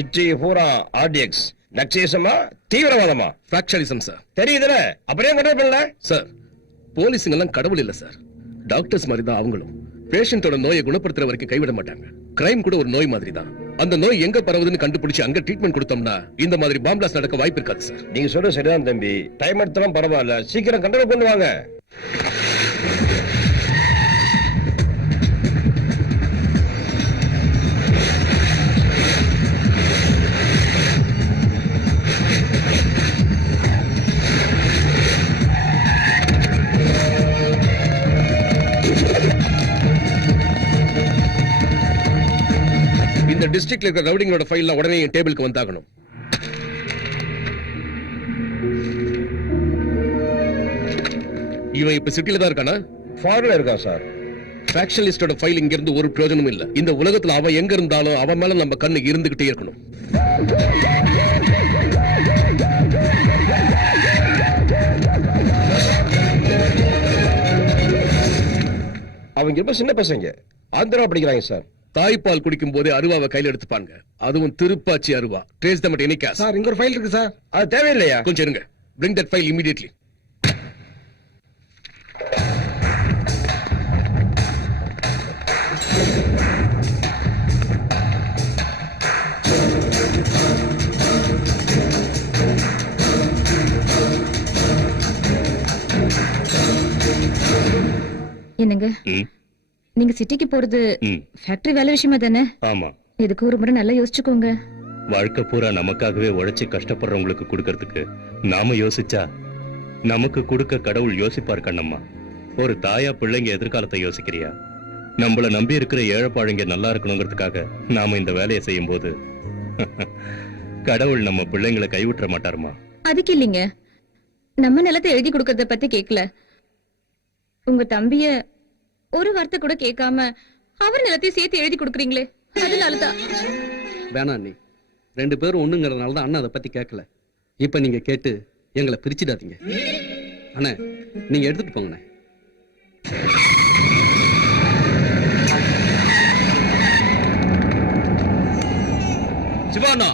City பூரா RTX நக்சலிசமா தீவிரவாதமா? ஃபேக்ஷனிசம் sir. தெரியுதுல, அப்படியே கண்ட்ரோல் பண்ணல சார். போலீஸுங்க எல்லாம் கடவுள் இல்ல சார், டாக்டர்ஸ் மாதிரி தான் அவங்களும். பேஷண்டோட நோயை குணப்படுத்துற வரைக்கும் கைவிட மாட்டாங்க. கிரைம் கூட ஒரு நோய் மாதிரி தான். அந்த நோய் எங்க பரவுதுன்னு கண்டுபிடிச்சு அங்க ட்ரீட்மெண்ட் கொடுத்தோம்னா இந்த மாதிரி பாம் பிளாஸ்ட் நடக்க வாய்ப்பு இருக்காது சார். நீங்க சொல்றது சரிதான் தம்பி, டைம் எடுத்தாலும் பரவாயில்ல, சீக்கிரம் கண்ட்ரோல் பண்ணுவாங்க. இந்த டிஸ்ட்ரிக்ட்ல இருக்கிற ரவுடிங்களோட ஃபைல்ல உடனே என் டேபிளுக்கு வந்தாகணும். இவன் இப்ப சிட்டில தான் இருக்கானா? ஃபாரின்ல இருக்கான் சார். ஃபேக்ஷனிஸ்டோட ஃபைல் இங்க இருந்து ஒரு பிரயோஜனமும் இல்ல. இந்த உலகத்துல அவன் எங்க இருந்தாலும் அவன் மேல நம்ம கண்ணு இருந்துகிட்டே இருக்கணும். அவங்க ரொம்ப சின்ன பசங்க, ஆந்திரா படிக்கிறாங்க சார். தாய்ப்பால் குடிக்கும் போதே அருவாவை கையில எடுத்துப்பாங்க, அதுவும் திருப்பாச்சி அருவா. Trace them at any cost. Sir இங்க ஒரு ஃபைல் இருக்கு சார், அது தேவையில்லையா? கொஞ்சம் இருங்க. bring that file immediately. என்னங்க, நீங்க சிட்டிக்கு போறது ஃபேக்டரி வேலை விஷயமா தானே? ஆமா. இதுக்கு ஒரு முறை நல்லா யோசிச்சுக்கோங்க. வாழ்க்கை பூரா நமக்காகவே உழைச்சு கஷ்டப்படுறவங்களுக்கு கொடுக்கறதுக்கு நாம யோசிச்சா நமக்கு கொடுக்க கடவுள் யோசிப்பார் கண்ணம்மா. ஒரு தாயா பிள்ளைங்க எதிர்காலத்தை யோசிக்கிறியா? நம்மள நம்பி இருக்கிற ஏழைப்பாழைங்க நல்லா இருக்கணுங்கிறதுக்காக நாம இந்த வேலையை செய்யும் போது கடவுள் நம்ம பிள்ளைங்களை கைவிட்டுற மாட்டாருமா. அதுக்கு இல்லைங்க, நம்ம நிலத்தை எழுதி கொடுக்கறத பத்தி கேட்கல. உங்க தம்பிய ஒரு வார்த்தை கூட கேட்காம அவர் நிலத்தையும் சேர்த்து எழுதி கொடுக்குறீங்களே, அதனாலதான். வேணா அண்ணி, 2 பேரும் ஒண்ணுங்கிறதுனால தான் அண்ணா அதை பத்தி கேட்கல. இப்ப நீங்க கேட்டு எங்களை பிரிச்சிடாதீங்க. அண்ணா நீங்க எடுத்துட்டு போங்கண்ணே. சிவானா,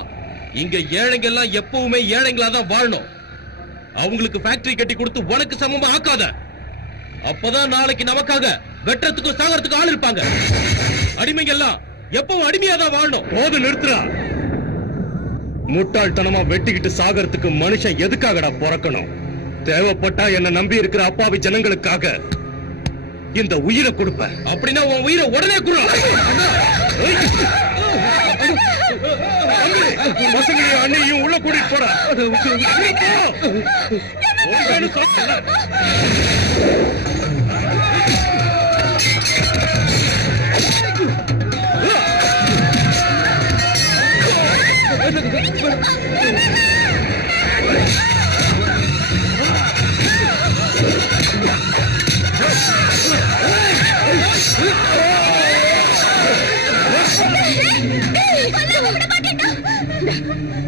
இங்க ஏழைங்க எல்லாம் எப்பவுமே ஏழைங்களா தான் வாழணும். அவங்களுக்கு ஃபேக்டரி கட்டி கொடுத்து உனக்கு சமமா ஆக்காத. அப்பதான் நாளைக்கு நமக்காக வெட்டத்துக்கும் சாகறதுக்கும் ஆள் இருப்பாங்க. அடிமைங்க எல்லாம் எப்பவும் அடிமையா தான் வாழணும். போது நிறுத்துறா. முட்டாள்தனமா வெட்டிக்கிட்டு சாகறதுக்கு மனுஷன் எதுக்காகடா பிறக்கணும்? தேவைப்பட்டா என்ன நம்பி இருக்கிற அப்பாவி ஜனங்களுக்காக இந்த உயிரை கொடுப்ப. அப்படின்னா உன் உயிரை உடனே குடு. பசங்களையும் அண்ணையும் உள்ள கூட்டிட்டு போற.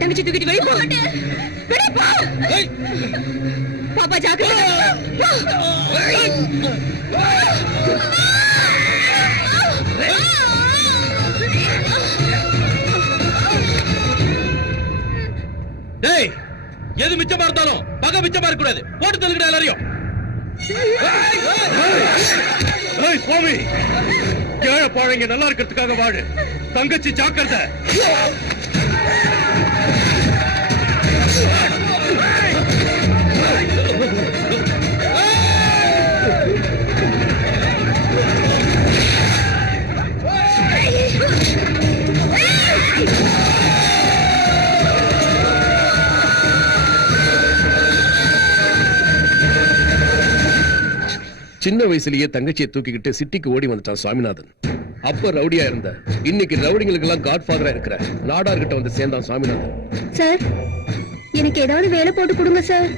தங்கச்சி தூக்கிட்டு வெளியே போ. பாப்பா ஜாக்கிரதை. டேய், எது மிச்சமா இருந்தாலும் பகை மிச்சமா இருக்க கூடாது. போட்டு தள்ளுங்கடா எல்லாரையும். சுவாமி, ஏழைப்பாழைங்க நல்லா இருக்கிறதுக்காக வாழு. தங்கச்சி ஜாக்கிரதை. சின்ன வயசுலயே தங்கச்சியை தூக்கிக்கிட்டு சிட்டிக்கு ஓடி வந்துட்டான் சுவாமிநாதன். அப்ப ரவுடியா இருந்த, இன்னைக்கு ரவுடிங்களுக்கு எல்லாம் காட்ஃபாதரா இருக்கிற நாடார் கிட்ட வந்து சேர்ந்தான் சுவாமிநாதன். சார், எனக்கு ஏதாவது வேலை போட்டு கொடுங்க சார்.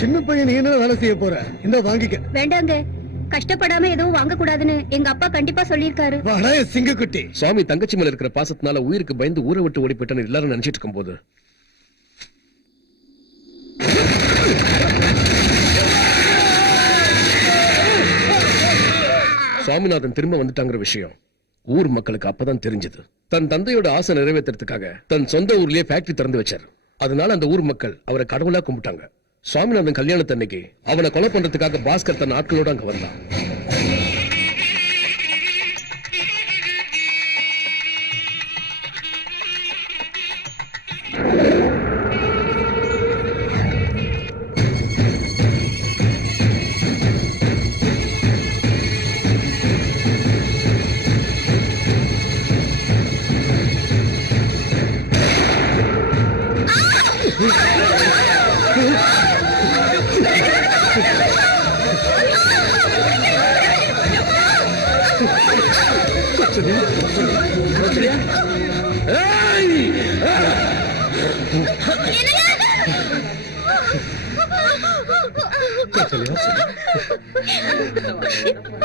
சின்ன பையன் நீ என்ன வேலை செய்ய போற? இந்த வாங்கிக்க. வேண்டாங்க, கஷ்டப்படாம எதுவும் வாங்க கூடாதுன்னு எங்க அப்பா கண்டிப்பா சொல்லியிருக்காரு. வாடா சிங்கக்குட்டி. சுவாமி தங்கச்சி மேல இருக்கிற பாசத்தினால உயிருக்கு பயந்து ஊரை விட்டு ஓடி போயிட்டான்னு எல்லாரும் நினைச்சிட்டு இருக்கும் போது சுவாமிநாதன் திரும்ப வந்துட்டாங்கிற விஷயம் ஊர் மக்களுக்கு அப்பதான் தெரிஞ்சது தன் தந்தையோட ஆசை நிறைவேற்றுறதுக்காக தன் சொந்த ஊர்லயே ஃபேக்டரி திறந்து வச்சார். அதனால அந்த ஊர் மக்கள் அவரை கடவுளா கும்பிட்டாங்க. சுவாமிநாதன் கல்யாணத்தன்னைக்கு அவனை கொலை பண்றதுக்காக பாஸ்கர் தன் ஆட்களோட அங்க வந்தான்.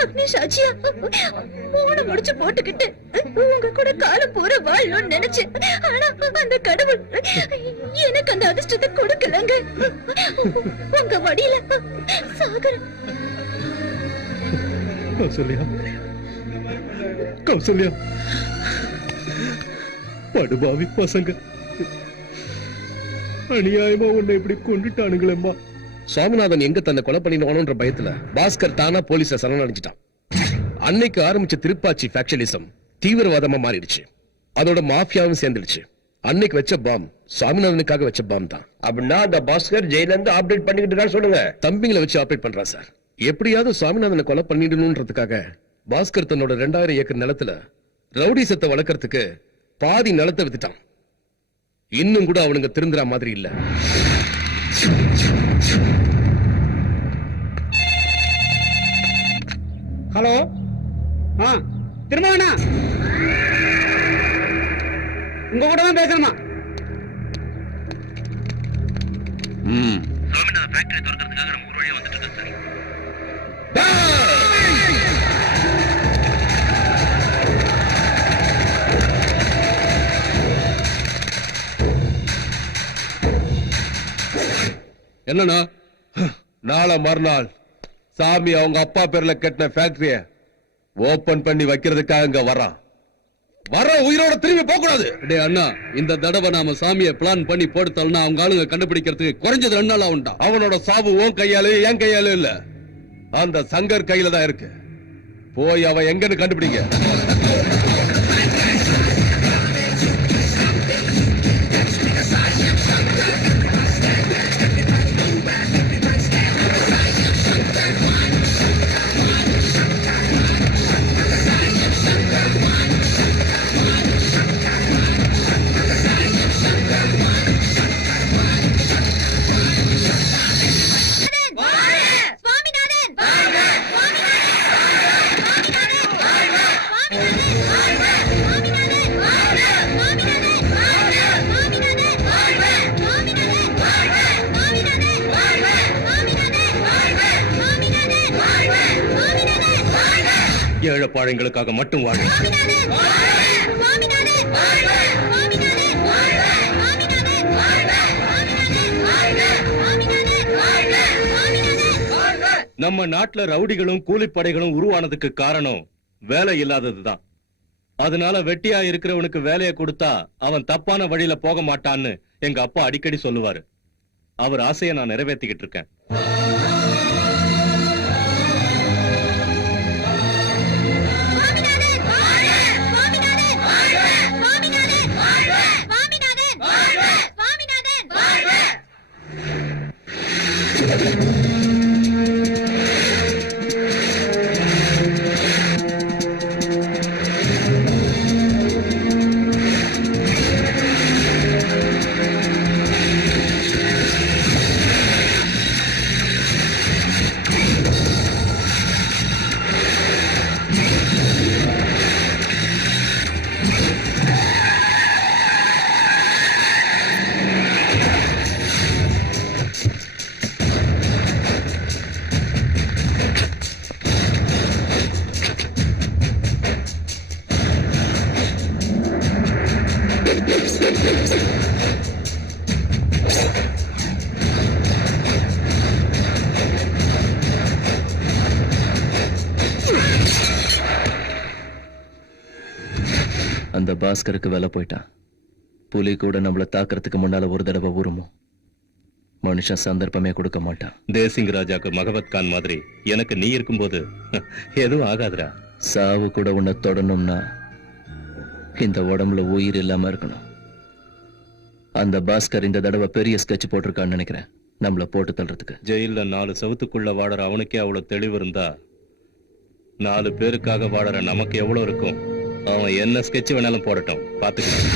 அக்னி சாட்சியா போன முடிச்சு போட்டுக்கிட்டு உங்க கூட காலம் பூரா வாழணும்னு நினைச்சேன். ஆனா அந்த கடவுள் எனக்கு அந்த அதிர்ஷ்டத்தை கொடுக்கலங்க. உங்க வழியில சாகரம். கௌசல்யா, கௌசல்யா, படுபாவி பசங்க அநியாயமா உன்னை இப்படி கொண்டுட்டானுங்களேம்மா. சுவாமிநாதன் எங்க தன்னை கொலை பண்ணிடுவானோன்ற பயத்துல பாஸ்கர் தானா போலீஸ சரணடைஞ்சிட்டான். அன்னைக்கு ஆரம்பிச்ச திருப்பாச்சி ஃபேக்ஷனிசம் தீவிரவாதமா மாறிடுச்சு. அதோட மாஃபியாவும் சேர்ந்துடுச்சு. அன்னைக்கு வச்ச பாம் சுவாமிநாதனுக்காக வச்ச பாம் தான். அப்படின்னா அந்த பாஸ்கர் ஜெயில இருந்து ஆப்டேட் பண்ணிக்கிட்டு இருக்கான்னு சொல்லுங்க. தம்பிங்களை வச்சு ஆபரேட் பண்றான் சார். எப்படியாவது சுவாமிநாதனை கொலை பண்ணிடணும்ன்றதுக்காக பாஸ்கர் தன்னோட 2000 ஏக்கர் நிலத்துல ரவுடிசத்தை வளர்க்கறதுக்கு பாதி நிலத்தை வித்துட்டான். இன்னும் கூட அவனுங்க திருந்துற மாதிரி இல்ல. ஹலோ, திரும்பண்ணா உங்க கூட தான் பேசணுமா? ஃபேக்டரி திறக்கிறதுக்காக நம்ம ஊர் வழியா வந்துட்டு இருக்கோம் சார். என்னன்னா நாளை மறுநாள் சாமி அவங்க அப்பா பேர்ல கட்டின ஃபேக்டரிய ஓபன் பண்ணி வைக்கிறதுக்காக இங்க வரான். உயிரோட திரும்பி போக கூடாது. டேய் அண்ணா, இந்த தடவை நாம சாமியை பிளான் பண்ணி போடுத்தல்னா அவங்க ஆளுங்க கண்டுபிடிக்கிறதுக்கு குறைஞ்சது 2 நாள் ஆகும்டா. அவனோட சாவு உன் கையாலே என் கையாலே இல்ல, அந்த சங்கர் கையில தான் இருக்கு. போய் அவன் எங்கன்னு கண்டுபிடிங்க. ஏழைப்பாழைங்களுக்காக மட்டும் வாழ. நம்ம நாட்டுல ரவுடிகளும் கூலிப்படைகளும் உருவானதுக்கு காரணம் வேலை இல்லாததுதான். அதனால வெட்டியா இருக்கிறவனுக்கு வேலையை கொடுத்தா அவன் தப்பான வழியில போக மாட்டான்னு எங்க அப்பா அடிக்கடி சொல்லுவாரு. அவர் ஆசையை நான் நிறைவேற்றிக்கிட்டு இருக்கேன். அந்த பாஸ்கருக்கு வேலை போயிட்டான். புலி கூட நம்மள தாக்குறதுக்கு முன்னால ஒரு தடவை உருமோ. மனுஷன் சந்தர்ப்பமே கொடுக்க மாட்டான். தேசிங் ராஜாக்கு மகபத் கான் மாதிரி எனக்கு நீ இருக்கும்போது எதுவும் ஆகாதுடா. சாவு கூட உன்னை தொடணும்னா இந்த உடம்புல உயிர் இல்லாம இருக்கணும். அந்த பாஸ்கர் இந்த தடவை பெரிய ஸ்கெட்ச் போட்டிருக்கான்னு நினைக்கிறேன், நம்மள போட்டு தள்ளுறதுக்கு. ஜெயில 4 செவுத்துக்குள்ள வாழற அவனுக்கே அவ்வளவு தெளிவு இருந்தா 4 பேருக்காக வாழற நமக்கு எவ்வளவு இருக்கும்? அவன் என்ன ஸ்கெட்ச் வேணாலும் போடட்டும், பாத்துக்கலாம்.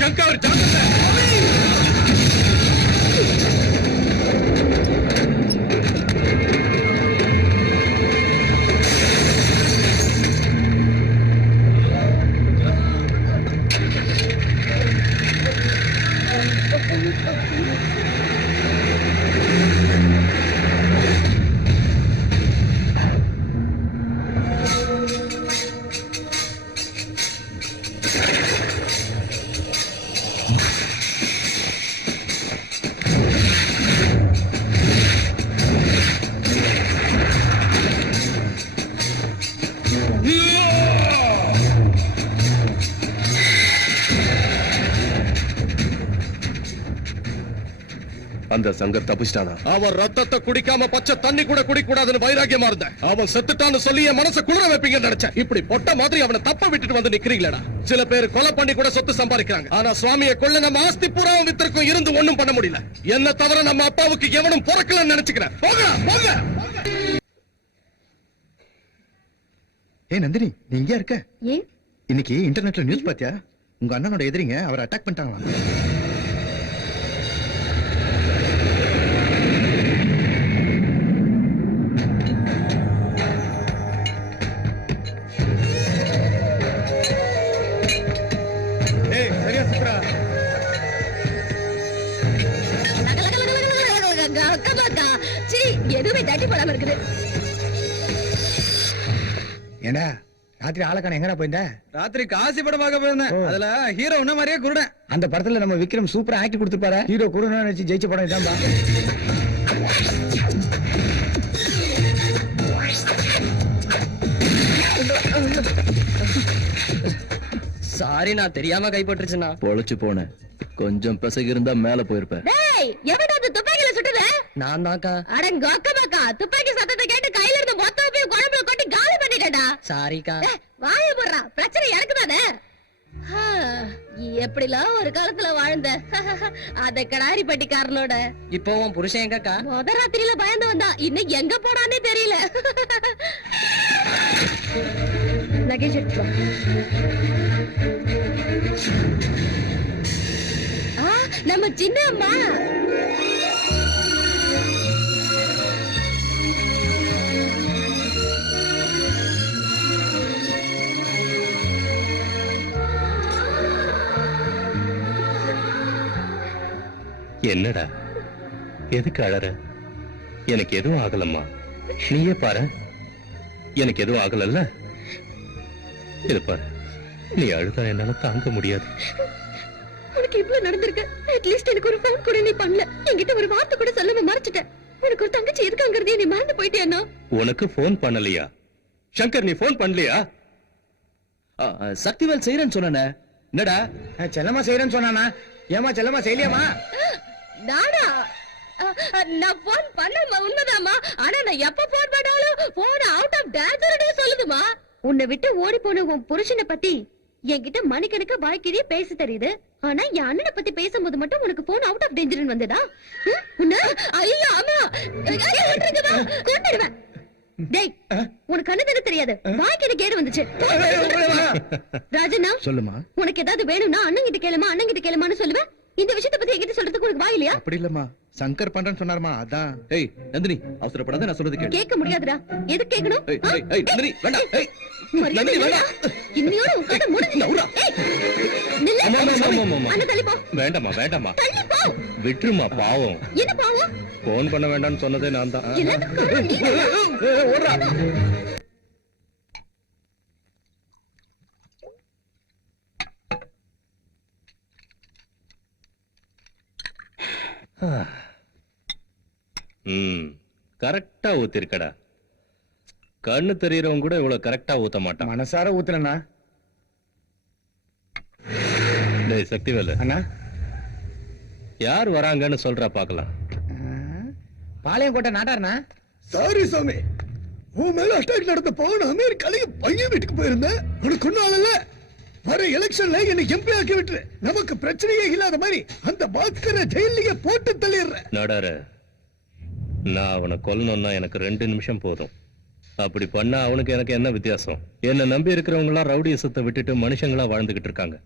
சங்கர் ஜாக்கிரதை! அந்த சங்கர் தப்பிச்சிட்டானா? அவன் ரத்தத்தை குடிக்காம பச்சை தண்ணி கூட குடிக்க கூடாதுன்னு வைராக்கியமா இருந்த அவன் செத்துட்டான்னு சொல்லி என் மனசை குளிர வைப்பீங்கன்னு நினைச்சேன். இப்படி பொட்ட மாதிரி அவனை தப்ப விட்டுட்டு வந்து நிக்கிறீங்களா? சில பேர் கொலை பண்ணி கூட சொத்து சம்பாதிக்கிறாங்க. ஆனா சுவாமியை கொள்ள நம்ம ஆஸ்தி பூரா வித்திருக்கும் இருந்து ஒண்ணும் பண்ண முடியல. என்ன தவிர நம்ம அப்பாவுக்கு எவனும் பொறக்கலன்னு நினைச்சுக்கிறேன். போங்க போங்க. நந்தினி, நீ இங்கே இருக்க? ஏன்? இன்னைக்கு இன்டர்நெட்ல நியூஸ் பாத்தியா? உங்க அண்ணனோட எதிரிங்க அவரை அட்டாக் பண்ணிட்டாங்களா? இல்லாம இருக்குது. ஏண்டா ராத்திரி ஆளக்கான எங்கடா போயிருந்த? ராத்திரி காசி படம் பார்க்க போயிருந்தேன். அதுல ஹீரோ உன்ன மாதிரியே குருடன். அந்த படத்துல நம்ம விக்ரம் சூப்பரா ஆக்ட் கொடுத்துப்பாரு. ஹீரோ குருடனா நினைச்சு ஜெயிச்ச படம் இதான்பா. சாரி, நான் தெரியாம கைப்பற்றுச்சுண்ணா. பொழைச்சு போனேன். கொஞ்சம் பிசகு இருந்தா மேல போயிருப்ப. டேய், எவன்டா அந்த துப்பாக்கில சுட்டது? நான் தான்க்கா. அட கொக்கமாக்கா, துப்பாக்கி சத்தத்தை கேட்டு கையில இருந்த மொத்த உப்பையும் குழம்புல கொட்டி காலி பண்ணிட்டேன்டா. சாரிக்கா. வாய போடுறா, பிரச்சனை எனக்கு தானே. எப்படிலாம் ஒரு காலத்துல வாழ்ந்த அத கடாரி பட்டிக்காரனோட. இப்போ உன் புருஷன் எங்கக்கா? முத ராத்திரியில பயந்து வந்தா, இன்னும் எங்க போனானே தெரியல. லக்கேஜ் எடுத்து வா. நம்ம சின்ன அம்மா. என்னடா எதுக்கு அழற? எனக்கு எதுவும் ஆகலம்மா. நீயே பாரு, எனக்கு எதுவும் ஆகலல்ல. இது பாரு, நீ அழுதா என்னால தாங்க முடியாது. உனக்கு இவ்வளவு நடந்திருக்கு, அட்லீஸ்ட் எனக்கு ஒரு ஃபோன் கூட நீ பண்ணல. என்கிட்ட ஒரு வார்த்தை கூட சொல்லாம மறைச்சிட்ட. உனக்கு ஒரு தங்கச்சி இருக்காங்கிறதே நீ மறந்து போயிட்டியானோ? உனக்கு போன் பண்ணலையா சங்கர்? நீ போன் பண்ணலையா? சக்திவேல் செய்யறேன்னு சொன்னே. என்னடா செல்லமா செய்யறேன்னு சொன்னானா? ஏமா செல்லமா செய்யலையாமா? நானா? நான் போன் பண்ணமா, உண்மைதாமா. ஆனா நான் எப்ப போன் பண்ணாலும் போன் அவுட் ஆஃப் டேஞ்சர்னே சொல்லுதுமா. உன்னை விட்டு ஓடி போன உன் புருஷனை பத்தி என்கிட்ட மணிக்கணக்கு வாய்க்கிறிய பேச தெரியுது. ஆனா என் அண்ணனை பத்தி பேசும்போது மட்டும் உனக்கு போன் அவுட் ஆஃப் டேஞ்சர் வந்ததா? ஐயோ ஆமா, கொண்டுடுவேன். டேய், உனக்கு கண்ணு தெரியாது. வாய்க்கு கேடு வந்துச்சு. ராஜனா, சொல்லுமா. உனக்கு ஏதாவது வேணும்னா அண்ணன் கிட்ட கேளுமா, அண்ணன் கிட்ட கேளுமான்னு சொல்லுவேன். இந்த விஷயத்தை பத்தி என்கிட்ட சொல்றதுக்கு உனக்கு வாய் இல்லையா? அப்படி இல்லம்மா, சங்கர் பண்றேன்னு சொன்னாருமா, அதான். ஏய் நந்தினி, அவசரப்படாத, நான் சொல்றது கேளு. கேட்க முடியாதுடா. எது கேட்கணும்? ஏய் ஏய் ஏய் நந்தினி வேண்டாம். ஏய் நந்தினி வேண்டாம். இன்னியோட உன் கதை முடிஞ்சு. நில்லு. அண்ணன் தள்ளி போ. வேண்டாமா வேண்டாமா, தள்ளி போ. விட்டுருமா, பாவம். என்ன பாவம்? போன் பண்ண வேண்டாம்னு சொன்னதே நான் தான். எல்லாத்துக்கும் காரணம் நீ. கரெக்டா ஊத்திருக்கடா. கண்ணு தெரியறவங்க கூட இவ்வளவு கரெக்டா ஊத்த மாட்டான். மனசார ஊத்துறேன்னா. டேய் சக்திவேலு, அண்ணா யார் வராங்கன்னு சொல்றா பாக்கலாம். பாளையங்கோட்டை நாட்டாருண்ணா. சாரி சாமி, உன் மேல அட்டாக் நடந்த போன அமெரிக்காலையும் பையன் வீட்டுக்கு போயிருந்தேன். உனக்கு ஒன்னும் ஆளல. வர எலெக்ஷன்ல என்ன எம்பி ஆக்கி விட்டுரு. நமக்கு பிரச்சனையே இல்லாத மாதிரி அந்த பாஸ்கரை ஜெயிலிಗೆ போட்டு தள்ளிடுறேன். நடார, நான் அவனை கொல்லணும்னா எனக்கு 2 நிமிஷம் போதும். அப்படி பண்ணா அவனுக்கு எனக்கு என்ன வித்தியாசம்? என்ன நம்பி இருக்கிறவங்க எல்லாம் ரவுடியசத்தை விட்டுட்டு மனுஷங்களா வாழ்ந்துகிட்டு இருக்காங்க.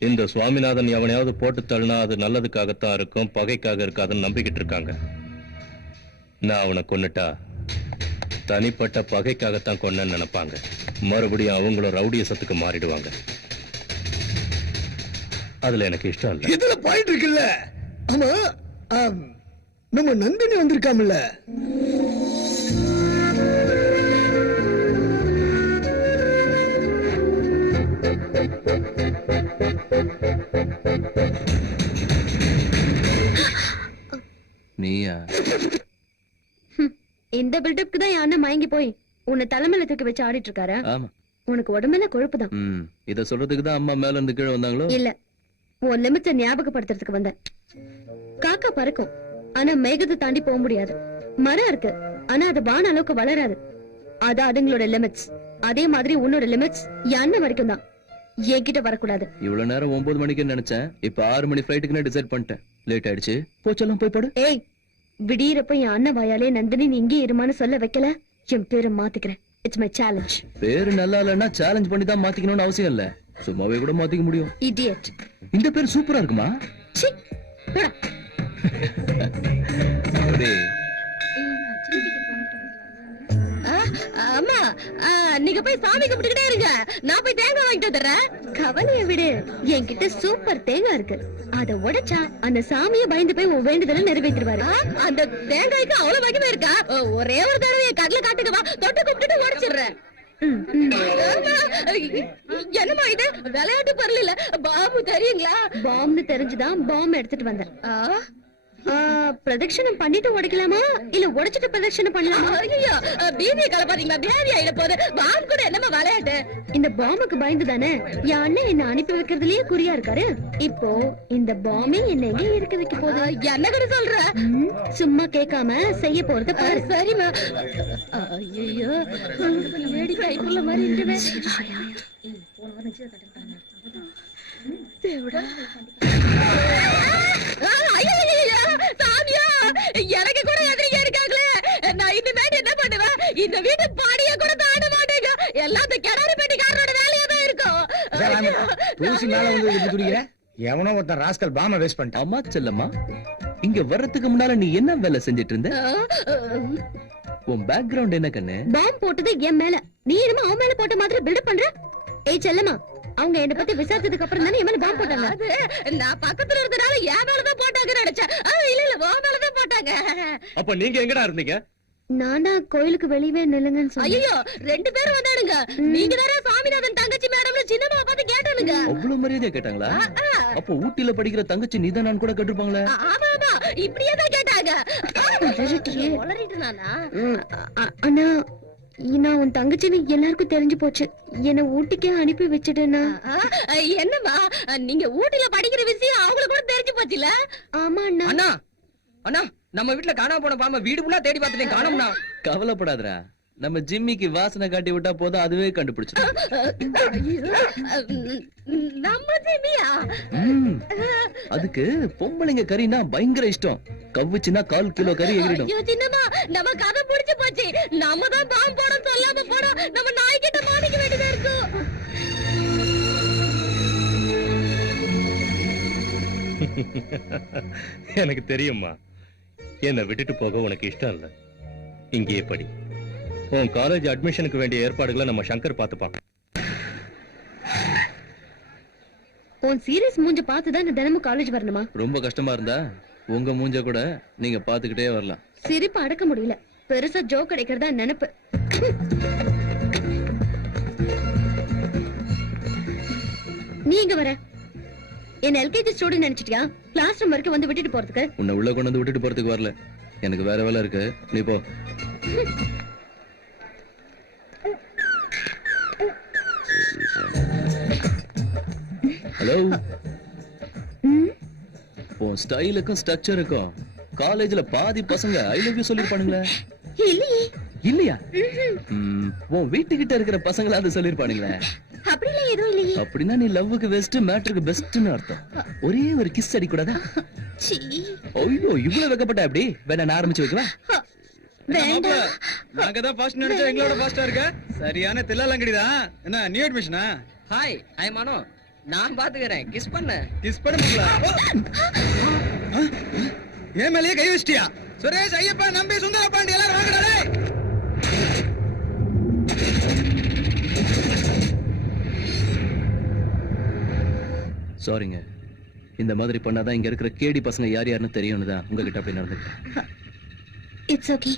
இந்த சுவாமிநாதன் எவனையாவது போட்டு தள்ளினா அது நல்லதுக்காகத்தான் இருக்கும், பகைக்காக இருக்காதுன்னு நம்பிக்கிட்டு இருக்காங்க. நான் அவனை கொன்னுட்டா தனிப்பட்ட பகைக்காகத்தான் கொன்னேன்னு நினைப்பாங்க. மறுபடியும் அவங்களும் ரவுடியசத்துக்கு மாறிடுவாங்க. அதுல எனக்கு இஷ்டம் இல்ல. இதுல பாயிண்ட் இருக்குல்ல. ஆமா, நம்ம நந்தினி வந்திருக்காமல்ல. நீயா? இந்த பில்டப்க்கு தான் என் அண்ணன் மயங்கி போய் உன்னை தலைமையில தூக்கி வச்சு ஆடிட்டு இருக்காரு. ஆமா. உனக்கு உடம்பெல்லாம் கொழுப்புதான். இத சொல்றதுக்கு தான் அம்மா மேல இருந்து கீழே வந்தாங்களோ? இல்ல, உன் லிமிட்ஸை ஞாபகப்படுத்துறதுக்கு வந்தேன். காக்கா பறக்கும், ஆனா மேகத்தை தாண்டி போக முடியாது. மரம் இருக்கு, ஆனா அது வான அளவுக்கு வளராது. அது அதுங்களோட லிமிட்ஸ். அதே மாதிரி உன்னோட லிமிட்ஸ் என் அண்ணன் வரைக்கும் தான். என்கிட்ட வரக்கூடாது. இவ்வளவு நேரம் 9 மணிக்கு நினைச்சேன். இப்ப 6 மணி ஃபிளைட்டுக்கு டிசைட் பண்ணிட்டேன். லேட் ஆயிடுச்சு, போச்செல்லாம் போய் படு. ஏய், விடியறப்ப என் அண்ணன் வாயாலே நந்தினி நீ இங்கே இருமான்னு சொல்ல வைக்கல, என் பேரை மாத்திக்கிறேன். It's my challenge. பேரு நல்லா இல்லன்னா சேலஞ்ச் பண்ணி தான் மாத்திக்கணும்னு அவசியம் இல்ல. சும்மாவே கூட மாத்திக்க முடியும். இடியட். இந்த பேர் சூப்பரா இருக்குமா? சீ, போடா. அம்மா நீங்க போய் சாமி கும்பிட்டுக்கிட்டே இருங்க, நான் போய் தேங்காய் வாங்கிட்டு வந்துடுறேன். கவலையை விடு, என்கிட்ட சூப்பர் தேங்காய் இருக்கு. அத உடைச்சா அந்த சாமியை பயந்து போய் உன் வேண்டுதலை நிறைவேற்றிடுவாரு. அந்த தேங்காய்க்கு அவ்வளவு மகிமை இருக்கா? ஒரே ஒரு தடவை என் கடல காட்டுக்கவா, தொட்டு கும்பிட்டுட்டு உடைச்சிடுறேன். என்னமா இது விளையாட்டு பொருள் இல்ல, பாம்பு தெரியுங்களா? பாம்பு தெரிஞ்சுதான் பாம்பு எடுத்துட்டு வந்தேன். பிரதட்சணம் பண்ணிட்டு உடைக்கலாமா இல்ல உடைச்சிட்டு பிரதட்சணம் பண்ணலாமா? ஐயோ பீதியை கலப்பாதீங்களா, பேதி ஆயிட போகுது. பாம்பு கூட என்னமா விளையாட்டு? இந்த பாம்புக்கு பயந்து தானே என் அண்ணன் என்ன அனுப்பி வைக்கிறதுலயே குறியா இருக்காரு. இப்போ இந்த பாம்பே என்ன எங்க இருக்க வைக்க போகுது? என்ன கூட சொல்ற? சும்மா கேட்காம செய்ய போறது பாரு. சரிமா. ஐயோ வேடி கைக்குள்ள மாதிரி இருக்குவே. தேவடா. எனக்கு கூட எதிரிங்க இருக்காங்களே, நான் இனிமேல் என்ன பண்ணுவேன்? இந்த வீட்டு பாடிய கூட தாண்ட மாட்டேங்க. எல்லாத்தையும் கிணறு பெட்டிக்காரரோட வேலையா தான் இருக்கும். தூசி மேல வந்து துடிக்கிற எவனோ ஒருத்தன் ராஸ்கல் பாம்ப வேஸ்ட் பண்ணிட்டான். அம்மா செல்லம்மா, இங்க வர்றதுக்கு முன்னால நீ என்ன வேலை செஞ்சிட்டு இருந்த? உன் பேக்ரவுண்ட் என்ன கண்ணு? பாம்பு போட்டது என் மேல, நீ என்னமா அவன் மேல போட்ட மாதிரி பில்டப் பண்ற? ஏய் செல்லம்மா, அவங்க என்ன பத்தி விசாரிச்சதுக்கு அப்புறம் தானே என் மேல பாம்பு போட்டாங்க. நான் பக்கத்துல இருந்தனால என் மேலதான் போட்டாங்கன்னு நினைச்சேன். இல்ல இல்ல உன் மேலதான் போட்டாங்க. அப்ப நீங்க எங்கடா இருந்தீங்க? நானா கோயிலுக்கு வெளியவே நில்லுங்கன்னு சொன்னேன். ஐயோ ரெண்டு பேரும் வந்தானுங்க. நீங்க வேற சாமிநாதன் தங்கச்சி மேடம்னு சின்னம்மா பார்த்து கேட்டானுங்க. அவ்வளவு மரியாதையா கேட்டாங்களா? அப்ப ஊட்டில படிக்கிற தங்கச்சி நீதான் நான் கூட கேட்டிருப்பாங்களே. ஆமா ஆமா இப்படியே தான் கேட்டாங்க. உளறிட்டு நானா? அண்ணா நான் உன் தங்கச்சின்னு எல்லாருக்கும் தெரிஞ்சு போச்சு. என்ன ஊட்டிக்கே அனுப்பி வச்சுட்டேன்னா? என்னம்மா நீங்க ஊட்டில படிக்கிற விஷயம் அவங்களுக்கு கூட தெரிஞ்சு போச்சுல? ஆமா அண்ணா. அண்ணா அண்ணா, நம்ம வீட்டுல காணாம போன பாம்பை வீடு ஃபுல்லா தேடி பார்த்துட்டேன், காணோம்னா. கவலைப்படாதடா, நம்ம ஜிம்மிக்கு வாசனை காட்டி விட்டா போதும், அதுவே கண்டுபிடிச்சிடும். நம்ம ஜிம்மியா? அதுக்கு பொம்பளைங்க கறினா பயங்கர இஷ்டம். கவ்வுச்சுன்னா 1/4 கிலோ கறி எகிரிடும். ஐயோ சின்னம்மா, நம்ம கதை முடிச்சு போச்சு. நம்ம தான் பாம்பு போட சொல்லாம போறோம். நம்ம நாய்கிட்ட மாட்டிக்க வேண்டியதா இருக்கும். எனக்கு தெரியும்மா, என்னை விட்டுட்டு போக உனக்கு இஷ்டம் இல்ல. இங்கேயே படி. உன் காலேஜ் அட்மிஷனுக்கு வேண்டிய ஏற்பாடுகளை நம்ம சங்கர் பார்த்துப்பான். உன் சீரியஸ் மூஞ்ச பார்த்துதான் தினமும் காலேஜ் வரணுமா? ரொம்ப கஷ்டமா இருந்தா உங்க மூஞ்ச கூட நீங்க பாத்துக்கிட்டே வரலாம். சிரிப்பு அடக்க முடியல. பெருசா ஜோக் கிடைக்கிறதா நினைப்பு. நீங்க வர என்ன எல்கேஜி ஸ்டூடெண்ட் நினைச்சிட்டியா? கிளாஸ் ரூம் வரைக்கும் வந்து விட்டுட்டு போறதுக்கு? உன்னை உள்ள கொண்டு வந்து விட்டுட்டு போறதுக்கு வரல, எனக்கு வேற வேலை இருக்கு, நீ போ. ஹலோ, உன் ஸ்டைலுக்கும் ஸ்ட்ரக்சருக்கும் காலேஜ்ல பாதி பசங்க ஐ லவ் யூ சொல்லிருப்பானுங்களே. இல்லையே. இல்லையா? உன் வீட்டுக்கிட்ட இருக்கிற பசங்களா அது சொல்லிருப்பானுங்களே. அப்படிலாம் எதுவும் இல்லையே. அப்படின்னா நீ லவ்வுக்கு பெஸ்ட், மேட்டருக்கு பெஸ்ட்னு அர்த்தம். ஒரே ஒரு கிஸ் அடி கூடாதா? ஐயோ இவ்வளவு வெக்கப்பட்ட அப்படி வேணா நான் ஆரம்பிச்சு வைக்கவா? வேண்டாம். நாங்க தான் ஃபாஸ்ட் நினைச்சா எங்களோட ஃபாஸ்டா இருக்க. சரியான தில்லாலங்கடிதான். என்ன நியூ அட்மிஷனா? ஹாய், ஐ மனோ. நான் பாத்துக்கிறேன், கிஸ் பண்ண. கிஸ் பண்ண முடியல. ஏன் மேலேயே கை வச்சிட்டியா? சுரேஷ், ஐயப்பா, நம்பி, சுந்தர பாண்டி எல்லாரும் வாங்கடா டேய். சாரிங்க, இந்த மாதிரி பண்ணாதான் இங்க இருக்கிற கேடி பசங்க யார் யாருன்னு தெரியும்னு தான் உங்ககிட்ட அப்படி நடந்துக்கிட்டேன். It's okay.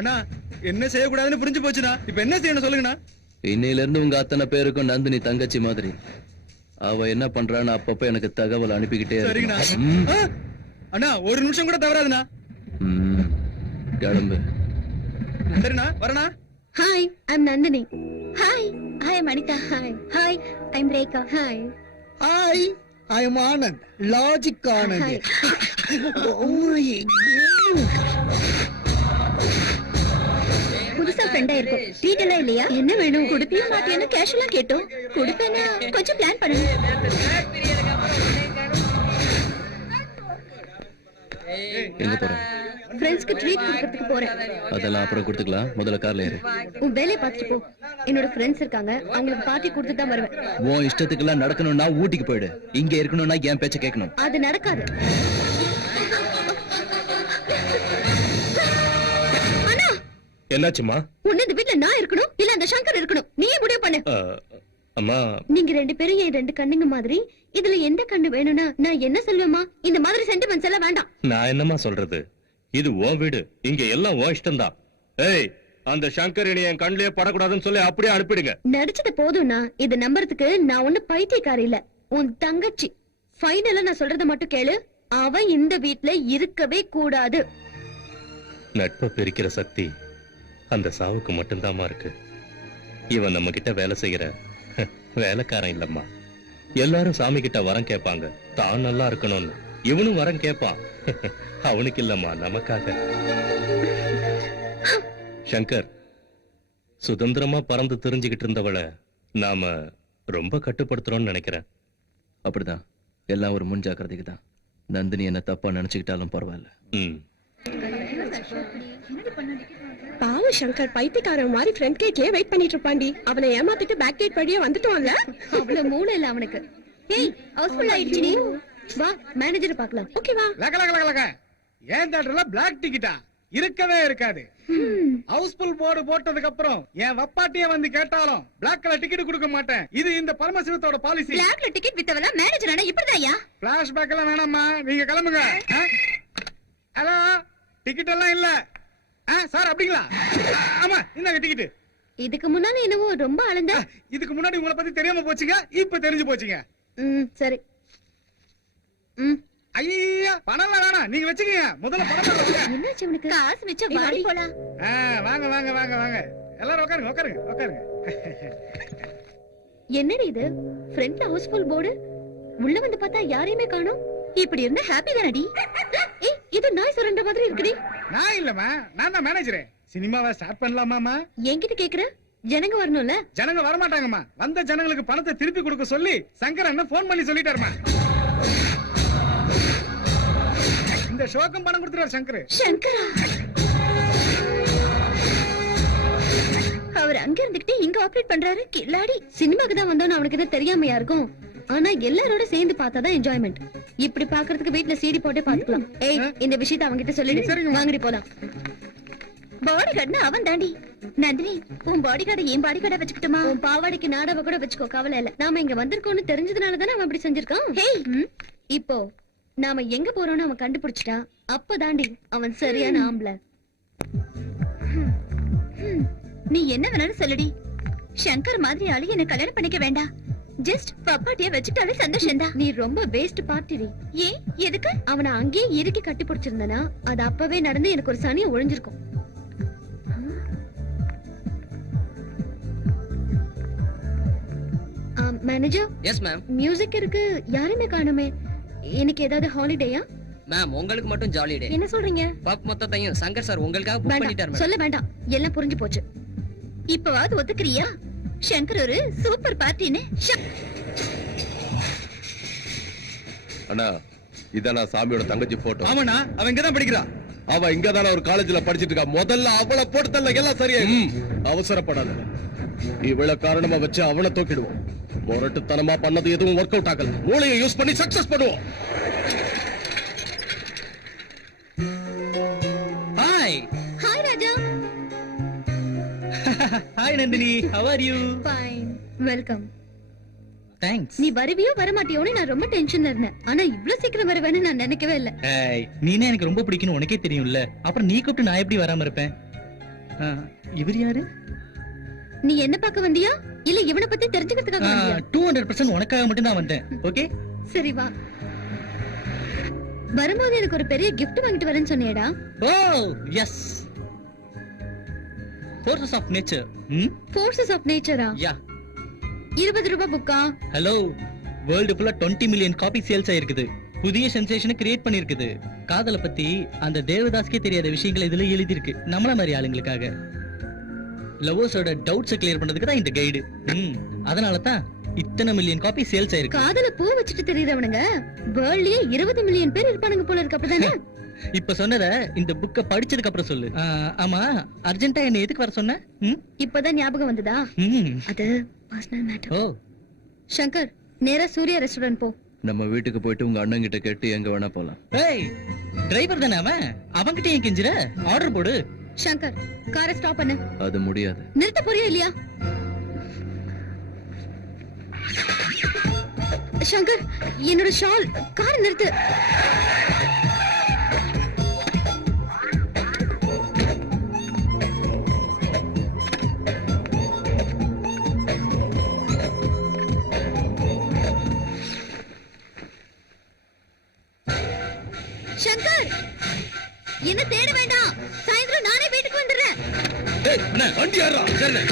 அண்ணா என்ன செய்யக்கூடாதுன்னு புரிஞ்சு போச்சுனா இப்ப என்ன செய்யணும் சொல்லுங்கண்ணா. இன்னையில இருந்து உங்க அத்தனை பேருக்கும் நந்தினி தங்கச்சி மாதிரி. அவ என்ன பண்றான்னு அப்பப்ப எனக்கு தகவல் அனுப்பிக்கிட்டே சரிங்கண்ணா. இருக்கு. அண்ணா ஒரு நிமிஷம் கூட தவறாதுண்ணா. கிளம்பு. சரிண்ணா, வரண்ணா. Hi, I'm Nandini. Hi, I am Anitha. Hi, hi, I'm Rekha. Hi, hi, I am Anand. Logic Anand. புதுசா ஃப்ரெண்டா இருக்கும். ட்ரீட் எல்லாம் இல்லையா? என்ன வேணும்? குடுப்பியா மாட்டியான்னு கேஷுவலா கேட்டோம். குடுப்பேனா? கொஞ்சம் பிளான் பண்ணுங்க. எங்க போற? ஃப்ரெண்ட்ஸ்க்கு ட்ரீட் கொடுக்கறதுக்கு போறேன். அதெல்லாம் அப்புறம் கொடுத்துக்கலாம், முதல்ல கார்ல ஏறு. உன் வேலையை பார்த்துட்டு போ. என்னோட ஃப்ரெண்ட்ஸ் இருக்காங்க, அவங்களுக்கு பார்ட்டி கொடுத்துட்டு தான் வருவேன். உன் இஷ்டத்துக்கெல்லாம் நடக்கணும்னா ஊட்டிக்கு போயிடு. இங்க இருக்கணும்னா என் பேச்ச கேட்கணும். அது நடக்காது. அண்ணா, என்னாச்சுமா? உன்ன இந்த வீட்ல நான் இருக்கணும் இல்ல அந்த சங்கர் இருக்கணும், நீயே முடிவு பண்ணு. அம்மா, நீங்க ரெண்டு பேரும் என் ரெண்டு கண்ணுங்க மாதிரி. இதுல எந்த கண்ணு வேணும்னா நான் என்ன சொல்லுவேமா? இந்த மாதிரி சென்டிமெண்ட்ஸ் எல்லாம் வேண்டாம். நான் என்னம்மா சொல்றது? இது உன் வீடு, இங்க எல்லாம் உன் இஷ்டம்தான். ஏய், அந்த சங்கர் இனி என் கண்ணிலே படக்கூடாதுன்னு சொல்லி அப்படியே அனுப்பிடுங்க. நடிச்சது போதும்னா இது நம்புறதுக்கு நான் ஒண்ணு பைத்தியக்காரி இல்ல, உன் தங்கச்சி. ஃபைனலா நான் சொல்றத மட்டும் கேளு, அவ இந்த வீட்ல இருக்கவே கூடாது. நட்பை பிரிக்கிற சக்தி அந்த சாவுக்கு மட்டும்தாம்மா இருக்கு. இவன் நம்ம கிட்ட வேலை செய்யற வேலைக்காரன் இல்லம்மா. எல்லாரும் சாமி கிட்ட வரம் கேட்பாங்க, தான் நல்லா இருக்கணும்னு. இவனும் வரம் கேட்பான். அவனுக்கு இல்லம்மா, நமக்காக. சங்கர், சுதந்திரமா பறந்து தெரிஞ்சுக்கிட்டு இருந்தவளை நாம ரொம்ப கட்டுப்படுத்துறோம்னு நினைக்கிறேன். அப்படிதான், எல்லாம் ஒரு முன் ஜாக்கிரதைக்கு தான். நந்தினி என்ன தப்பா நினைச்சுக்கிட்டாலும் பரவாயில்ல. பாவம் சங்கர் பைத்தியக்காரன் மாதிரி ஃப்ரண்ட் கேட்லயே வெயிட் பண்ணிட்டு இருப்பாண்டி. அவனை ஏமாத்திட்டு பேக் கேட் வழியா வந்துட்டோம்ல. அவ்வளவு மூளை இல்ல அவனுக்கு. ஏய், ஹவுஸ்ஃபுல் ஆயிடுச்சுடி. வா, மேனேஜரை பார்க்கலாம். ஓகே வா. லக ஏன் தேட்டர்ல பிளாக் டிக்கெட்டா இருக்கவே இருக்காது. ஹவுஸ்ஃபுல் போர்டு போட்டதுக்கு அப்புறம் என் வப்பாட்டியே வந்து கேட்டாலும் பிளாக் கலர் டிக்கெட் கொடுக்க மாட்டேன். இது இந்த பரமசிவத்தோட பாலிசி. பிளாக்ல டிக்கெட் வித்தவனா மேனேஜர் ஆனா இப்படிதான்யா. பிளாஷ்பேக் எல்லாம் வேணாம்மா, நீங்க கிளம்புங்க. ஹலோ, டிக்கெட் எல்லாம் இல்ல சார். அப்படிங்களா? ஆமா, இந்தாங்க டிக்கெட். இதுக்கு முன்னால என்னவோ ரொம்ப அலந்த. இதுக்கு முன்னாடி உங்களை பத்தி தெரியாம போச்சுங்க, இப்ப தெரிஞ்சு போச்சுங்க. சரி. ஐயா, பணம் வேணாம், நீங்க வச்சுக்கீங்க. முதல்ல பணம். என்னாச்சு உனக்கு? காசு மிச்சம் வாடி போலாம். வாங்க வாங்க வாங்க வாங்க, எல்லாரும் உட்காருங்க உட்காருங்க உட்காருங்க. என்னடி இது? ஃப்ரண்ட்ல ஹவுஸ்ஃபுல் போர்டு, உள்ள வந்து பார்த்தா யாரையுமே காணோம். இப்படி இருந்தா ஹாப்பி தானடி? ஏய், இது நாய் சுரண்ட மாதிரி இருக்குடி. நான் இல்லம்மா, நான் தான் மேனேஜரே. சினிமாவை ஸ்டார்ட் பண்ணலாமாமா? என்கிட்ட கேக்குற? ஜனங்க வரணும்ல. ஜனங்க வர மாட்டாங்கம்மா. வந்த ஜனங்களுக்கு பணத்தை திருப்பி கொடுக்க சொல்லி சங்கர் அண்ணன் போன் பண்ணி சொல்லிட்டாருமா. இந்த ஷோக்கும் பணம் கொடுத்துறாரு சங்கர். சங்கரா? அவர் அங்க இருந்துகிட்டு இங்க ஆபரேட் பண்றாரு. கில்லாடி. சினிமாக்கு தான் வந்தோன்னு அவனுக்கு எதுவும் தெரியாமையா இருக்கும். ஆனா எல்லாரோட சேர்ந்து பார்த்தாதான் என்ஜாய்மெண்ட். இப்படி பாக்குறதுக்கு வீட்ல சீடி போட்டே பாத்துக்கலாம். ஏய், இந்த விஷயத்தை அவன்கிட்ட சொல்லிடு. வாங்கடி போலாம். பாடி கார்டுனா அவன் தாண்டி. நந்தினி, உன் பாடி கார்டை என் பாடி கார்டா வச்சுக்கிட்டுமா? உன் பாவாடிக்கு நாடாவ கூட வச்சுக்கோ, கவலை இல்ல. நாம இங்க வந்திருக்கோம்னு தெரிஞ்சதுனாலதானே அவன் அப்படி செஞ்சிருக்கான். இப்போ நாம எங்க போறோம்னு அவன் கண்டுபிடிச்சிட்டா, அப்பதாண்டி அவன் சரியான ஆம்பளை. நீ என்ன வேணாலும் சொல்லுடி. சங்கர் மாதிரி ஆளு என்ன கல்யாணம் பண்ணிக்க வேண்டாம். ஜஸ்ட் பப்பாட்டிய வச்சுட்டாலே சந்தோஷம் தான். நீ ரொம்ப வேஸ்ட் பார்ட்டிடி. ஏன்? எதுக்கு? அவனை அங்கேயே இறுக்கி கட்டி பிடிச்சிருந்தனா அது அப்பவே நடந்து எனக்கு ஒரு சனியை ஒழிஞ்சிருக்கும். மேனேஜர். Yes ma'am. மியூசிக் இருக்கு, யாருமே காணுமே. எனக்கு ஏதாவது ஹாலிடேயா? மேம், உங்களுக்கு மட்டும் ஜாலி டே. என்ன சொல்றீங்க? பப் மொத்தத்தையும் சங்கர் சார் உங்களுக்காக புக் பண்ணிட்டாரு மேம். சொல்ல வேண்டாம், எல்லாம் புரிஞ்சு போச்சு. இப்பவாவது ஒத்துக்கிறியா? சங்கர் ஒரு சூப்பர் பார்ட்டின்னு. அண்ணா, இதானா சாமியோட தங்கச்சி போட்டோ? ஆமாண்ணா, அவன் இங்கதான் படிக்கிறா. அவ இங்கதான ஒரு காலேஜ்ல படிச்சிட்டு இருக்கா. முதல்ல அவளை போட்டு தள்ள, எல்லாம் சரியா. அவசரப்படாத. இவள காரணமா வச்சு அவனை தூக்கிடுவோம். முரட்டுத்தனமா பண்ணது எதுவும் ஒர்க் அவுட் ஆகல. மூளையை யூஸ் பண்ணி சக்சஸ் பண்ணுவோம். Hi. Hi Raja. Hi Nandini, how are you? Fine. Welcome. Thanks. நீ வருவியோ வரமாட்டியோன்னு நான் ரொம்ப டென்ஷன்ல இருந்தேன். ஆனா இவ்ளோ சீக்கிரம் வருவேன்னு நான் நினைக்கவே இல்ல. ஏய், நீனே எனக்கு ரொம்ப பிடிக்கும்னு உனக்கே தெரியும்ல. அப்புறம் நீ கூப்பிட்டு நான் எப்படி வராம இருப்பேன்? இவர் யாரு? நீ என்ன பார்க்க வந்தியா இல்ல இவனை பத்தி தெரிஞ்சுக்கிறதுக்காக வந்தியா? 200% உனக்காக மட்டும் தான் வந்தேன். ஓகே, சரி வா. வரும்போது எனக்கு ஒரு பெரிய கிஃப்ட் வாங்கிட்டு வரேன்னு சொன்னியேடா. Oh yes, forces of nature. Forces of நேச்சரா? யா. 20 ரூபாய் புக்கா? ஹலோ, வேர்ல்டு ஃபுல்லா 20 மில்லியன் காப்பி சேல்ஸ் ஆயிருக்குது. புதிய சென்சேஷனை கிரியேட் பண்ணிருக்குது. காதலை பத்தி அந்த தேவதாஸ்கே தெரியாத விஷயங்கள் இதுல எழுதி இருக்கு. நம்மள மாதிரி ஆளுங்களுக்காக லவ்வர்ஸோட டவுட்ஸ் கிளியர் பண்றதுக்கு தான் இந்த கைடு. அதனால தான் இத்தனை மில்லியன் காப்பி சேல்ஸ் ஆயிருக்கு. காதல பூ வச்சிட்டு தெரியுறவனுங்க வேர்ல்ட்லயே 20 மில்லியன் பேர் இருப்பானுங்க போல இருக்கு. அப்படிதானே? இப்ப சொன்னத இந்த புக்க படிச்சதுக்கு அப்புறம் சொல்லு. ஆமா, அர்ஜென்ட்டா என்ன எதுக்கு வர சொன்ன? இப்பதான் ஞாபகம் வந்ததா? அது பர்சனல் மேட்டர். ஓ சங்கர், நேரா சூர்யா ரெஸ்டாரண்ட் போ. நம்ம வீட்டுக்கு போயிட்டு உங்க அண்ணன் கிட்ட கேட்டு எங்க வேணா போலாம். ஏய், டிரைவர் தானே அவன், அவன்கிட்ட ஏன் கெஞ்சுற? ஆர்டர் போடு. சங்கர், காரை ஸ்டாப் பண்ணு. அது முடியாது. நிறுத்த போறியா இல்லையா? சங்கர், என்னோட ஷால். காரை நிறுத்து. சங்கர், என்ன தேட வேண்டாம். சாயந்தரம் நானே வீட்டுக்கு வந்துடுறேன். ஏய் அண்ணா, வண்டி யாரா? சரி.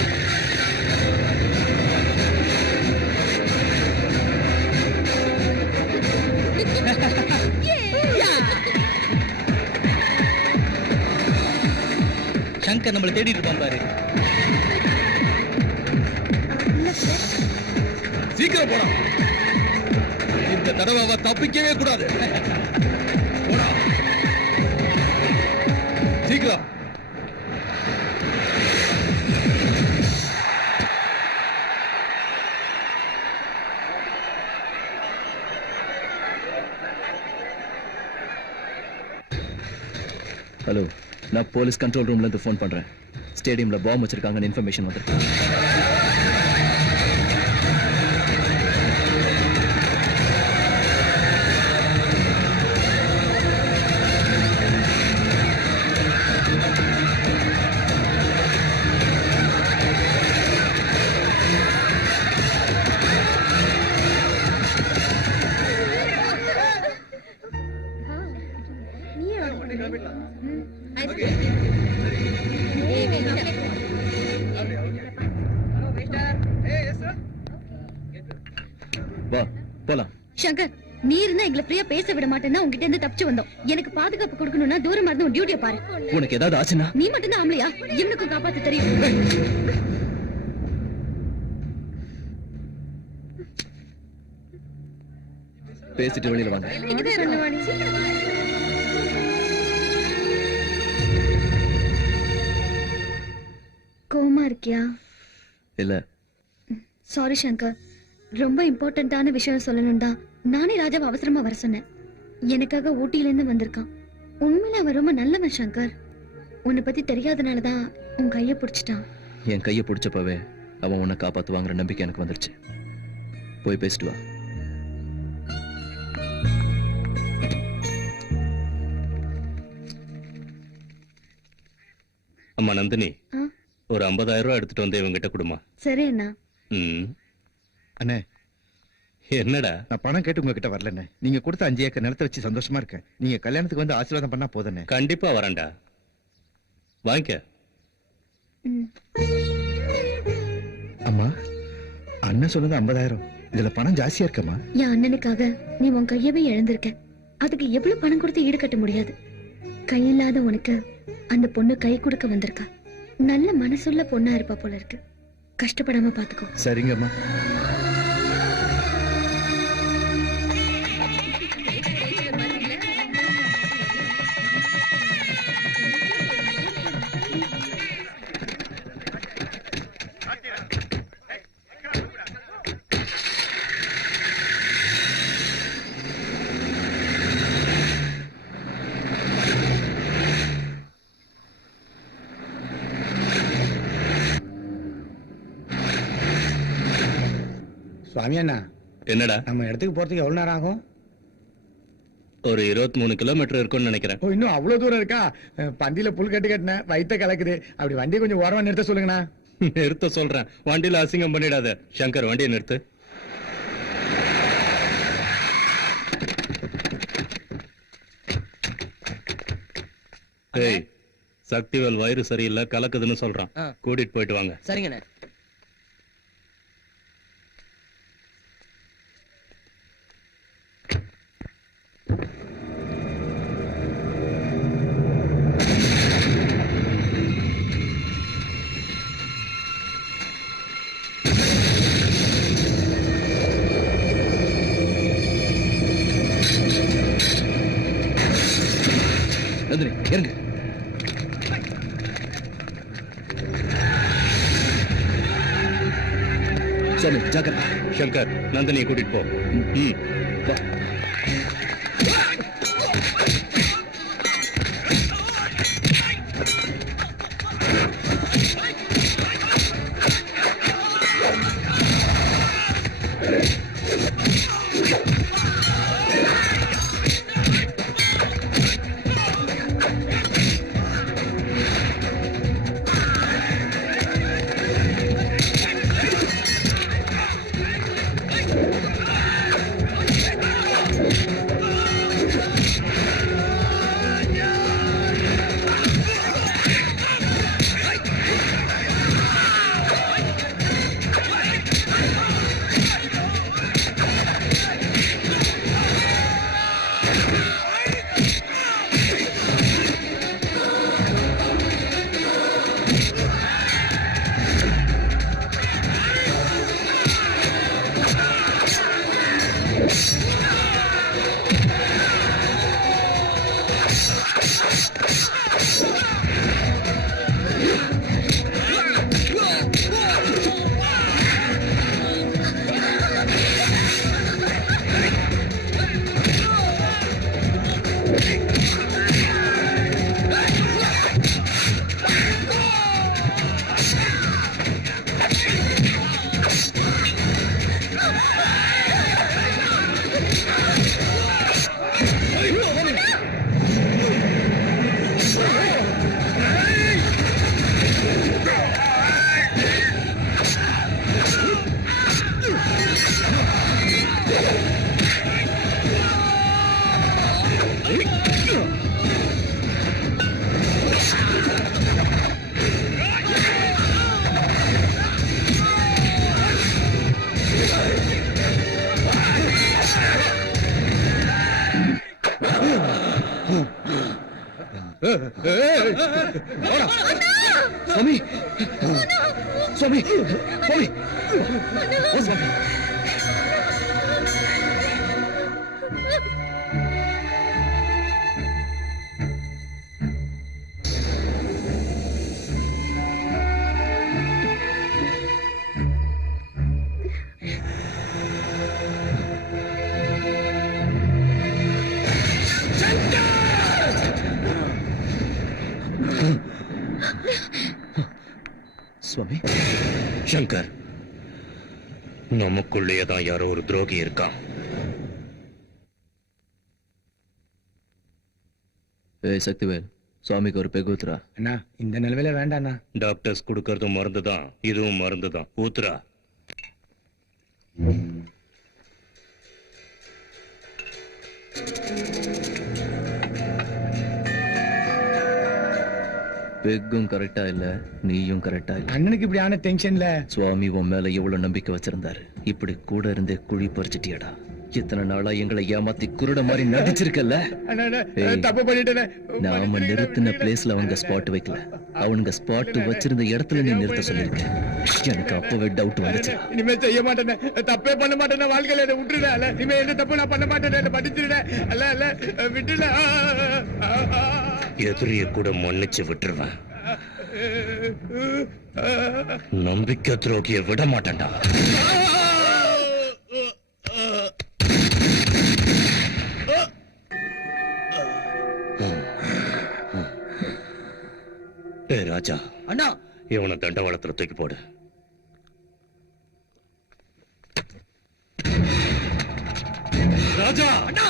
சங்கர் நம்மள தேடிட்டு இருப்பான் பாரு. சீக்கிரம் போடா. இந்த தடவை அவ தப்பிக்கவே கூடாது. போடா. சீக்கிரம். ஹலோ, நான் போலீஸ் கண்ட்ரோல் ரூம்ல இருந்து ஃபோன் பண்றேன். ஸ்டேடியம்ல பாம்பு வச்சிருக்காங்கன்னு இன்ஃபர்மேஷன் வந்திருக்கு. வா போலாம். சங்கர், நீ இருந்தா எங்களை ஃப்ரீயா பேச விட மாட்டேன்னா உங்ககிட்ட இருந்து தப்பிச்சு வந்தோம். எனக்கு பாதுகாப்பு கொடுக்கணும்னா தூரமா இருந்து டியூட்டியை பாரு. உனக்கு ஏதாவது ஆச்சுன்னா? நீ மட்டும் தான் ஆம்பளையா? இவனுக்கும் காப்பாத்த தெரியும். பேசிட்டு வெளியில வாங்க. இங்கதான் இருங்க, வாடி. கோமா இருக்கியா? இல்ல. சாரி சங்கர், ரொம்ப இம்பார்ட்டன்டான விஷயம் சொல்லணும் தான் நானே ராஜாவை அவசரமா வர சொன்னேன். எனக்காக ஊட்டியில இருந்து வந்திருக்கான். உண்மையில அவன் ரொம்ப நல்லவன் சங்கர். உன்னை பத்தி தெரியாதனாலதான் உன் கைய பிடிச்சிட்டான். என் கைய பிடிச்சப்பவே அவன் உன்னை காப்பாத்துவாங்கிற நம்பிக்கை எனக்கு வந்துருச்சு. போய் பேசிட்டு வா. அம்மா நந்தினி, ஆ? ஒரு 50,000 ரூபாய் எடுத்துட்டு வந்து இவங்கிட்ட கொடுமா. சரி அண்ணா. அண்ணே, என்னடா? நான் பணம் கேட்டு உங்ககிட்ட வரலண்ணே. நீங்க கொடுத்த 5 ஏக்கர் நிலத்தை வச்சு சந்தோஷமா இருக்கேன். நீங்க கல்யாணத்துக்கு வந்து ஆசீர்வாதம் பண்ணா போதுண்ணே. கண்டிப்பா வரேன்டா. வாங்கிக்க. அம்மா, அண்ணன் சொன்னது 50,000. இதுல பணம் ஜாஸ்தியா இருக்கம்மா. என் அண்ணனுக்காக நீ உன் கையவே இழந்திருக்க. அதுக்கு எவ்வளவு பணம் கொடுத்து ஈடுகட்ட முடியாது. கையில்லாத உனக்கு அந்த பொண்ணு கை கொடுக்க வந்திருக்கா. நல்ல மனசுள்ள பொண்ணா இருப்பா போல இருக்கு. கஷ்டப்படாம பாத்துக்கோ. சரிங்கம்மா. சுவாமி அண்ணா, என்னடா? நம்ம இடத்துக்கு போறதுக்கு எவ்வளவு நேரம் ஆகும்? ஒரு 23 கிலோமீட்டர் இருக்கும்னு நினைக்கிறேன். ஓ, இன்னும் அவ்வளவு தூரம் இருக்கா? பந்தியில புல் கட்டு கட்டினேன், வயித்த கலக்குது. அப்படி வண்டியை கொஞ்சம் ஓரமா நிறுத்த சொல்லுங்கண்ணா. நிறுத்த சொல்றேன். வண்டியில அசிங்கம் பண்ணிடாத. சங்கர், வண்டியை நிறுத்து. ஏய், சக்திவேல் வயிறு சரியில்லை, கலக்குதுன்னு சொல்றான். கூட்டிட்டு போயிட்டு வாங்க. சரிங்கண்ணே. நந்தினி இறங்கு. சுவாமி ஜாக்கிரதை. சங்கர், நந்தினியை கூட்டிட்டு போ. ம். வா. சுவாமி சுவாமி சுவாமி ஓ சுவாமி. சுவாமி சங்கர், நமக்குள்ளேயே தான் யாரோ ஒரு துரோகி இருக்கான். ஏய் சக்திவேல், சுவாமிக்கு ஒரு பெகு ஊத்துறா. அண்ணா இந்த நிலவில வேண்டாண்ணா. டாக்டர்ஸ் கொடுக்கறதும் மருந்து தான், இதுவும் மருந்து தான். ஊத்துறா. பெக்கும் கரெக்டா இல்ல, நீயும் கரெக்டா இல்ல. அண்ணனுக்கு இப்படி ஆன டென்ஷன்ல சுவாமி உன் மேல எவ்வளவு நம்பிக்கை வச்சிருந்தாரு, இப்படி கூட இருந்தே குழி பறிச்சிட்டியடா. இத்தனை நாளா எங்களை ஏமாத்தி குருட மாதிரி நடிச்சிருக்கல. ஏய், தப்பு பண்ணிட்டேனே. நாம நிறுத்தின பிளேஸ்ல அவங்க ஸ்பாட் வைக்கல, அவனுங்க ஸ்பாட் வச்சிருந்த இடத்துல நீ நிறுத்த சொல்லிருக்க. எனக்கு அப்பவே டவுட் வந்துச்சு. இனிமே செய்ய மாட்டேனே, தப்பே பண்ண மாட்டேனே. வாழ்க்கையில என்ன விட்டுடா. அல்ல இனிமே எந்த தப்பு நான் பண்ண மாட்டேனே. என்ன படிச்சிருடேன். அல்ல அல்ல விட்டுல. எதிரிய கூட மன்னிச்சு விட்டுருவேன். நம்பிக்கை துரோகியை விட மாட்டேன்டா. ஏய் ராஜா, அண்ணா இவனை தண்டவாளத்துல தூக்கி போடு. ராஜா, அண்ணா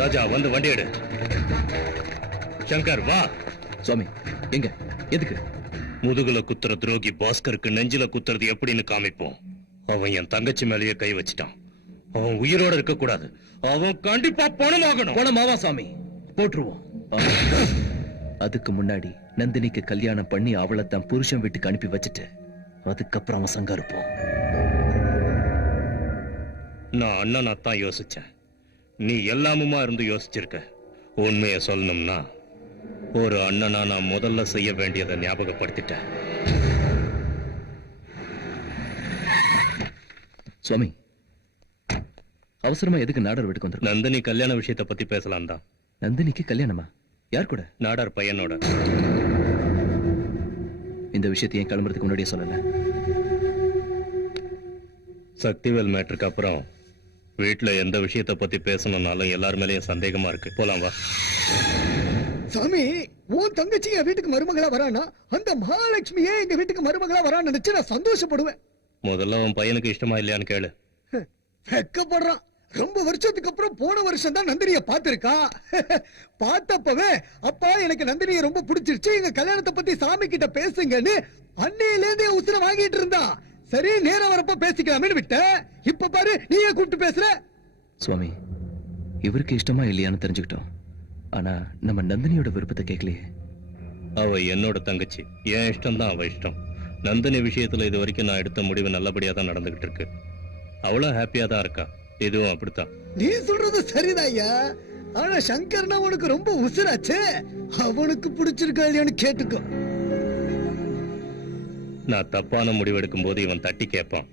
ராஜா வந்து வண்டி எடு. சங்கர் வா. சுவாமி எங்க, எதுக்கு? முதுகுல குத்துற துரோகி பாஸ்கருக்கு நெஞ்சில குத்துறது எப்படின்னு காமிப்போம். அவன் என் தங்கச்சி மேலேயே கை வச்சிட்டான். அவன் உயிரோட இருக்க கூடாது. அவன் கண்டிப்பா பணமாகணும். பணமாவா சாமி? போட்டுருவோம். அதுக்கு முன்னாடி நந்தினிக்கு கல்யாணம் பண்ணி அவளை தான் புருஷன் வீட்டுக்கு அனுப்பி வச்சுட்டு அதுக்கப்புறம் அவன் சங்க இருப்போம். நான் அண்ணனா தான் யோசிச்சேன். நீ எல்லாமுமா இருந்து யோசிச்சிருக்க. உண்மையை சொல்லணும்னா ஒரு அண்ணனா நான் முதல்ல செய்ய வேண்டியதை ஞாபகப்படுத்திட்டேன். சுவாமி அவசரமா எதுக்கு நாடார் வீட்டுக்கு வந்துரு? நந்தினி கல்யாண விஷயத்தை பத்தி பேசலாம் தான். நந்தினிக்கு கல்யாணமா? யார் கூட? நாடார் பையனோட. இந்த விஷயத்தை ஏன் கிளம்புறதுக்கு முன்னாடியே சொல்லல? சக்திவேல் மேட்டருக்கு அப்புறம் வீட்டுல எந்த விஷயத்தை பத்தி பேசணும்னாலும் எல்லார் மேலயும் சந்தேகமா இருக்கு. போலாம் வா. சாமி, உன் தங்கச்சி என் வீட்டுக்கு மருமகளா வரானா, அந்த மகாலட்சுமியே எங்க வீட்டுக்கு மருமகளா வரான்னு நினைச்சு நான் சந்தோஷப்படுவேன். முதல்ல உன் பையனுக்கு இஷ்டமா இல்லையான்னு கேளு. வெக்கப்படுறான். ரொம்ப வருஷத்துக்கு அப்புறம் போன வருஷம் தான் நந்தினிய பாத்திருக்கா. பார்த்தப்பவே அப்பா எனக்கு நந்தினிய ரொம்ப பிடிச்சிருச்சு, எங்க கல்யாணத்தை பத்தி சாமி கிட்ட பேசுங்கன்னு அன்னையில இருந்தே உசுர வாங்கிட்டு இருந்தா. சரி, நேரம் வரப்ப பேசிக்கலாமே விட்ட. இப்ப பாரு, நீயே கூப்பிட்டு பேசுற. சுவாமி, இவருக்கு இஷ்டமா இல்லையான்னு தெரிஞ்சுக்கிட்டோம். ஆனா நம்ம நந்தினியோட விருப்பத்தை கேட்கலையே. அவ என்னோட தங்கச்சி, என் இஷ்டம் தான் அவ இஷ்டம். நந்தினி விஷயத்துல இது வரைக்கும் நான் எடுத்த முடிவு நல்லபடியா தான் நடந்துகிட்டு இருக்கு. அவளும் ஹாப்பியா தான் இருக்கா. இதுவும் அப்படித்தான். நீ சொல்றது சரிதான் ஐயா. ஆனா சங்கர்னா உனக்கு ரொம்ப உசுராச்சே. அவனுக்கு பிடிச்சிருக்கா இல்லையான்னு கேட்டுக்கோ. நான் தப்பான முடிவெடுக்கும் போது இவன் தட்டி கேட்பான்,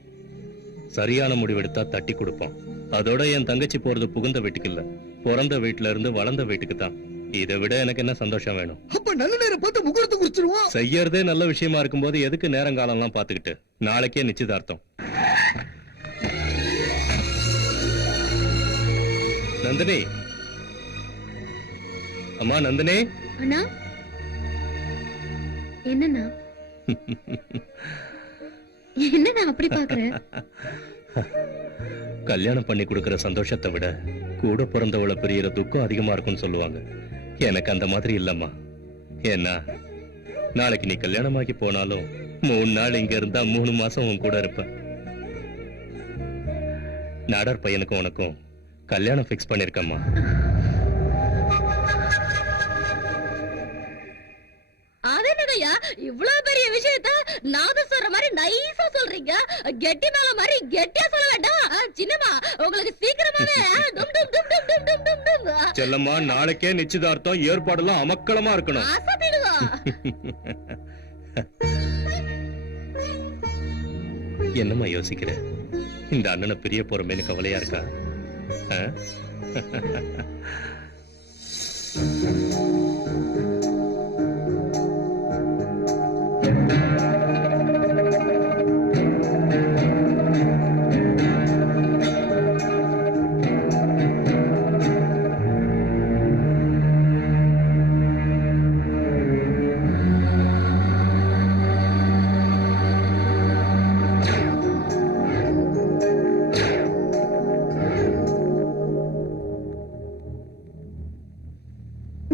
சரியான முடிவெடுத்தா தட்டி கொடுப்பான். அதோட என் தங்கச்சி போறது புகுந்த வீட்டுக்கு இல்ல, பிறந்த வீட்டுல இருந்து வளர்ந்த வீட்டுக்கு தான். இதை விட எனக்கு என்ன சந்தோஷம் வேணும்? அப்ப நல்ல நேரம் பார்த்து முகூர்த்தம் குறிச்சிருவோம். செய்யறதே நல்ல விஷயமா இருக்கும்போது எதுக்கு நேரங்காலம் எல்லாம் பாத்துக்கிட்டு? நாளைக்கே நிச்சயதார்த்தம். நந்தினி, அம்மா நந்தினி. அண்ணா, என்னண்ணா? என்னண்ணா அப்படி பாக்குறேன்? கல்யாணம் பண்ணி கொடுக்கிற சந்தோஷத்தை விட கூட பிறந்தவளை பிரியிற துக்கம் அதிகமா இருக்கும்னு சொல்லுவாங்க. எனக்கு அந்த மாதிரி இல்லம்மா. ஏன்னா நாளைக்கு நீ கல்யாணமாக்கி போனாலும் 3 நாள் இங்க இருந்தா 3 மாசம் உன் கூட இருப்ப. நாடார் பையனுக்கும் உனக்கும் கல்யாணம் பிக்ஸ் பண்ணிருக்கம்மா. அதனடையா இவ்வளவு பெரிய விஷயத்த நாத சொல்ற மாதிரி நைஸா சொல்றீங்க. கெட்டி மேல மாதிரி கெட்டியா சொல்ல வேண்டாம். சின்னமா, உங்களுக்கு சீக்கிரமாவே டும் டும் டும் டும் டும் டும் டும் டும். செல்லம்மா, நாளைக்கே நிச்சயதார்த்தம். ஏற்பாடெல்லாம் அமக்களமா இருக்கணும். ஆசைப்படுங்க. என்னம்மா யோசிக்கிற? இந்த அண்ணனை பிரிய போறமேனு கவலையா இருக்கா?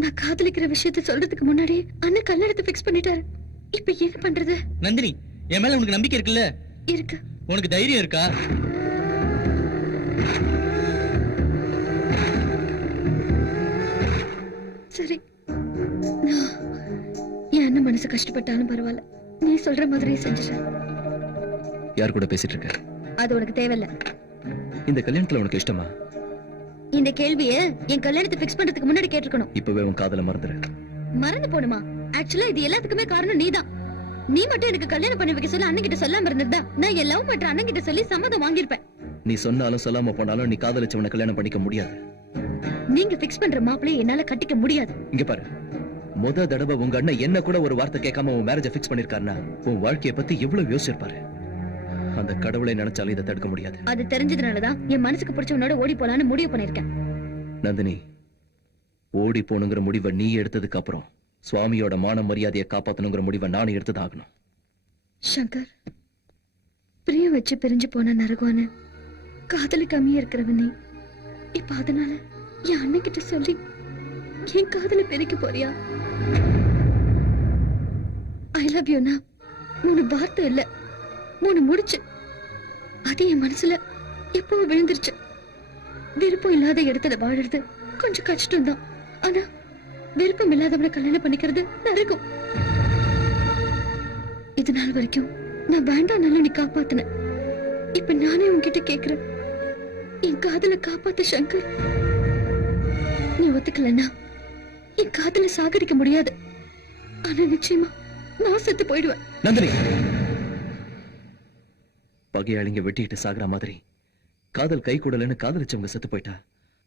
நான் காதலிக்கிற விஷயத்தை சொல்றதுக்கு முன்னாடி அண்ணன் கல்யாணத்தை பிக்ஸ் பண்ணிட்டாரு. இப்ப என்ன பண்றது? நந்தினி, என் மேல உனக்கு நம்பிக்கை இருக்குல்ல? இருக்கு. உனக்கு தைரியம் இருக்கா? சரி, என் அண்ணன் மனசு கஷ்டப்பட்டாலும் பரவாயில்ல, நீ சொல்ற மாதிரியே செஞ்சுட்டேன். யார் கூட பேசிட்டு இருக்க? அது உனக்கு தேவையில்ல. இந்த கல்யாணத்துல உனக்கு இஷ்டமா? இந்த கேள்விய என் கல்யாணத்தை பிக்ஸ் பண்றதுக்கு முன்னாடி கேட்டிருக்கணும். இப்பவே உன் காதல மறந்துரு. மறந்து போணுமா? ஆக்சுவலா இது எல்லாத்துக்குமே காரணம் நீதான். நீ மட்டும் எனக்கு கல்யாணம் பண்ணி வைக்க சொல்ல அண்ணன் கிட்ட சொல்லாம இருந்திருந்தா நான் என் லவ் பண்ற அண்ணன் கிட்ட சொல்லி சம்மதம் வாங்கியிருப்பேன். நீ சொன்னாலும் சொல்லாம போனாலும் நீ காதலிச்சவனை கல்யாணம் பண்ணிக்க முடியாது. நீங்க பிக்ஸ் பண்ற மாப்பிளைய என்னால கட்டிக்க முடியாது. இங்க பாரு, முத தடவை உங்க அண்ணன் என்ன கூட ஒரு வார்த்தை கேட்காம உன் மேரேஜ பிக்ஸ் பண்ணிருக்காருன்னா உன் வாழ்க்கைய பத்தி எவ்வளவு யோசிச்சிருப்பாரு. அந்த கடவுளை நினைச்சாலும் இதை தடுக்க முடியாது. அது தெரிஞ்சதுனாலதான் என் மனசுக்கு பிடிச்சவனோட ஓடி போலான்னு முடிவு பண்ணிருக்கேன். நந்தினி, ஓடி போனுங்கிற முடிவை நீ எடுத்ததுக்கு அப்புறம் சுவாமியோட மான மரியாதையை காப்பாத்தணுங்கிற முடிவை நானும் எடுத்ததாகணும். சங்கர், பிரியம் வச்சு பிரிஞ்சு போன நரகுவான காதலுக்காமையே இருக்கிறவன் நீ. இப்ப அதனால என் அண்ணன் கிட்ட சொல்லி என் காதலை பெருக்க போறியா? ஐ லவ் யூனா 3 வார்த்தை இல்ல, 3 முடிச்சு. அது என் மனசுல எப்பவும் விழுந்துருச்சு. விருப்பம் இல்லாத இடத்துல வாழறது கொஞ்சம் கஷ்டம் தான். ஆனா விருப்பம் இல்லாதவனை கல்யாணம் பண்ணிக்கிறது நரகம். இது நாள் வரைக்கும் நான் வேண்டாம் நீ காப்பாத்தின. இப்ப நானே உன்கிட்ட கேக்குறேன், என் காதலை காப்பாத்த சங்கர். நீ ஒத்துக்கலன்னா என் காதலை சாகடிக்க முடியாது. ஆனா நிச்சயமா நான் செத்து போயிடுவேன். நந்தினி, பகையாளிங்க வெட்டிட்டு சாகுற மாதிரி காதல் கை கூடலன்னு காதலிச்சவங்க செத்து போயிட்டா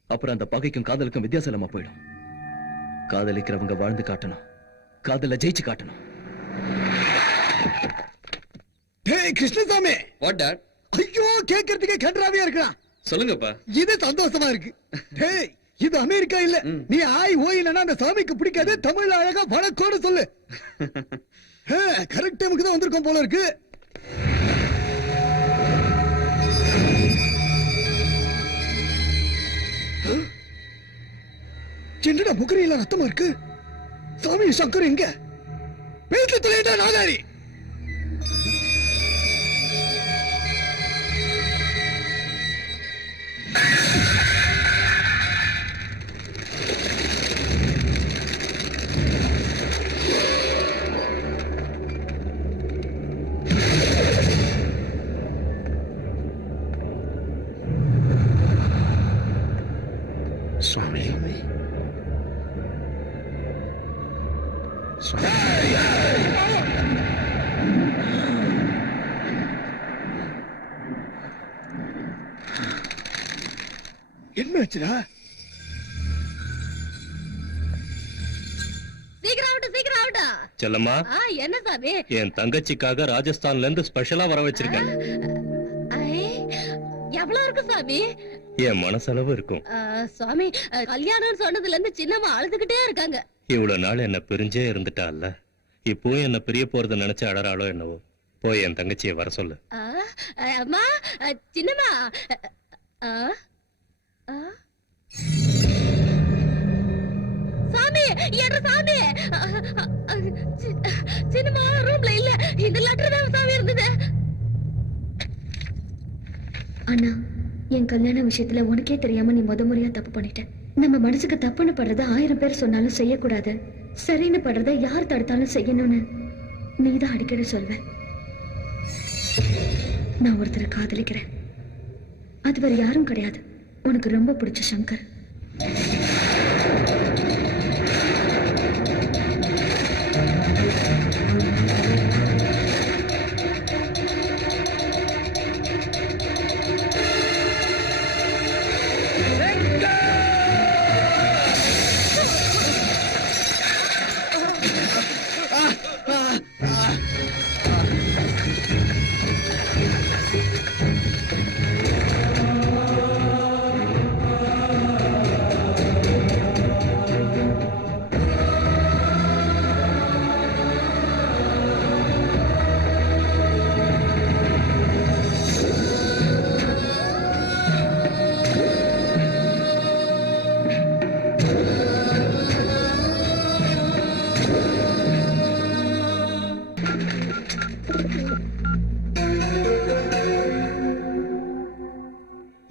அப்புறம் அந்த பகைக்கும் காதலுக்கும் வித்தியாசம் இல்லாம போயிடும். காதலிக்கிறவங்க வாழ்ந்து காட்டணும், காதல ஜெயிச்சு காட்டணும். டேய் கிருஷ்ணசாமி, வாட் டாட்? ஐயோ கேட்கறதுக்கே கன்றாவியா இருக்கான். சொல்லுங்கப்பா. இது சந்தோஷமா இருக்கு. டேய் இது அமெரிக்கா இல்ல. நீ ஆய் ஓயிலனா அந்த சாமிக்கு பிடிக்காது. தமிழ்ல அழகா வணக்கோட சொல்லு. கரெக்ட் டைமுக்கு தான் வந்திருக்கோம் போல இருக்கு. என்னடா முகரியில ரத்தமா இருக்கு? சாமி சங்கர் எங்க? பேச தொலைடா நாகாரி. சுவாமி என்னாச்சுடா? சீக்கிரம் ஆகட்டா. செல்லம்மா, என்ன சாமி? என் தங்கச்சிக்காக ராஜஸ்தான்ல இருந்து ஸ்பெஷலா வர வச்சிருக்கேன். எவ்வளவு இருக்கு சாமி? என் மனசளவு இருக்கும். சுவாமி, கல்யாணம் சொன்னதுல இருந்து சின்னம்மா அழுதுகிட்டே இருக்காங்க. இவ்வளவு நாள் என்ன பிரிஞ்சே இருந்துட்டால, இப்போ என்ன பிரிய போறத நினைச்சு அழறாளோ என்னவோ. போய் என் தங்கச்சியை வர சொல்லு. அம்மா, சின்னம்மா. சாமி, என்ற சாமி. சின்னம்மா ரூம்ல இல்ல. இந்த லெட்டர் தான் சாமி இருந்தது. அண்ணா, என் கல்யாண விஷயத்துல உனக்கே தெரியாம நீ முறையா தப்பு பண்ணிட்ட. நம்ம மனசுக்கு தப்புன்னு படுறத 1000 பேர் சொன்னாலும் செய்யக்கூடாது, சரின்னு படுறத யார் தடுத்தாலும் செய்யணும்னு நீதான் அடிக்கடி சொல்வ. நான் ஒருத்தரை காதலிக்கிறேன். அது வேற யாரும் கிடையாது, உனக்கு ரொம்ப பிடிச்ச சங்கர்.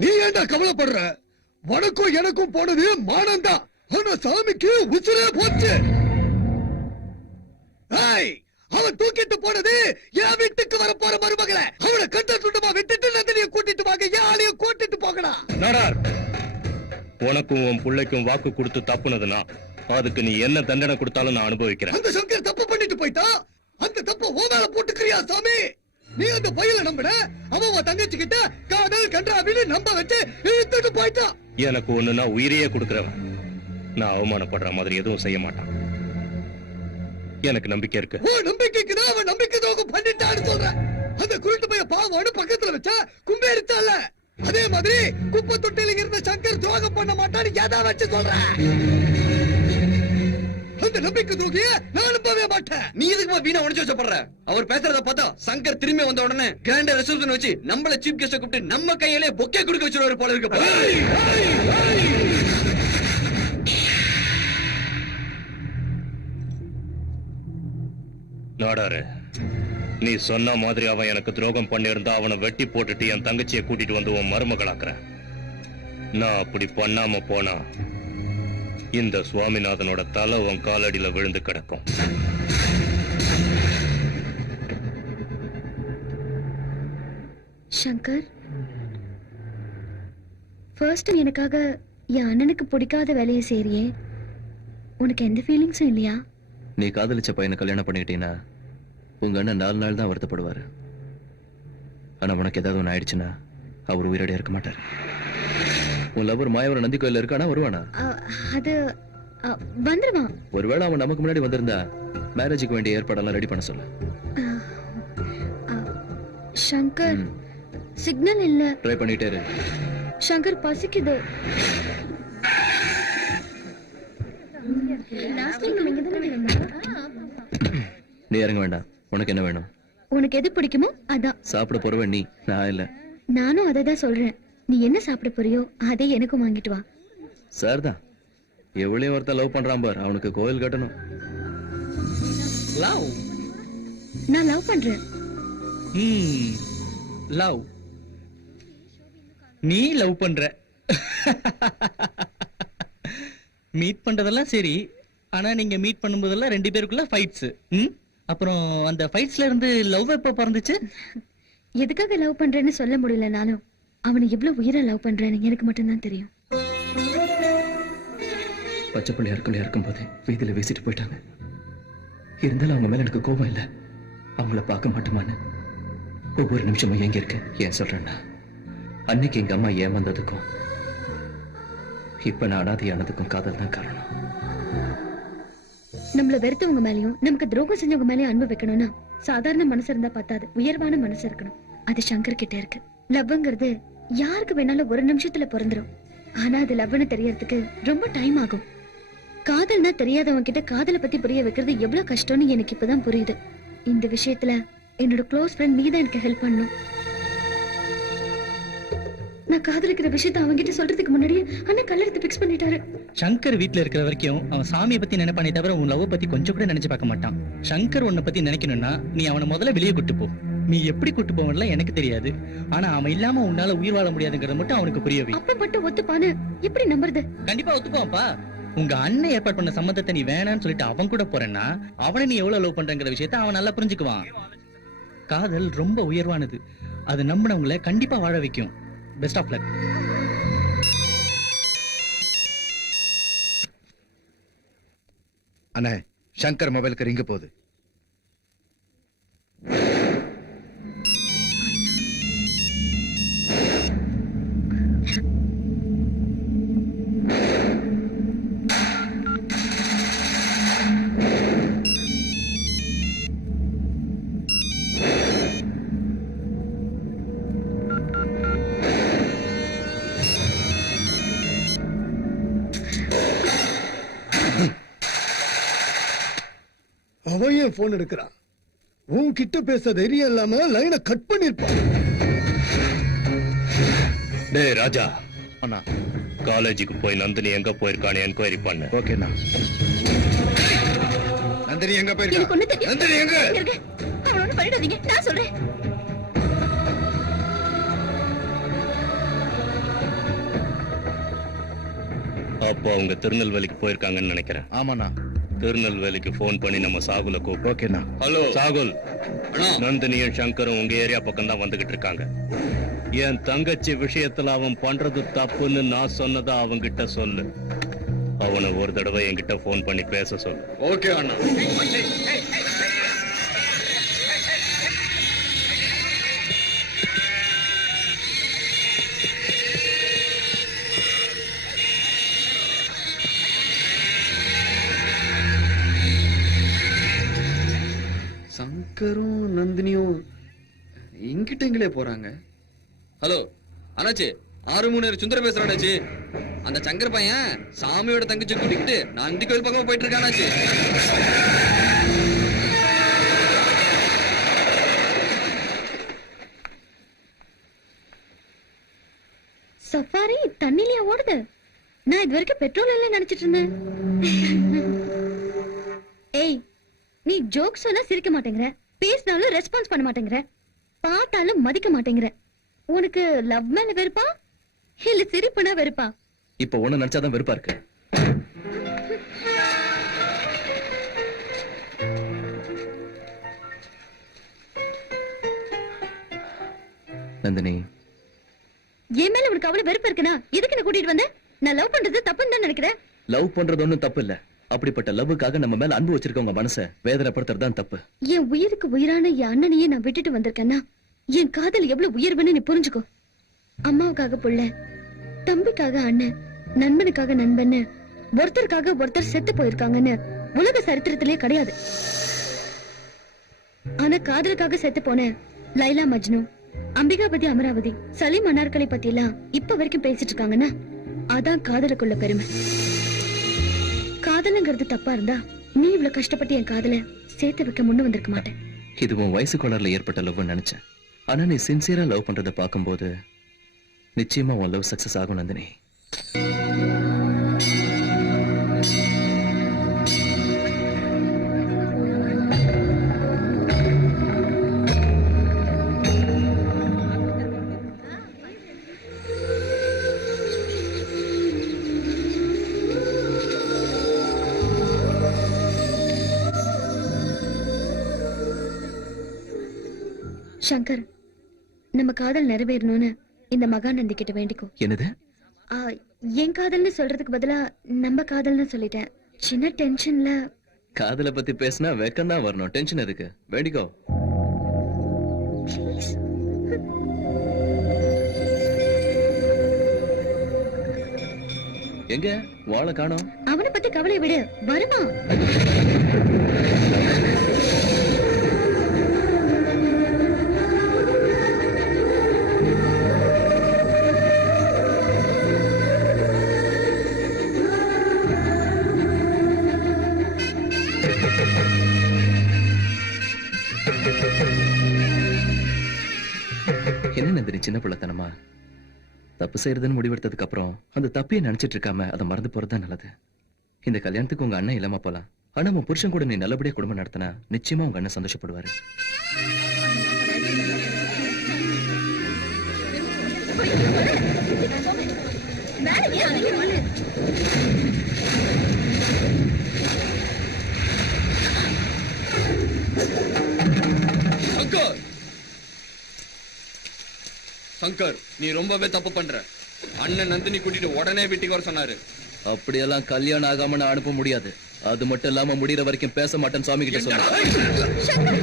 நீ ஏன்டா கவலைப்படுற? உனக்கும் எனக்கும் போனது மானம்தான். ஆனா சாமிக்கு உசுரே போச்சு. அவன் தூக்கிட்டு போனது என் வீட்டுக்கு வர போற மருமகளை. அவனை கட்ட சுட்டமா விட்டுட்டு நந்தினியை கூட்டிட்டு வாங்க, என் ஆளைய கூட்டிட்டு போகலாம். நாடார், உனக்கும் உன் பிள்ளைக்கும் வாக்கு கொடுத்து தப்புனதுனா அதுக்கு நீ என்ன தண்டனை கொடுத்தாலும் நான் அனுபவிக்கிறேன். அந்த சங்கர் தப்பு பண்ணிட்டு போயிட்டா, அந்த தப்பு ஓ மேல போட்டுக்கிறியா சாமி? நீ அந்த பையில நம்பின, அவன் தங்கச்சி கிட்ட காதல் கன்றாவின்னு நம்ப வச்சு இழுத்துட்டு போயிட்டான். எனக்கு ஒண்ணுன்னா உயிரையே கொடுக்கிறவன் நான் அவமானப்படுற மாதிரி எதுவும் செய்ய மாட்டான். எனக்கு நம்பிக்கை இருக்கு. ஓ நம்பிக்கைக்குதான் அவன் நம்பிக்கை துரோகம் பண்ணிட்டான்னு சொல்ற. அந்த குருட்டு பைய பாவான்னு பக்கத்துல வச்சா கும்பேரிச்சால, அதே மாதிரி குப்பை தொட்டில இருந்த சங்கர் துரோகம் பண்ண மாட்டான்னு எதா வச்சு சொல்ற. அந்த நம்பிக்கை துரோகிய நான் நம்பவே மாட்டேன். நீ எதுக்கு வீணா உணர்ச்சி வச்சப்படுற? அவர் பேசுறத பார்த்தா சங்கர் திரும்பி வந்த உடனே கிராண்ட் ரிசப்ஷன் வச்சு நம்மள சீஃப் கெஸ்ட கூப்பிட்டு நம்ம கையிலே பொக்கே கொடுக்க வச்சிருவாரு போல இருக்கு. நாடாரு, நீ சொன்ன மாதிரி அவன் எனக்கு துரோகம் பண்ணிருந்தா அவனை வெட்டி போட்டுட்டு என் தங்கச்சியை கூட்டிட்டு வந்து உன் மருமகளாக்குற. நான் அப்படி பண்ணாம போனா இந்த சுவாமிநாதனோட தலை உன் காலடியில விழுந்து கிடக்கும். சங்கர், ஃபர்ஸ்ட் எனக்காக என் அண்ணனுக்கு பிடிக்காத வேலையை செய்றியே, உனக்கு எந்த ஃபீலிங்ஸும் இல்லையா? நீ காதலிச்ச பையனை கல்யாணம் பண்ணிக்கிட்டீங்கன்னா உங்க அண்ணன் 4 நாள் தான் வருத்தப்படுவாரு. ஆனா உனக்கு ஏதாவது ஒன்று ஆயிடுச்சுன்னா அவர் உயிரடியா இருக்க மாட்டார். உன் லவர் மாயவரம் நந்தி கோயில்ல இருக்கானா, வருவானா? அது வந்துருவான். ஒருவேளை அவன் நமக்கு முன்னாடி வந்திருந்தா மேரேஜுக்கு வேண்டிய ஏற்பாடெல்லாம் ரெடி பண்ண சொல்லு. சங்கர், சிக்னல் இல்ல. ட்ரை பண்ணிட்டே இரு. சங்கர், பசிக்குது. நீ இறங்க வேண்டாம். உனக்கு என்ன வேணும்? உனக்கு எது பிடிக்குமோ அதான் சாப்பிட போறவன் நீ, நான் இல்ல. நானும் அதை தான் சொல்றேன். நீ என்ன சாப்பிட போறியோ அதே எனக்கும் வாங்கிட்டு வா. சார் தான் எவ்வளவு ஒருத்தன் லவ் பண்றான் பார், அவனுக்கு கோயில் கட்டணும். லவ்? நான் லவ் பண்றேன். லவ்? நீ லவ் பண்ற? மீட் பண்றதெல்லாம் சரி, ஆனா நீங்க மீட் பண்ணும்போதெல்லாம் 2 பேருக்குள்ள ஃபைட்ஸ். அப்புறம் அந்த ஃபைட்ஸ்ல இருந்து லவ் எப்ப பிறந்துச்சு? எதுக்காக லவ் பண்றேன்னு சொல்ல முடியல. நானும் அவனை எவ்வளவு உயிரை லவ் பண்றேன்னு எனக்கு மட்டும்தான் தெரியும். பச்சை பிள்ளையா இருக்கும்போது வீதியில வீசிட்டு போயிட்டாங்க. இருந்தாலும் அவங்க மேல எனக்கு கோபம் இல்லை. அவங்கள பார்க்க மாட்டோமான்னு ஒவ்வொரு நிமிஷமும் எங்க இருக்கு. ஏன் சொல்றேன்னா, அன்னைக்கு எங்க அம்மா ஏமாந்ததுக்கும் இப்ப நான் அனாதையானதுக்கும் காதல் தான் காரணம். நம்மள வெறுத்தவங்க மேலயும் நமக்கு துரோகம் செஞ்சவங்க மேலயும் அன்பு வைக்கணும்னா சாதாரண மனசு இருந்தா பத்தாது, உயர்வான மனசு இருக்கணும். அது சங்கர் கிட்ட இருக்கு. லவ்ங்கிறது யாருக்கு வேணாலும் ஒரு நிமிஷத்துல பிறந்துரும். ஆனா அது லவ்னு தெரியறதுக்கு ரொம்ப டைம் ஆகும். காதல்னா தெரியாதவங்க கிட்ட காதலை பத்தி புரிய வைக்கிறது எவ்வளவு கஷ்டம்னு எனக்கு இப்பதான் புரியுது. இந்த விஷயத்துல என்னோட க்ளோஸ் ஃப்ரெண்ட் நீதான் எனக்கு ஹெல்ப் பண்ணணும். நான் காதலிக்கிற விஷயத்த அவங்கிட்ட சொல்றதுக்கு முன்னாடியே அண்ணன் கல்லெடுத்து பிக்ஸ் பண்ணிட்டாரு. சங்கர் வீட்ல இருக்கிற வரைக்கும் அவன் சாமியை பத்தி நினைப்பானே தவிர உன் லவ் பத்தி கொஞ்சம் கூட நினைச்சு பார்க்க மாட்டான். சங்கர் உன்னை பத்தி நினைக்கணும்னா நீ அவனை முதல்ல வெளியே கூட்டு போ. நீ எப்படி கூட்டு போவன்ல எனக்கு தெரியாது, ஆனா அவன் இல்லாம உன்னால உயிர் வாழ முடியாதுங்கிறத மட்டும் அவனுக்கு புரியவே. அப்ப மட்டும் ஒத்துப்பானு எப்படி நம்புறது? கண்டிப்பா ஒத்துப்பான்ப்பா. உங்க அண்ணன் ஏற்பாடு பண்ண சம்மதத்தை நீ வேணான்னு சொல்லிட்டு அவன் கூட போறேன்னா அவனை நீ எவ்வளவு லவ் பண்றங்கிற விஷயத்த அவன் நல்லா புரிஞ்சுக்குவான். காதல் ரொம்ப உயர்வானது. அது நம்பினவங்களை கண்டிப்பா வாழ வைக்கும். Best of luck. அண்ணே, சங்கர் மொபைலுக்கு ரிங்க போகுது. அவன் ஏன் போன் எடுக்கிறான்? உன்கிட்ட பேச தைரியம் இல்லாம லைனை கட் பண்ணிருப்பான். டேய் ராஜா, அண்ணா காலேஜுக்கு போய் நந்தினி எங்க போயிருக்கான்னு என்கொயரி பண்ணு. ஓகேண்ணா. நந்தினி எங்க போயிருக்கா? எனக்கு ஒண்ணு தெரியும். நந்தினி எங்க? அவளை ஒண்ணு பண்ணிடாதீங்க, நான் சொல்றேன். அப்போ அவங்க திருநெல்வேலிக்கு போயிருக்காங்கன்னு நினைக்கிறேன். ஆமாண்ணா. திருநெல்வேலிக்கு போன் பண்ணி நம்ம சாகுல கூப்பிட்டு. ஓகேண்ணா. ஹலோ சாகுல், நந்தினியும் சங்கரும் உங்க ஏரியா பக்கம் தான் வந்துகிட்டு இருக்காங்க. என் தங்கச்சி விஷயத்துல அவன் பண்றது தப்புன்னு நான் சொன்னதா அவங்கிட்ட சொல்லு. அவனை ஒரு தடவை என்கிட்ட போன் பண்ணி பேச சொல்லு. ஓகே அண்ணா. சங்கரும் நந்தினியும் இங்கிட்ட எங்களே போறாங்க. ஹலோ அண்ணாச்சி, 6-3 சுந்தர பேசுறேன் அண்ணாச்சி. அந்த சங்கர் பையன் சாமியோட தங்கச்சி கூட்டிக்கிட்டு நந்தி கோயில் பக்கமா போயிட்டு இருக்கான் அண்ணாச்சி. சஃபாரி தண்ணிலையா ஓடுது? நான் இது வரைக்கும் பெட்ரோல் இல்ல நினைச்சிட்டு இருந்தேன். ஏய், நீ ஜோக் சொன்னா சிரிக்க மாட்டேங்கிற, பேசினாலும் ரெஸ்பான்ஸ் பண்ண மாட்டேங்கிற, பார்த்தாலும் மதிக்க மாட்டேங்கிற. உனக்கு லவ் மேல வெறுப்பா இல்ல சிரிப்புனா வெறுப்பா? இப்ப ஒண்ணு நினைச்சாதான் வெறுப்பா இருக்கு. நந்தினி, என் மேல உனக்கு அவ்வளவு வெறுப்பு இருக்குன்னா எதுக்கு என்ன கூட்டிட்டு வந்த? நான் லவ் பண்றது தப்புன்னு தான் நினைக்கிறேன். லவ் பண்றது ஒண்ணும் தப்பு இல்ல. அப்படிப்பட்ட லவ்வுக்காக நம்ம மேல அன்பு வச்சிருக்கவங்க மனசை வேதனைப்படுத்துறது தான் தப்பு. என் உயிருக்கு உயிரான என் அண்ணனையே நான் விட்டுட்டு வந்திருக்கேன்னா என் காதல் எவ்வளவு உயர்வுன்னு நீ புரிஞ்சுக்கோ. அம்மாவுக்காக புள்ள, தம்பிக்காக அண்ணன், நண்பனுக்காக நண்பன்னு ஒருத்தருக்காக ஒருத்தர் செத்து போயிருக்காங்கன்னு உலக சரித்திரத்திலே கிடையாது. ஆனா காதலுக்காக செத்து போன லைலா மஜ்னு, அம்பிகாபதி அமராவதி, சலீம் அனார்கலை பத்தி எல்லாம் இப்ப வரைக்கும் பேசிட்டு இருக்காங்கன்னா அதான் காதலுக்குள்ள பெருமை. காதலுங்கிறது தப்பா இருந்தா நீ இவ்வளவு கஷ்டப்பட்டு என் காதல சேர்த்து வைக்க முன்ன வந்திருக்க மாட்டேன். இது உன் வயசு கோளாறுல ஏற்பட்ட லவ் நினைச்சேன். ஆனா நீ சின்சியரா லவ் பண்றத பார்க்கும்போது நிச்சயமா உன் லவ் சக்சஸ் ஆகும் நந்தினி. சங்கர், நம்ம காதல் நிறைவேறணும்னு இந்த மகாநந்தி கிட்ட வேண்டிக்கோ. என்னது? என் காதல்னு சொல்றதுக்கு பதிலா நம்ம காதல்னு சொல்லிட்டேன். சின்ன டென்ஷன்ல. காதலை பத்தி பேசினா வெக்கம் தான் வரணும், டென்ஷன் எதுக்கு? வேண்டிக்கோ. எங்க வாழ காணோம்? அவனை பத்தி கவலை விடு, வருமா? என்ன நந்தினி சின்ன பிள்ளைத்தனமா? தப்பு செய்யறதுன்னு முடிவெடுத்ததுக்கு அப்புறம் அந்த தப்பையே நினைச்சிட்டு இருக்காம அதை மறந்து போறதுதான் நல்லது. இந்த கல்யாணத்துக்கு உங்க அண்ணன் இல்லாம போலாம். ஆனா உன் புருஷன் கூட நீ நல்லபடியா குடும்பம் நடத்தினா நிச்சயமா உங்க அண்ணன் சந்தோஷப்படுவாரு. சங்கர், சங்கர், நீ ரொம்பவே தப்பு பண்ற. அண்ணன் நந்தினி கூட்டிட்டு உடனே வீட்டுக்கு வர சொன்னாரு. அப்படியெல்லாம் கல்யாணம் ஆகாம நான் அனுப்ப முடியாது. அது மட்டும் இல்லாம முடியற வரைக்கும் பேச மாட்டேன்னு சுவாமி கிட்ட சொன்னேன்.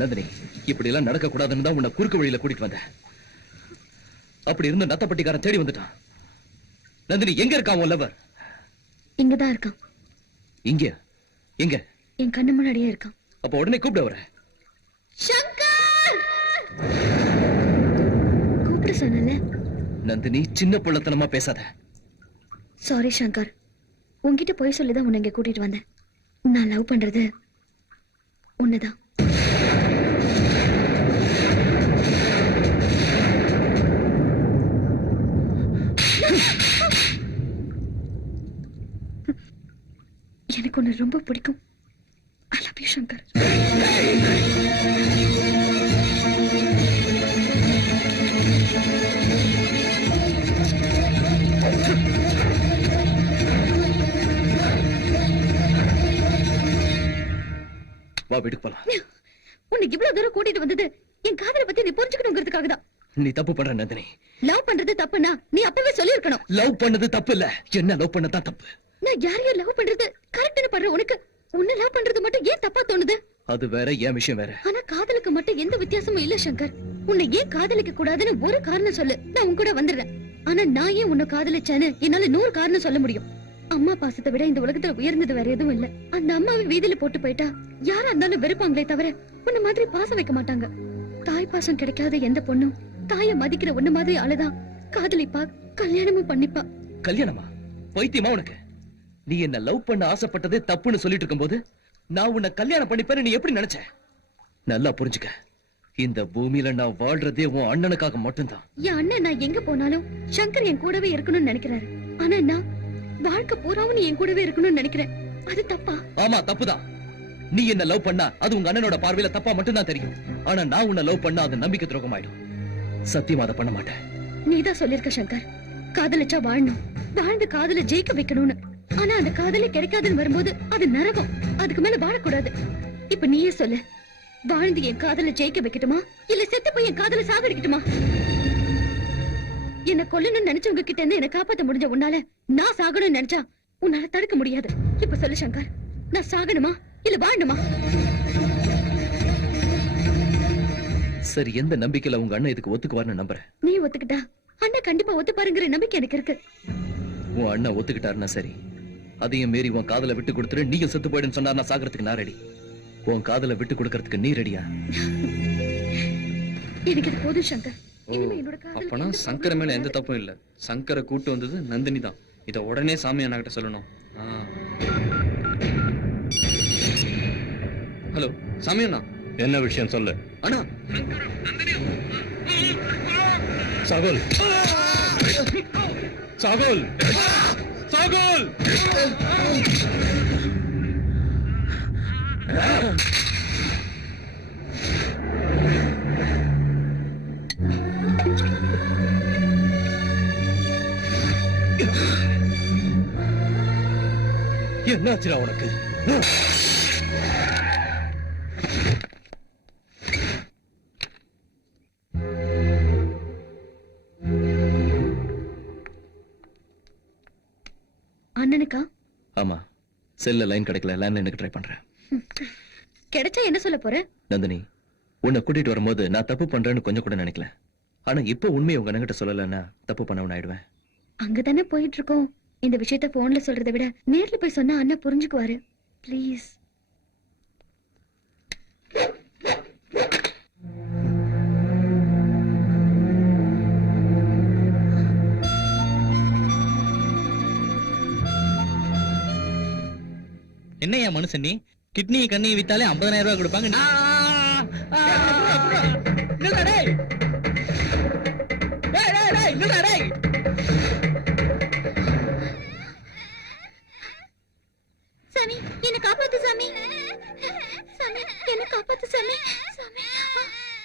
நந்தினி, இப்படி எல்லாம் நடக்க கூடாதுன்னு தான் உன்னை குறுக்கு வழியில கூட்டிட்டு வந்தேன். அப்படி இருந்த நத்தப்பட்டிக்காரன் தேடி வந்துட்டான். நந்தினி, எங்க இருக்கான் உன் லவர்? இங்கதான் இருக்கான். இங்க? எங்க? என் கண்ணு முன்னாடியே இருக்கான். அப்ப உடனே கூப்பிட வர. சங்கர், கூப்பிட சொன்னல. நந்தினி, சின்ன பிள்ளைத்தனமா பேசாத. சாரி சங்கர், உன்கிட்ட போய் சொல்லிதான் உன்னை இங்க கூட்டிட்டு வந்தேன். நான் லவ் பண்றது உன்னதான். எனக்கு உன்னை ரொம்ப பிடிக்கும். I love you Shankar. வா வீட்டுக்கு போலாம். உன்னை இவ்வளவு தூரம் கூட்டிட்டு வந்தது என் காதலை பத்தி நீ புரிஞ்சுக்கணுங்கிறதுக்காக தான். நீ தப்பு பண்ற நந்தினி. லவ் பண்றது தப்புனா நீ அப்பவே சொல்லிருக்கணும். லவ் பண்ணது தப்பு இல்ல, என்ன லவ் பண்ணதான் தப்பு. நான் யாரையும் லவ் பண்றது கரெக்ட்னு பண்ற உனக்கு உன்னை லவ் பண்றது மட்டும் ஏன் தப்பா தோணுது? அது வேற, என் விஷயம் வேற. ஆனா காதலுக்கு மட்டும் எந்த வித்தியாசமும் இல்ல சங்கர். உன்னை ஏன் காதலிக்க கூடாதுன்னு ஒரு காரணம் சொல்லு, நான் உன் கூட வந்துடுறேன். ஆனா நான் ஏன் உன்னை காதலிச்சேன்னு என்னால 100 காரணம் சொல்ல முடியும். அம்மா பாசத்தை விட இந்த உலகத்துல உயர்ந்தது வேற எதுவும் இல்ல. அந்த அம்மாவை வீதியில போட்டு போயிட்டா யாரா இருந்தாலும் வெறுப்பாங்களே தவிர உன்ன மாதிரி பாசம் வைக்க மாட்டாங்க. தாய் பாசம் கிடைக்காத எந்த பொண்ணும் தாயை மதிக்கிற உன்ன மாதிரி ஆளுதான் காதலிப்பா, கல்யாணமும் பண்ணிப்பா. கல்யாணமா? பைத்தியமா உனக்கு? நீ என்ன லவ் பண்ண ஆசைப்பட்டதே தப்புன்னு சொல்லிட்டு இருக்கும்போது நான் உன்னை கல்யாணம் பண்ணிப்பேன்னு நீ எப்படி நினைச்ச? நல்லா புரிஞ்சுக்க, இந்த பூமியில நான் வாழ்றதே உன் அண்ணனுக்காக மட்டும்தான். என் அண்ணன் நான் எங்க போனாலும் சங்கர் என் கூடவே இருக்கணும்னு நினைக்கிறாரு. ஆனா நான் வாழ்க்கை பூராவும் நீ என் கூடவே இருக்கணும்னு நினைக்கிறேன். அது தப்பா? ஆமா, தப்புதான். நீ என்ன லவ் பண்ணா அது உங்க அண்ணனோட பார்வையில தப்பா மட்டும்தான் தெரியும். ஆனா நான் உன்னை லவ் பண்ணா அது நம்பிக்கை துரோகம் ஆயிடும். சத்தியமா அதை பண்ண மாட்டேன். நீதான் சொல்லிருக்க சங்கர், காதலிச்சா வாழணும், வாழ்ந்து காதல ஜெயிக்க வைக்கணும்னு. ஆனா அந்த காதலே கிடைக்காதுன்னு வரும்போது அது நரகம். அதுக்கு மேல வாழக்கூடாது. இப்ப நீயே சொல்லு, வாழ்ந்து என் காதல ஜெயிக்க வைக்கட்டுமா இல்ல செத்து போய் என் காதல சாகடிக்கட்டுமா? என்ன கொல்லணும்னு நினைச்சவங்க கிட்ட இருந்து என்ன காப்பாத்த முடிஞ்ச உன்னால நான் சாகணும்னு நினைச்சா உன்னால தடுக்க முடியாது. இப்ப சொல்லு சங்கர், நான் சாகணுமா இல்ல வாழணுமா? சரி, எந்த நம்பிக்கையில உங்க அண்ணன் இதுக்கு ஒத்துக்குவார்னு நம்புறேன். நீ ஒத்துக்கிட்டா அண்ணன் கண்டிப்பா ஒத்துப்பாருங்கிற நம்பிக்கை எனக்கு இருக்கு. உன் அண்ணன் ஒத்துக்கிட்டாருன்னா சரி, அதையும் மீறி உன் காதலை விட்டு கொடுத்துரு, நீயும் செத்து போயிடுன்னு சொன்னா நான் சாகிறதுக்கு நான் ரெடி. உன் காதலை விட்டு கொடுக்கறதுக்கு நீ ரெடியா? எனக்கு இது போதும் சங்கர். இனிமே என்னோட காதல் அப்பனா சங்கர மேல எந்த தப்பும் இல்ல. சங்கரை கூட்டு வந்தது நந்தினி தான். இத உடனே சாமி அண்ணா கிட்ட சொல்லணும். ஹலோ சாமி அண்ணா. என்ன விஷயம் சொல்லு அண்ணா. சாகுல், சாகுல், சாகுல். என்னாச்சுடா உனக்கு? அண்ணனுக்கா? ஆமா, செல்ல லைன் கிடைக்கல, லேண்ட்லைனுக்கு ட்ரை பண்றேன். கிடைச்சா என்ன சொல்ல போற? நந்தினி, உன்னை கூட்டிட்டு வரும்போது நான் தப்பு பண்றேன்னு கொஞ்சம் கூட நினைக்கல. ஆனா இப்போ உண்மையை உங்க அண்ணன்கிட்ட சொல்லலைன்னா தப்பு பண்ணவன் ஆயிடுவேன். அங்கதானே போயிட்டு இருக்கோம். இந்த விஷயத்த போன்ல சொல்றதை விட நேர்ல போய் சொன்னா அண்ணா புரிஞ்சுக்குவாரு. ப்ளீஸ். என்னையா மனுஷன் நீ? கிட்னியை கண்ணியை வித்தாலே 50,000 ரூபாய் கொடுப்பாங்க. சாமி என்ன காப்பாத்து சாமி. சாமி என்ன காப்பாத்து சாமி.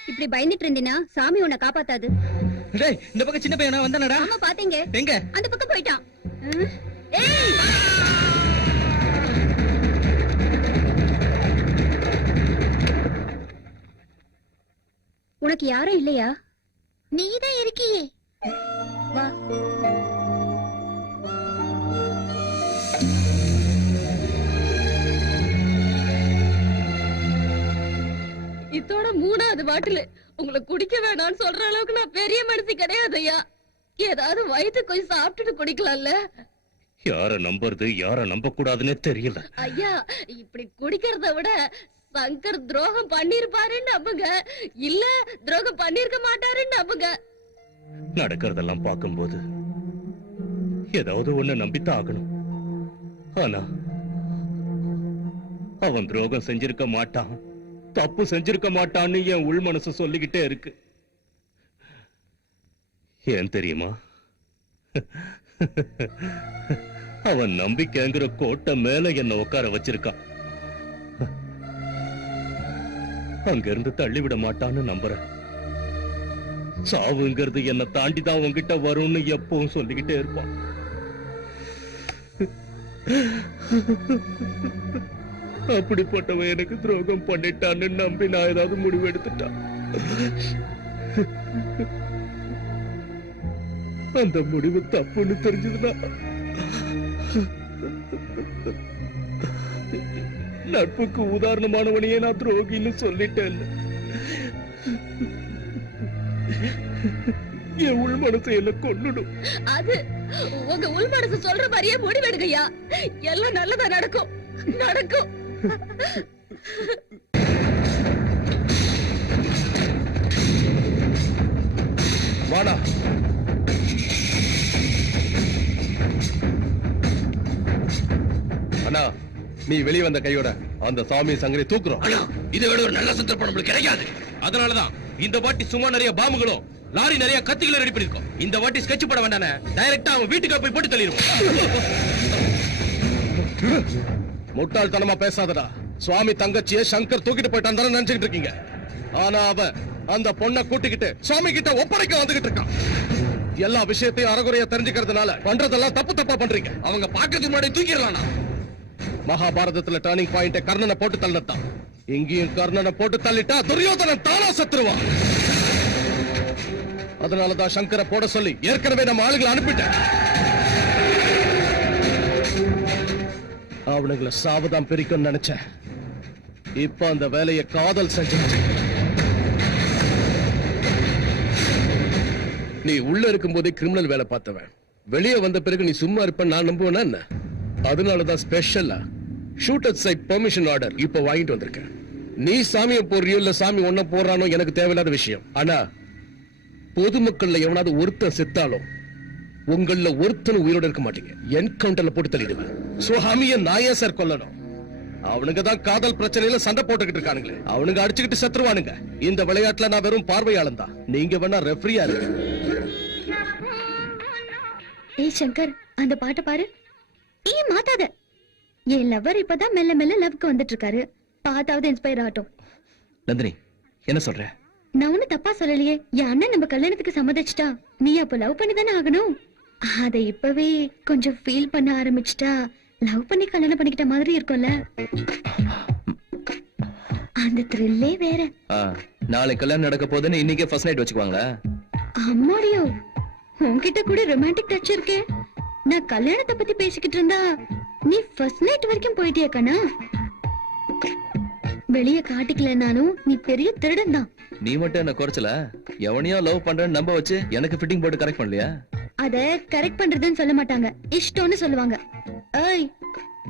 இப்படி பயந்துட்டு இருந்தீனா சாமி உன்னை காப்பாத்தாது. டேய், இந்த பக்கம் சின்ன பையனா வந்தானடா? ஆமா பாத்தீங்க. எங்க? அந்த பக்கம் போயிட்டான். ஏய், உனக்கு யாரும் இல்லையா? நீதான் இருக்கியே. வா. இதோட 3வது பாட்டில். உங்களை குடிக்க வேணாம்னு சொல்ற அளவுக்கு நான் பெரிய மனுஷி கிடையாது ஐயா. ஏதாவது வயிற்று கொஞ்சம் சாப்பிட்டுட்டு குடிக்கலாம்ல. யார நம்புறது யார நம்ப கூடாதுன்னே தெரியல. ஐயா, இப்படி குடிக்கிறத விட சங்கர் துரோகம் பண்ணிருப்பாருன்னு நம்புங்க, இல்ல துரோகம் பண்ணிருக்க மாட்டாருன்னு நம்புங்க. நடக்கிறதெல்லாம் பார்க்கும்போது ஏதாவது ஒண்ணு நம்பித்தான் ஆகணும். ஆனா அவன் துரோகம் செஞ்சிருக்க மாட்டான், தப்பு செஞ்சிருக்க மாட்டான்னு என் உள் மனசு சொல்லிக்கிட்டே இருக்கு. ஏன் தெரியுமா? அவன் நம்பிக்கைங்கிற கோட்டை மேல என்ன உட்கார வச்சிருக்கான். அங்கிருந்து தள்ளிவிட மாட்டான்னு நம்புறேன். சாவுங்கிறது என்ன தாண்டிதான் உன்கிட்ட வரும்னு எப்பவும் சொல்லிக்கிட்டே இருப்பான். அப்படிப்பட்டவன் எனக்கு துரோகம் பண்ணிட்டான்னு நம்பி நான் ஏதாவது முடிவு எடுத்துட்டான். அந்த முடிவு தப்புன்னு தெரிஞ்சதுன்னா நட்புக்கு உதாரணமானவனையே நான் துரோகின்னு சொல்லிட்டேன். என் உள் மனசை என்ன கொன்னுடும். அது உங்க உள் மனசு சொல்ற மாதிரியே முடிவெடுங்கய்யா. எல்லாம் நல்லதா நடக்கும் நடக்கும். வாடா. அண்ணா, நீ வெளியே வந்த கையோட அந்த சாமி சங்கரை தூக்குறோம். இதை விட ஒரு நல்ல சந்தர்ப்பம் நம்மளுக்கு கிடைக்காது. அதனாலதான் இந்த வாட்டி சும்மா நிறைய பாம்புகளும் லாரி நிறைய கத்திகளும் ரெடி பண்ணிருக்கோம். இந்த வாட்டி ஸ்கெட்ச் போட வேண்டானே, டைரக்டா அவன் வீட்டுக்கு போய் போட்டு தள்ளிடுவோம். முட்டாள்தனமா பேசாதடா. சுவாமி தங்கச்சியை சங்கர் தூக்கிட்டு போயிட்டான் தானே நினைச்சுக்கிட்டு இருக்கீங்க. ஆனா அவன் அந்த பொண்ணை கூட்டிக்கிட்டு சுவாமி கிட்ட ஒப்படைக்க வந்துகிட்டு இருக்கான். எல்லா விஷயத்தையும் அறகுறையா தெரிஞ்சுக்கிறதுனால பண்றதெல்லாம் தப்பு தப்பா பண்றீங்க. அவங்க பாக்கிறதுக்கு முன்னாடி தூக்கிடலாம். மகாபாரதத்துல டர்னிங் பாயிண்ட் கர்ணனை போட்டு தள்ளத்தான். இங்கேயும் கர்ணனை போட்டு தள்ளிட்டா துரியோதனன் தானா செத்துருவான். அதனாலதான் சங்கரை போட சொல்லி ஏற்கனவே நம்ம ஆளுகளை அனுப்பிட்டேன். அவனுங்களை சாவதான் பிரிக்கும் நினைச்சேன். இப்ப அந்த வேலையை காதல் செஞ்சு. நீ உள்ள இருக்கும் போதே கிரிமினல் வேலை பார்த்தவன். வெளியே வந்த பிறகு நீ சும்மா இருப்ப நான் நம்புவேனா என்ன? அதனாலதான் ஸ்பெஷலா ஷூட்டர் சைட் பெர்மிஷன் ஆர்டர் இப்ப வாங்கிட்டு வந்திருக்கேன். நீ சாமியை போடுறியோ இல்ல சாமி ஒன்ன போடுறானோ எனக்கு தேவையில்லாத விஷயம். ஆனா பொதுமக்கள்ல எவனாவது ஒருத்தன் செத்தாலும் உங்கள ஒருத்தன் உயிரோட இருக்க மாட்டீங்க. என்கவுண்டர்ல போட்டு தள்ளிடுவேன். சுவாமிய நாயே சார் கொல்லணும். அவனுங்க தான் காதல் பிரச்சனையில சண்டை போட்டுக்கிட்டு இருக்கானுங்களே. அவனுங்க அடிச்சுக்கிட்டு செத்துருவானுங்க. இந்த விளையாட்டுல நான் வெறும் பார்வையாளன் தான். நீங்க வேணா ரெஃப்ரியா இருக்கு. ஏய் சங்கர், அந்த பாட்டை பாரு. ஏன் மாத்தாத. என் லவர் இப்பதான் மெல்ல மெல்ல லவ்க்கு வந்துட்டு இருக்காரு. பார்த்தாவது இன்ஸ்பயர் ஆகட்டும். நந்தினி, என்ன சொல்ற? நான் ஒண்ணு தப்பா சொல்லலையே. என் அண்ணன் நம்ம கல்யாணத்துக்கு சம்மதிச்சிட்டா நீ அப்ப லவ் பண்ணி தானே ஆகணும். அதை இப்பவே கொஞ்சம் ஃபீல் பண்ண ஆரம்பிச்சிட்டா லவ் பண்ணி கல்யாணம் பண்ணிக்கிட்ட மாதிரி இருக்கும்ல. அந்த த்ரில்லே வேற. நாளை கல்யாணம் நடக்க போதுன்னு இன்னைக்கே ஃபர்ஸ்ட் நைட் வச்சுக்குவாங்களா? அம்மாடியோ, உன்கிட்ட கூட ரொமான்டிக் டச் இருக்கே. நான் கல்யாணத்தை பத்தி பேசிக்கிட்டு இருந்தா நீ ஃபர்ஸ்ட் நைட் வரைக்கும் போயிட்டியா கண்ணா? வெளிய காட்டிக்கலனாலும் நீ பெரிய திருடன் தான். நீ மட்டும் என்ன குறைச்சல? எவனையோ லவ் பண்றேன்னு நம்ப வச்சு எனக்கு ஃபிட்டிங் போட்டு கரெக்ட் பண்ணலையா? அத கரெக்ட் பண்றதுன்னு சொல்ல மாட்டாங்க, இஷ்டம்னு சொல்லுவாங்க. ஏய்,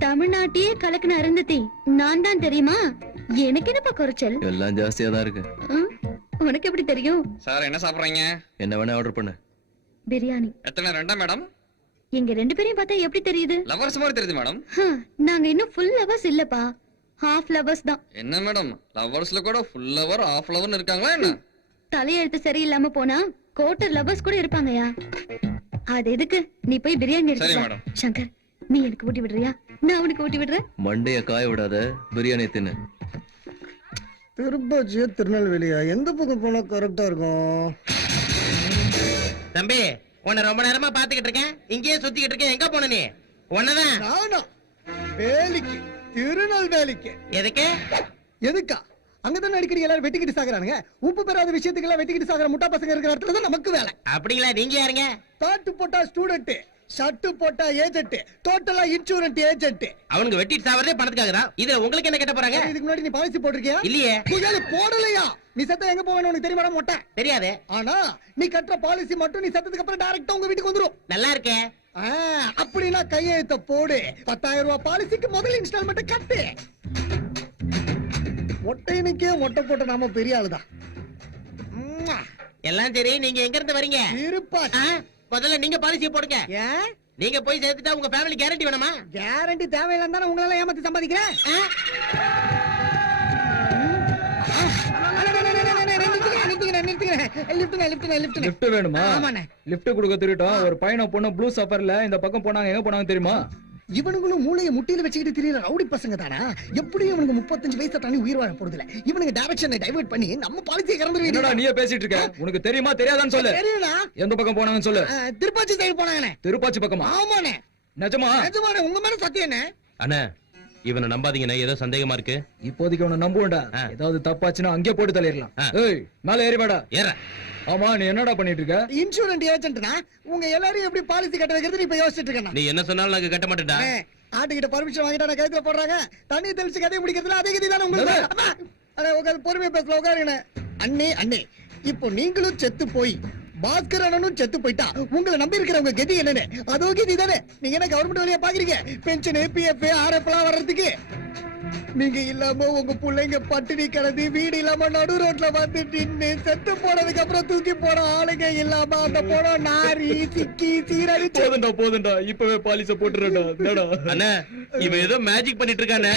தமிழ்நாட்டையே கலக்குன அருந்ததி நான் தான் தெரியுமா? எனக்கு என்னப்பா குறைச்சல்? எல்லாம் ஜாஸ்தியா தான் இருக்கு. உனக்கு எப்படி தெரியும்? சார் என்ன சாப்பிடுறீங்க? என்ன வேணா ஆர்டர் பண்ணு. பிரியாணி. எத்தனை? ரெண்டா மேடம்? எங்க ரெண்டு பேரையும் பார்த்தா எப்படி தெரியுது? லவர்ஸ் மாதிரி தெரியுது மேடம். நாங்க இன்னும் ஃபுல் லவர்ஸ் இல்லப்பா, ஹாஃப் லவர்ஸ் தான். என்ன மேடம், லவர்ஸ்ல கூட ஃபுல் லவர் ஹாஃப் லவர்னு இருக்காங்களா என்ன? தலையெழுத்து சரியில்லாம போனா கோட்டர் லவர்ஸ் கூட இருப்பாங்கயா. அது எதுக்கு? நீ போய் பிரியாணி எடுத்து வா. சங்கர், நீ எனக்கு ஊட்டி விடுறியா? நான் உனக்கு ஊட்டி விடுறேன். மண்டைய காய விடாத, பிரியாணி தின்னு. திருப்பதியா திருநெல்வேலியா? எந்த பக்கம் போனா கரெக்டா இருக்கும்? தம்பி, உன்னை ரொம்ப நேரமா பாத்துக்கிட்டு இருக்கேன். இங்கேயே சுத்திக்கிட்டு இருக்கேன். எங்க போன நீ? உன்னதான். நானா? வேலிக்கு, திருநெல்வேலிக்கு. எதுக்கு? எதுக்கா? அங்கதானே அடிக்கடி எல்லாரும் வெட்டிக்கிட்டு சாகுறானுங்க. உப்பு பெறாத விஷயத்துக்கு எல்லாம் வெட்டிக்கிட்டு சாகுற முட்டா பசங்க இருக்கிற இடத்துல தான் நமக்கு வேலை. அப்படிங்களா? நீங்க யாருங்க? தாட்டு போட்டா ஸ்டூடெண்ட், ஷர்ட் போட்டா ஏஜென்ட், டோட்டலா இன்சூரன்ஸ் ஏஜென்ட். அவனுக்கு வெட்டிட்டு சாவறதே பணத்துக்காக தான். இதுல உங்களுக்கு என்ன கேட்ட போறாங்க? இதுக்கு முன்னாடி நீ பாலிசி போட்டிருக்கியா? இல்லையே. போடலையா? நீ செத்த எங்க போவேன்னு உனக்கு தெரியுமா? மொட்டை தெரியாது. ஆனா நீ கட்டுற பாலிசி மட்டும் நீ செத்ததுக்கு அப்புறம் டைரக்டா உங்க வீட்டுக்கு வந்துரும். நல்லா இருக்கே. அப்படின்னா கையெழுத்த போடு. 10,000 ரூபாய் பாலிசிக்கு முதல் இன்ஸ்டால்மெண்ட் கட்டு. மொட்டையனுக்கே மொட்டை போட்ட நாம பெரிய ஆளுதான். எல்லாம் சரி, நீங்க எங்க இருந்து வரீங்க? இருப்பா. முதல்ல நீங்க பாலிசியை போடுங்க. நீங்க போய் சேர்த்துட்டா உங்க ஃபேமிலி கேரண்டி வேணுமா? கேரண்டி தேவையில்லைன்னு தானே உங்களால ஏமாத்தி சம்பாதிக்கிறேன். லிஃப்ட் வேணுமா? லிஃப்ட் கொடுக்க திருட்டோம். ஒரு பையனை பொண்ணு ப்ளூ சஃபர்ல இந்த பக்கம் போனாங்க. எங்க போனாங்க தெரியுமா? இவனுங்களும் மூளையை முட்டியில வச்சுக்கிட்டு திரியற ரவுடி பசங்க தானா? எப்படியும் இவனுக்கு 35 வயசை தாண்டி உயிர் வாழ போறது இல்ல. இவனுக்கு டைரக்ஷனை டைவர்ட் பண்ணி நம்ம பாலிசியை கறந்துருவீங்க. என்னடா நீயே பேசிட்டு இருக்க? உனக்கு தெரியுமா தெரியாதான்னு சொல்லு. தெரியுடா. எந்த பக்கம் போனாங்கன்னு சொல்லு. திருப்பாச்சி சைடு போனாங்கண்ணே. திருப்பாச்சி பக்கமா? ஆமாண்ணே. நிஜமா? நிஜமாண்ணே, உங்க மேல சத்தியண்ணே. அண்ணா இவனை நம்பாதீங்கண்ணே, ஏதோ சந்தேகமா இருக்கு. இப்போதைக்கு உன்னை நம்புவேன்டா. ஏதாவது தப்பாச்சுன்னா அங்கே போட்டு தள்ளிடலாம். ஏய் மேல ஏறி வாடா. ஏற. ஆமா நீ என்னடா பண்ணிட்டு இருக்க? இன்சூரன்ஸ் ஏஜென்ட்னா உங்க எல்லாரையும் எப்படி பாலிசி கட்ட வைக்கிறது இப்ப யோசிச்சுட்டு இருக்கேன். நீ என்ன சொன்னாலும் நாங்க கட்ட மாட்டேன்டா. ஆட்டுக்கிட்ட பர்மிஷன் வாங்கிட்டா நான் கைத்துல போடுறாங்க. தண்ணி தெளிச்சு கதையை முடிக்கிறதுல அதே கதி தானே உங்களுக்கு. அண்ணே உட்காந்து பொறுமையா பேசல, உட்காருங்க. அண்ணே அண்ணே, இப்போ நீங்களும் செத்து போய் பாஸ்கர் அண்ணனும் செத்து போயிட்டா உங்களை நம்பி இருக்கிறவங்க கதி என்னன்னு அதோ கதி தானே. நீங்க என்ன கவர்மெண்ட் வழியா பாக்குறீங்க? பென்ஷன், பிஎஃப், ஆர்எஃப் எல்லாம் வர்றதுக்கு நீங்க இல்லாம உங்க பிள்ளைங்க பட்டினி கிடந்து வீடு இல்லாம நடு ரோட்ல வந்து நின்னு செத்து போனதுக்கு அப்புறம் தூக்கி போட ஆளுங்க இல்லாம அந்த போன நாரி சிக்கி சீரடி. போதுண்டா இப்பவே பாலிச போட்டுறடா. அண்ணா இவன் ஏதோ மேஜிக் பண்ணிட்டு இருக்கானே.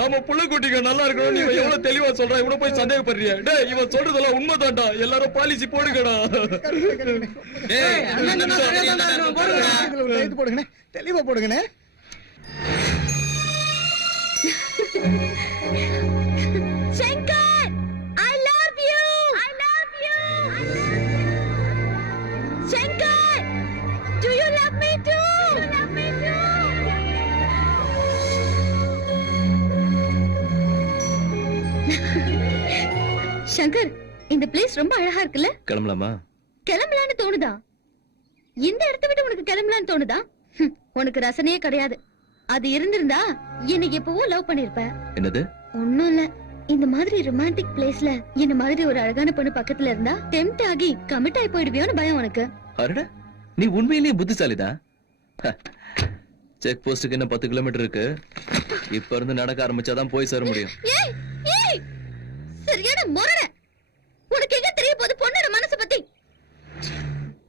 நம்ம புள்ள குட்டிங்க நல்லா இருக்கணும். நீ எவ்வளவு தெளிவா சொல்ற, இவனை போய் சந்தேகப்படுறியா? டேய் இவன் சொல்றதெல்லாம் உண்மைதான்டா. எல்லாரும் பாலிசி போடுங்கடா. போடுங்கண்ணே, தெளிவா போடுங்கண்ணே. Shankar, I love you. I love you. Shankar, do you love me too? You love me too. Shankar, இந்த பிளேஸ் ரொம்ப அழகா இருக்குல்ல? கிளம்பலாமா? கிளம்பலான்னு தோணுதா? இந்த இடத்தை விட்டு உனக்கு கிளம்பலான்னு தோணுதா? உனக்கு ரசனையே கிடையாது. அது இருந்திருந்தா என்னை எப்பவோ லவ் பண்ணிருப்ப. என்னது? ஒண்ணும் இல்ல. இந்த மாதிரி ரொமான்டிக் பிளேஸ்ல இந்த மாதிரி ஒரு அழகான பொண்ணு பக்கத்துல இருந்தா டெம்ப்ட் ஆகி கமிட் ஆகி போயிடுவியோன்னு பயம் உனக்கு. அடடா, நீ உண்மையிலேயே புத்திசாலிதான். செக் போஸ்டுக்கு என்ன 10 கிலோமீட்டர் இருக்கு. இப்ப இருந்து நடக்க ஆரம்பிச்சாதான் போய் சேர முடியும். ஏய் ஏய், சரியான முரண. உனக்கு எங்க தெரிய போகுது பொண்ணோட மனசு பத்தி?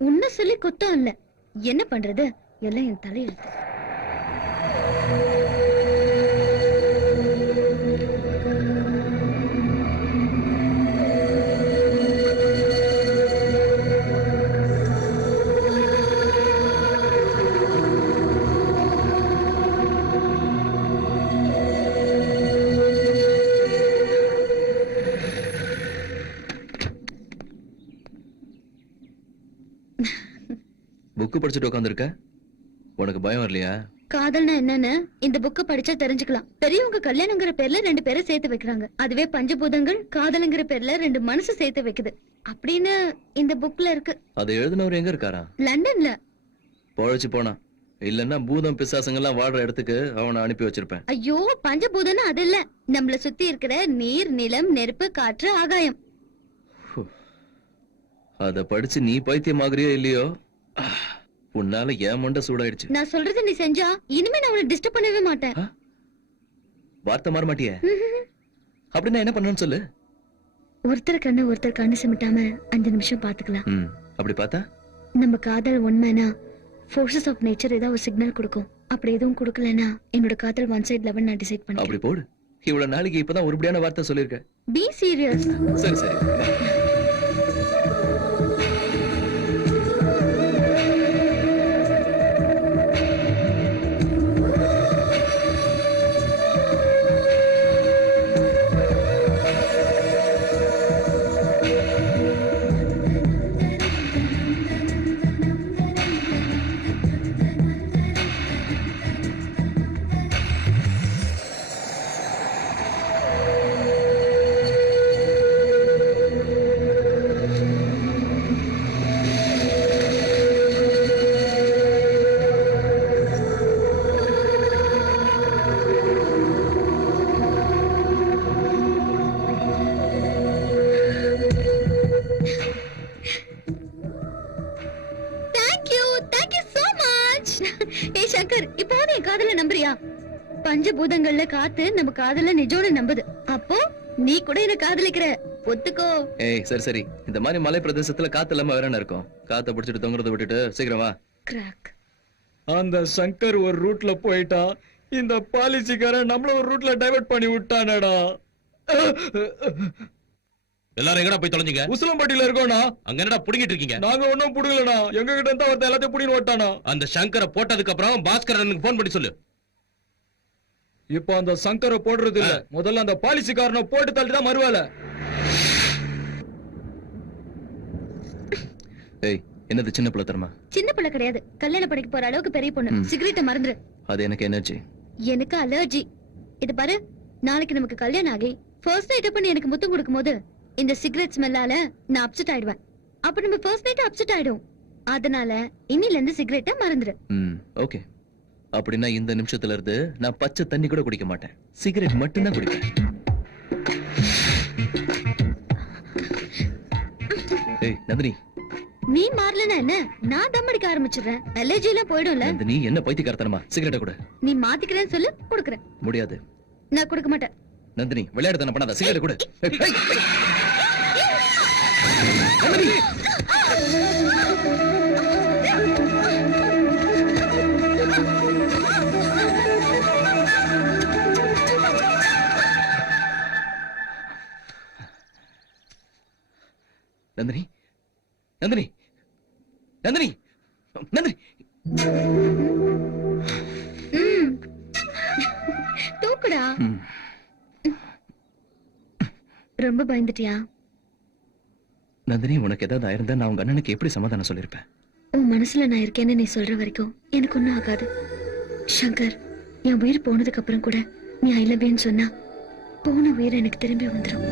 உன்ன சொல்லி குத்தம் இல்ல, என்ன பண்றது, எல்லாம் என் தலையெழுத்து. புக்கு படிச்சுட்டு உட்காந்துருக்க, உனக்கு பயம் வரலையா? காதல்னா என்னன்னு இந்த புக்க படிச்சா தெரிஞ்சுக்கலாம். பெரியவங்க கல்யாணங்கிற பேர்ல 2 பேரை சேர்த்து வைக்கிறாங்க. அதுவே பஞ்சபூதங்கள் காதலுங்கிற பேர்ல 2 மனசு சேர்த்து வைக்குது அப்படின்னு இந்த புக்ல இருக்கு. அதை எழுதினவர் எங்க இருக்காரா? லண்டன்ல. பொழைச்சு போனா, இல்லன்னா பூதம் பிசாசங்கெல்லாம் வாழ்ற இடத்துக்கு அவனை அனுப்பி வச்சிருப்பேன். ஐயோ, பஞ்சபூதம்னு அது இல்ல, நம்மள சுத்தி இருக்கிற நீர், நிலம், நெருப்பு, காற்று, ஆகாயம். அத படிச்சு நீ பைத்தியமாகறியோ இல்லையோ, உன்னால ஏன் மண்டை சூடாயிடுச்சு. நான் சொல்றது நீ செஞ்சா இனிமே நான் உன்னை டிஸ்டர்ப் பண்ணவே மாட்டேன். வார்த்தை மாற மாட்டியே? அப்படின்னா என்ன பண்ணணும்னு சொல்லு. ஒருத்தர் கண்ணு சிமிட்டாம 5 நிமிஷம் பாத்துக்கலாம். அப்படி பார்த்தா நம்ம காதல் உண்மைனா ஃபோர்சஸ் ஆஃப் நேச்சர் ஏதாவது ஒரு சிக்னல் கொடுக்கும். அப்படி எதுவும் கொடுக்கலனா என்னோட காதல் ஒன் சைடு லெவல் நான் டிசைட் பண்ணேன். அப்படி போடு. இவ்வளவு நாளைக்கு இப்பதான் உருப்படியான வார்த்தை சொல்லிருக்க. Be serious. சரி சரி. பஞ்சபூதங்கள்ல காத்து நம்ம காதல நிஜோட நம்புது. அப்போ நீ கூட என்ன காதலிக்கிற, ஒத்துக்கோ. ஏய் சரி சரி, இந்த மாதிரி மலை பிரதேசத்துல காத்து இல்லாம வேற என்ன இருக்கும்? காத்த பிடிச்சிட்டு தொங்குறத விட்டுட்டு சீக்கிரம் வா. கிராக். அந்த சங்கர் ஒரு ரூட்ல போயிட்டா, இந்த பாலிசிக்காரன் நம்மள ஒரு ரூட்ல டைவர்ட் பண்ணி விட்டானடா. எல்லாரும் எங்கடா போய் தொலைஞ்சீங்க? உசிலம்பட்டியில இருக்கோம்னா. அங்க என்னடா புடிங்கிட்டு இருக்கீங்க? நாங்க ஒண்ணும் புடுங்கலண்ணா. எங்க கிட்ட இருந்தா ஒருத்தன் எல்லாத்தையும் புடின்னு ஓட்டானா. அந்த சங்கரை போட்டதுக்கு அப்புறம் பாஸ்கரனுக்கு போன் பண்ணி சொல்லு. இப்போ அந்த சங்கரை போடுறது இல்ல, முதல்ல அந்த பாலிசிக்காரனை போட்டு தள்ளிட்டு தான் மறுவேல. ஏய், என்னது சின்ன பிள்ளை தரமா? சின்ன பிள்ளை கிடையாது, கல்யாணம் படிக்க போற அளவுக்கு பெரிய பொண்ணு. சிகரெட்டை மறந்துரு. அது எனக்கு எனர்ஜி. எனக்கு அலர்ஜி. இது பாரு, நாளைக்கு நமக்கு கல்யாணம் ஆகி ஃபர்ஸ்ட் நைட் பண்ணி எனக்கு முத்தம் கொடுக்கும்போது இந்த சிகரெட் ஸ்மெல்லால நான் அப்செட் ஆயிடுவேன். அப்ப நம்ம ஃபர்ஸ்ட் நைட் அப்செட் ஆயிடும். அதனால இன்னில இருந்து சிகரெட்டை மறந்துரு. ஓகே. அப்படின்னா இந்த நிமிஷத்துல இருந்து நான் பச்சை தண்ணி கூட குடிக்க மாட்டேன், சிகரெட் மட்டும்தான் குடிப்பேன். ஏய் நந்தினி, நீ மாறலனா என்ன? நான் தம் அடிக்க ஆரம்பிச்சிடுறேன். அலர்ஜி எல்லாம் போயிடும்ல. நந்தினி என்ன பைத்தியக்காரத்தனமா? சிகரெட்டை கூட. நீ மாத்திக்கிறேன்னு சொல்லு, கொடுக்குறேன். முடியாது. நான் கொடுக்க மாட்டேன். நந்தினி விளையாடுதான பண்ணாத, சிகரெட் கூட. நந்தினி நந்தினி நந்தினி நந்தினி தூக்குடா. ரொம்ப பயந்துட்டியா? நந்தினி, உனக்கு ஏதாவது ஆயிருந்தா நான் உங்க அண்ணனுக்கு எப்படி சமாதானம் சொல்லிருப்பேன்? உன் மனசுல நான் இருக்கேன்னு நீ சொல்ற வரைக்கும் எனக்கு ஒண்ணும் ஆகாது. சங்கர், என் உயிர் போனதுக்கு அப்புறம் கூட நீ ஐ லவ் யூன்னு சொன்னா போன உயிர் எனக்கு திரும்பி வந்துடும்.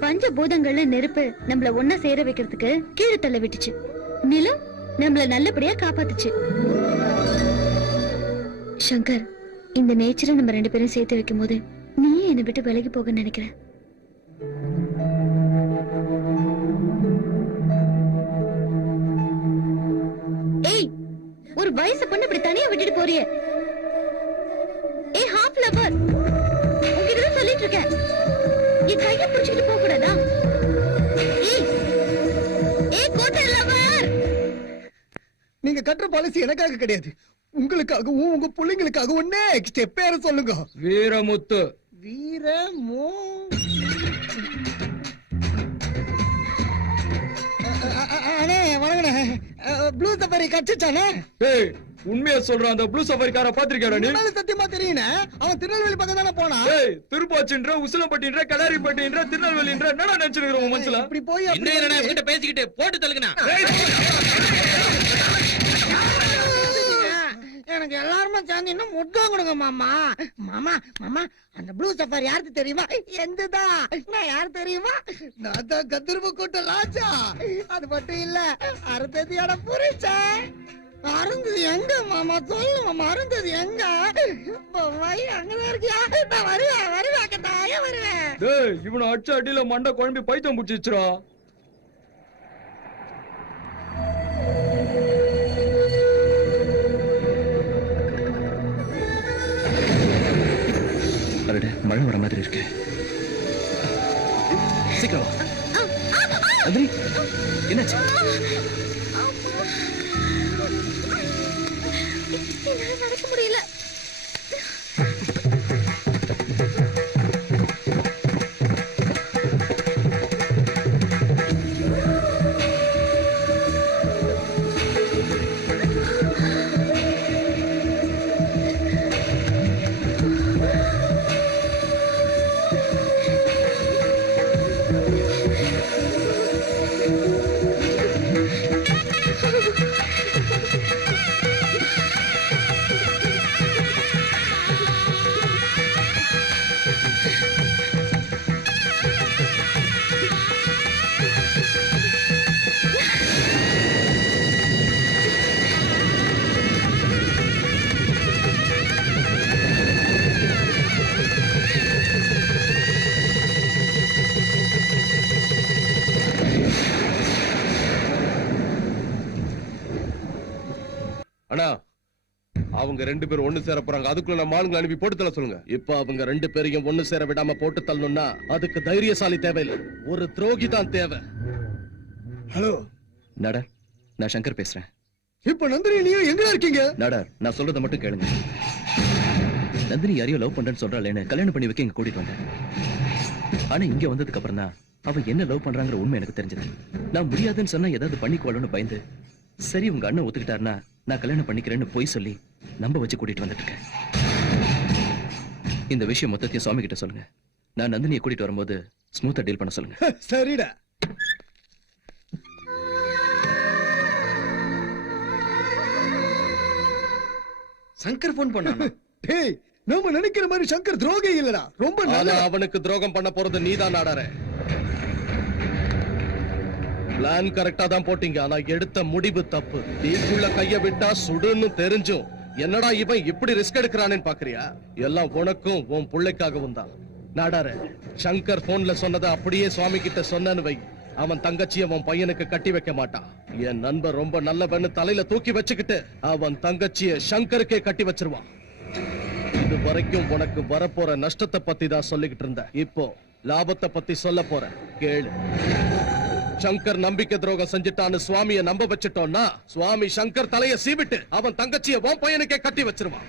பஞ்ச பூதங்கள்ல நெருப்பு நம்மள ஒன்னா சேர வைக்கிறதுக்கு கீழே தள்ள விட்டுச்சு. நிலம் நம்மள நல்லபடியா காப்பாத்துச்சு. சங்கர், இந்த நேச்சரை நம்ம ரெண்டு பேரும் சேர்த்து வைக்கும் போது நீயே என்னை விட்டு விலகி போக நினைக்கிறேன். ஏய், ஒரு வயசு பொண்ணு இப்படி தனியா விட்டுட்டு போறியே. ஏய் ஹாஃப் லவர், உன்கிட்ட சொல்லிட்டு இருக்கேன். என் கைய பிடிச்சிட்டு போக கூடாதா? ஏய் கோட்டை லவர், நீங்க கட்டுற பாலிசி எனக்காக கிடையாது, உங்களுக்காகவும் உங்க பிள்ளைங்களுக்காகவும் நெக்ஸ்ட் பேரை சொல்லுங்க. வீரமுத்து. வீரமோ அண்ணே வணங்கண்ணே. Blue safari கட்சிச்சானே? ஏய், உண்மையா சொல்றான். அந்த ப்ளூ சஃபாரிக்கார பாத்திருக்கேடா நீ? சத்தியமா தெரியுனே. அவன் திருநெல்வேலி பக்கம் தானே போனா. ஏய், திருப்பாச்சின்ற, உசிலம்பட்டின்ற, கடாரிப்பட்டின்ற, திருநெல்வேலின்ற என்னடா நினைச்சிருக்கிற உன் மனசுல? இப்படி போய் என்ன கிட்ட பேசிக்கிட்டு போட்டு தள்ளுங்கண்ணா. எனக்கு எல்லாருமே சேர்ந்து இன்னும் முத்தம் கொடுங்க மாமா. மாமா மாமா, அந்த ப்ளூ சஃபாரி யாருக்கு தெரியுமா? எந்ததா? நான் யாரு தெரியுமா? நான் தான் கதிர்வு கூட்ட ராஜா. அது மட்டும் இல்ல, அருந்ததியோட புரிச்சேன். அருந்தது எங்க மாமா? சொல்லு மாமா, அருந்தது எங்க? அங்கதான் இருக்கியா? நான் வருவேன் வருவேன் கட்டாயம் வருவேன். டேய், இவனை அடிச்ச அடியில மண்டை குழம்பி பைத்தியம் பிடிச்சிச்சுடா. மழை வர மாதிரி இருக்கு. சீக்கிரம் நந்தினி, என்னாச்சு? என்னால நடக்க முடியல. அண்ணா, அவங்க ரெண்டு பேரும் ஒண்ணு சேர போறாங்க. அதுக்குள்ள நம்ம ஆளுங்களை அனுப்பி போட்டு தள்ள சொல்லுங்க. இப்ப அவங்க ரெண்டு பேரையும் ஒண்ணு சேர விடாம போட்டு தள்ளணும்னா அதுக்கு தைரியசாலி தேவையில்லை, ஒரு துரோகி தான் தேவை. ஹலோ நாடார், நான் சங்கர் பேசுறேன். இப்ப நந்தினி நீயும் எங்க இருக்கீங்க? நாடார், நான் சொல்றதை மட்டும் கேளுங்க. நந்தினி யாரையோ லவ் பண்றேன்னு சொல்றாளேன்னு கல்யாணம் பண்ணி வைக்க இங்க கூட்டிட்டு வந்தேன். ஆனா இங்க வந்ததுக்கு அப்புறம் தான் அவ என்ன லவ் பண்றாங்கிற உண்மை எனக்கு தெரிஞ்சது. நான் முடியாதுன்னு சொன்னா ஏதாவது பண்ணிக்குவாளோன்னு பயந்து சரி உங்க அண்ணன் ஒத்துக்கிட்டாருன்னா நான் கல்யாணம் பண்ணிக்கிறேன்னு பொய் சொல்லி நம்ப வச்சு கூட்டிட்டு வந்துட்டு இருக்கேன். இந்த விஷயம் மொத்தத்தையும் சுவாமி கிட்ட சொல்லுங்க. நான் நந்தினியை கூட்டிட்டு வரும்போது ஸ்மூத்தா டீல் பண்ண சொல்லுங்க. சரிடா. சங்கர் போன் பண்ணானா? டேய், நம்ம நினைக்கிற மாதிரி சங்கர் துரோகி இல்லடா, ரொம்ப ஆனா நல்ல. அவனுக்கு துரோகம் பண்ண போறது நீதான் நாடார. பிளான் கரெக்டா தான் போட்டீங்க, ஆனா எடுத்த முடிவு தப்பு. தீக்குள்ள கைய விட்டா சுடுன்னு தெரிஞ்சும் என்னடா இவன் இப்படி ரிஸ்க் எடுக்கிறானேன்னு பாக்குறியா? எல்லாம் உனக்கும் உன் பிள்ளைக்காகவும் தான். நாடார, சங்கர் போன்ல சொன்னதை அப்படியே சுவாமி கிட்ட சொன்னேன்னு வை, அவன் தங்கச்சியை அவன் பையனுக்கு கட்டி வைக்க மாட்டான். என் நண்பர் ரொம்ப நல்லவன்னு தலையில தூக்கி வச்சுக்கிட்டு அவன் தங்கச்சிய சங்கருக்கே கட்டி வச்சிருவான். இது வரைக்கும் உனக்கு வரப்போற நஷ்டத்தை பத்தி தான் சொல்லிக்கிட்டு இருந்த, இப்போ லாபத்தை பத்தி சொல்ல போற, கேளு. சங்கர் நம்பிக்கை துரோகம் செஞ்சுட்டான்னு சுவாமியை நம்ப வச்சுட்டோம்னா சுவாமி சங்கர் தலைய சீவிட்டு அவன் தங்கச்சியை உன் பையனுக்கே கட்டி வச்சிருவான்.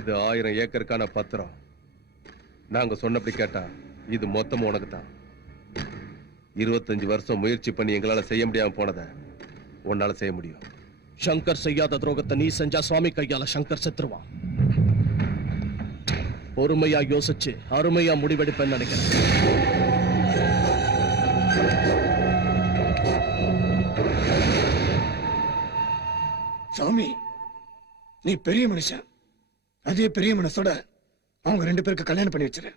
இது 1000 ஏக்கருக்கான பத்திரம். நாங்க சொன்னபடி கேட்டா இது மொத்தமும் உனக்கு தான். 25 வருஷம் முயற்சி பண்ணி எங்களால செய்ய முடியாம போனத உன்னால செய்ய முடியும். சங்கர் செய்யாத துரோகத்தை நீ செஞ்சா சுவாமி கையால சங்கர் செத்துருவான். பொறுமையா யோசிச்சு அருமையா முடிவெடுப்பேன்னு நினைக்கிறேன். சாமி, நீ பெரிய மனுஷன். அதே பெரிய மனசோட அவங்க 2 பேருக்கு கல்யாணம் பண்ணி வச்சிரு.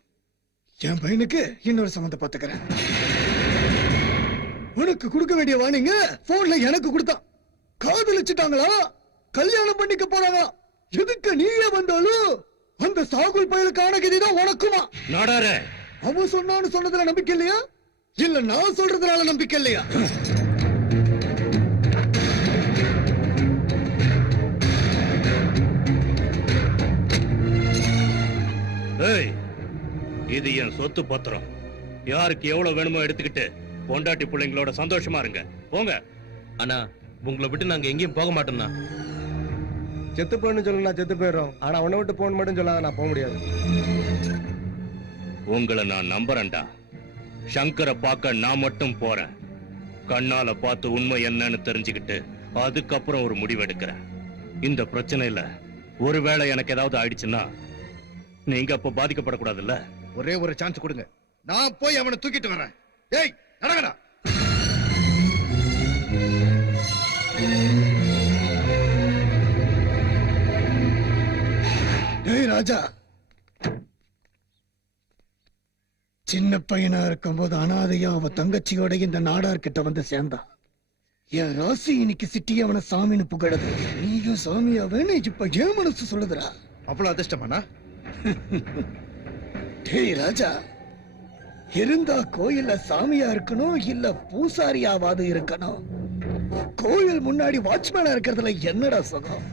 என் பையனுக்கு இன்னொரு சம்மந்தம் பாத்துக்கிறேன். உனக்கு கொடுக்க வேண்டிய வாணிங்க போன்ல எனக்கு கொடுத்தான். காதலிச்சுட்டாங்களா, கல்யாணம் பண்ணிக்க போறாங்க. எதுக்கு நீயே வந்தாலும் அந்த சாகுல் பயலுக்கான கதிதான் உனக்குமா? நாடாரே, அவன் சொன்னான்னு சொன்னதுல நம்பிக்கை இல்லையா, இல்ல நான் சொல்றதுனால நம்பிக்கை இல்லையா? ஏய், இது என் சொத்து பத்திரம். யாருக்கு எவ்வளவு வேணுமோ எடுத்துக்கிட்டு பொண்டாட்டி பிள்ளைங்களோட சந்தோஷமா இருங்க. போங்க. அண்ணா, உங்களை விட்டு நாங்க எங்கேயும் போக மாட்டோம்னா. செத்து போன்னு சொல்லு, செத்து போயிடும். ஆனா உன்னை விட்டு போன் மட்டும் சொல்லாத, நான் போக முடியாது. உங்களை நான் நம்புறேன்டா. சங்கரை பார்க்க நான் மட்டும் போறேன். கண்ணால பார்த்து உண்மை என்னன்னு தெரிஞ்சுக்கிட்டு அதுக்கப்புறம் ஒரு முடிவு எடுக்கிறேன். இந்த பிரச்சனையில ஒருவேளை எனக்கு ஏதாவது ஆயிடுச்சுன்னா நீங்க அப்ப பாதிக்கப்படக்கூடாதுல்ல. ஒரே ஒரு சான்ஸ் கொடுங்க, நான் போய் அவனை தூக்கிட்டு வரேன். ஏய், நடங்கடா. ஏய் ராஜா, சின்ன பையனா இருக்கும்போது அனாதையா அவ தங்கச்சியோட இந்த நாடார்கிட்ட வந்து சேர்ந்தான். என் ராசி இன்னைக்கு சிட்டி அவனை சாமின்னு புகழது. நீயும் சாமியா வேணும் இப்ப ஏன் மனசு சொல்லுதுரா? அவ்வளவு அதிர்ஷ்டமாண்ணா? டேய் ராஜா, இருந்தா கோயில்ல சாமியா இருக்கணும், இல்ல பூசாரியாவது இருக்கணும். கோயில் முன்னாடி வாட்ச்மேனா இருக்கிறதுல என்னடா சுகம்?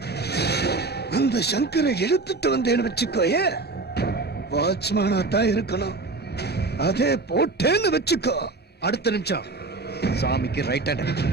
அந்த சங்கரை இழுத்துட்டு வந்தேன்னு வச்சுக்கோயே, வாட்ச்மேனா தான் இருக்கணும். அதே போட்டேன்னு வச்சுக்கோ, அடுத்த நிமிஷம் சாமிக்கு ரைட் ஹேண்ட்.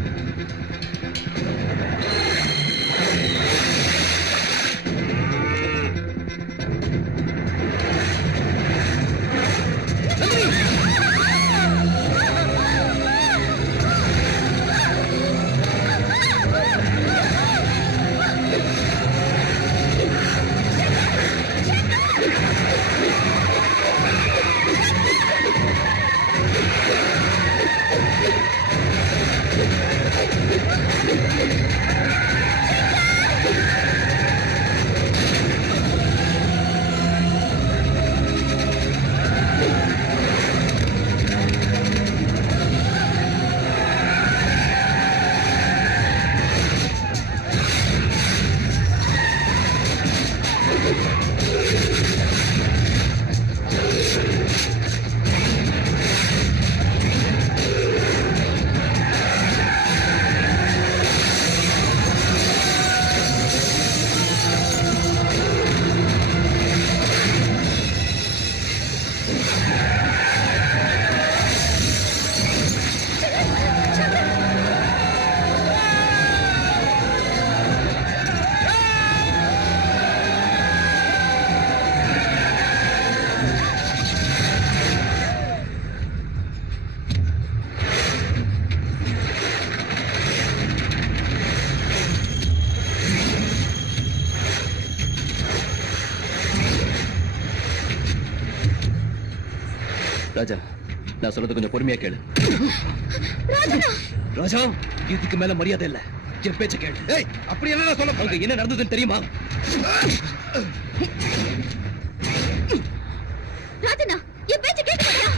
ராஜா நான் சொல்றது கொஞ்சம் பொறுமையா கேளு. ராஜனா ராஜா இதுக்கு மேல மரியாதை இல்ல, என் பேச்ச கேளு. ஏய் அப்படி என்ன சொல்ல அங்க என்ன நடந்ததுன்னு தெரியுமா? ராஜனா என் பேச்ச கேட்க மாட்டியா?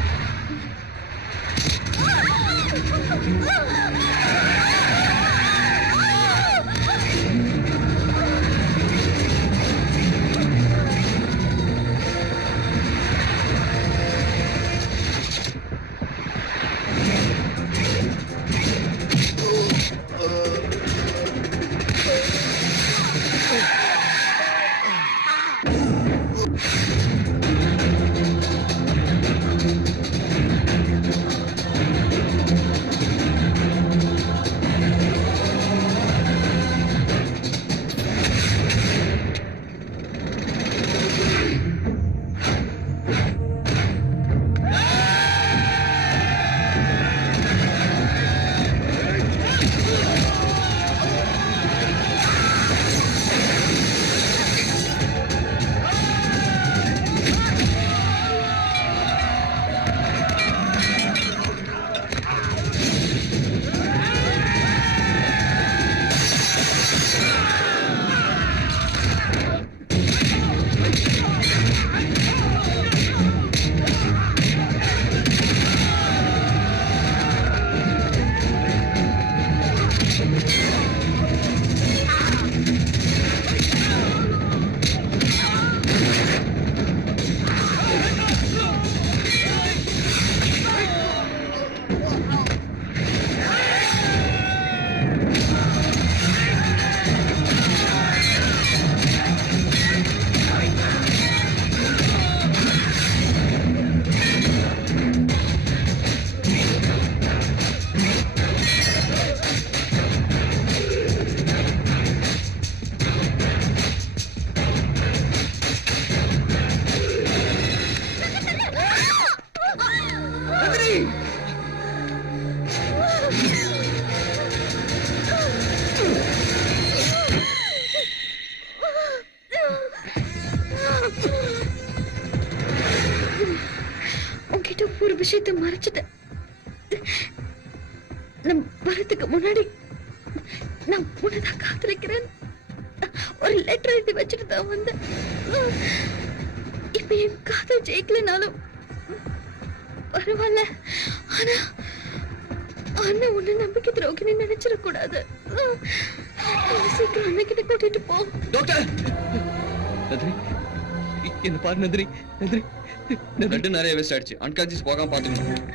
உன்கிட்ட ஒரு விஷயத்தை மறைச்சிட்டேன். நான் வரதுக்கு முன்னாடி நான் உன்னதான் காதலிக்கிறேன் ஒரு லெட்டர் எழுதி வச்சுட்டு தான் வந்தேன். இப்ப என் காதல் ஜெயிக்கலனாலும் பரவாயில்ல. ஆனா அண்ணன் உன்னை நம்பிக்கை துரோகின்னு நினைச்சிடக்கூடாது. சீக்கிரம் அண்ணன் கிட்ட கூட்டிட்டு போ. டாக்டர் நந்தினி, என்ன பாரு நந்தினி. நந்தினி பிளட் நிறைய வேஸ்ட் ஆயிடுச்சு. அன்கான்சியஸ் போகாம பாத்துக்கணும்.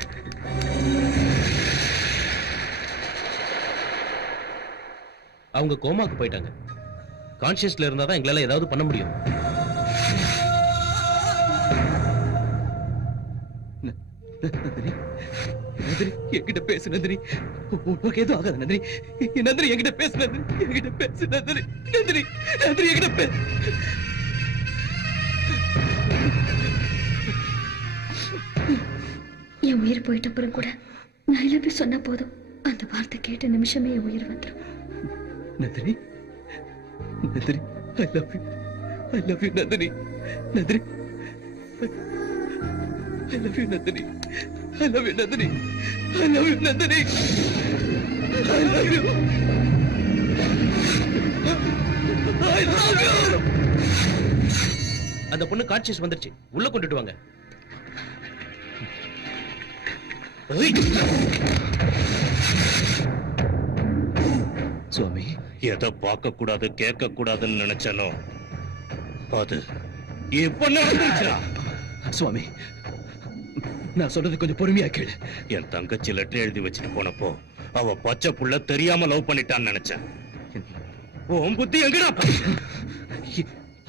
அவங்க கோமாக்கு போயிட்டாங்க. கான்சியஸ்ல இருந்தாதான் எங்களால ஏதாவது பண்ண முடியும். நந்தினி, நந்தினி என்கிட்ட பேசு நந்தினி. உனக்கு எதுவும் ஆகாது நந்தினி. நந்தினி என்கிட்ட பேசு நந்தினி. என்கிட்ட பேசு நந்தினி. நந்தினி, நந்தினி என்கிட்ட பேசு. என் உயிர் போயிட்ட அப்புறம் கூட நான் I love you சொன்னா போதும், அந்த வார்த்தை கேட்ட நிமிஷமே என் உயிர் வந்துடும். Nandini, Nandini I love you. I love you Nandini. Nandini I love you Nandini. I love you Nandini. I love you Nandini. I love you. I love you. அந்த பொண்ணு கான்சியஸ் வந்துருச்சு. உள்ள கொண்டுட்டு வாங்க. சுவாமி, எதை பார்க்க கூடாது கேட்க கூடாதுன்னு நினைச்சனோ அது இப்ப நடந்துருச்சா? சுவாமி, நான் சொல்றது கொஞ்சம் பொறுமையா கேளு. என் தங்கச்சி லெட்டர் எழுதி வச்சுட்டு போனப்போ அவ பச்சை புள்ள தெரியாம லவ் பண்ணிட்டான்னு நினைச்சேன். உன் புத்தி எங்கடா?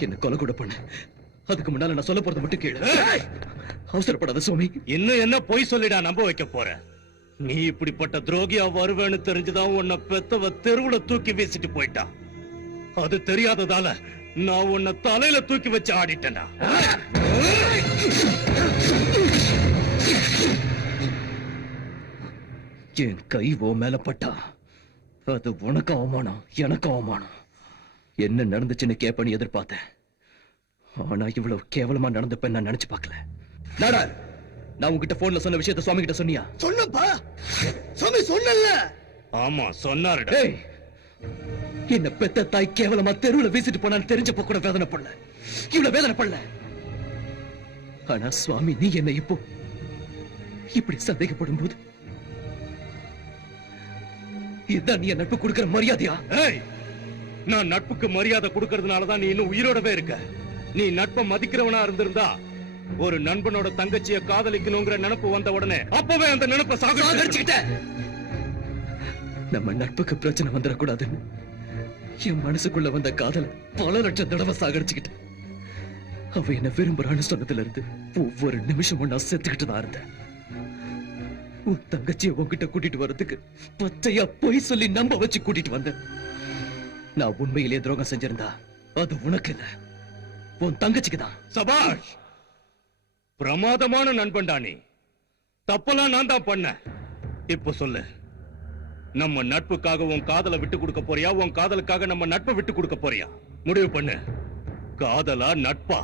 என்ன கொலை கூட பண்ண. அதுக்கு முன்னால நான் சொல்ல போறது மட்டும் கேளு. அவசரப்படாத சுவாமி. இன்னும் என்ன பொய் சொல்லிடா நம்ப வைக்க போற? நீ இப்படிப்பட்ட துரோகியா வருவேன்னு தெரிஞ்சுதான் உன்னை பெத்தவ தெருவுல தூக்கி வீசிட்டு போயிட்டா. அது தெரியாததால நான் உன்னை தலையில தூக்கி வச்சு ஆடிட்டேன்டா. என் கை ஓ மேல பட்டா அது உனக்கு அவமானம், எனக்கு அவமானம். என்ன நடந்துச்சுன்னு கேப்பன்னு எதிர்பார்த்தேன். ஆனா இவ்வளவு கேவலமா நடந்தப்ப நான் நினைச்சு பார்க்கல. நாடார், நான் உங்ககிட்ட போன்ல சொன்ன விஷயத்தை சுவாமி கிட்ட சொன்னியா? சொன்னப்பா, சாமி சொன்னல. ஆமா சொன்னாருடா. டேய், என்ன பெத்த தாய் கேவலமா தெருவுல வீசிட்டு போனான்னு தெரிஞ்சப்ப கூட வேதனை பண்ணல, இவ்வளவு வேதனை பண்ணல. ஆனா சுவாமி, நீ என்ன இப்போ இப்படி சந்தேகப்படும் போது இதுதான் நீ என் நட்பு கொடுக்கிற மரியாதையா? ஏய், நான் நட்புக்கு மரியாதை கொடுக்கறதுனாலதான் நீ இன்னும் உயிரோடவே இருக்க. நீ நட்பை மதிக்கிறவனா இருந்திருந்தா ஒரு நண்பனோட தங்கச்சிய காதலிக்கணுங்கிற நினைப்பு வந்த உடனே அப்பவே அந்த நினைப்பை சாகடிச்சுக்கிட்ட. நம்ம நட்புக்கு பிரச்சனை வந்துடக்கூடாதுன்னு என் மனசுக்குள்ள வந்த காதல பல லட்சம் தடவை சாகடிச்சுக்கிட்ட. அவ என்ன விரும்புறான்னு சொன்னதுல இருந்து ஒவ்வொரு நிமிஷமும் நான் செத்துக்கிட்டு தான் இருந்தேன். உன் தங்கச்சியை உன்கிட்ட கூட்டிட்டு வர்றதுக்கு பச்சையா பொய் சொல்லி நம்ப வச்சு கூட்டிட்டு வந்தேன். நான் உண்மையிலேயே துரோகம் செஞ்சிருந்தா அது உனக்கு இல்ல, உன் தங்கச்சிக்கு தான். சபாஷ், பிரமாதமான நண்பன்டா நீ. தப்பெல்லாம் நான் தான் பண்ண. இப்ப சொல்லு, நம்ம நட்புக்காக உன் காதலை விட்டு கொடுக்க போறியா, உன் காதலுக்காக நம்ம நட்பை விட்டு கொடுக்க போறியா? முடிவு பண்ணு. காதலா நட்பா?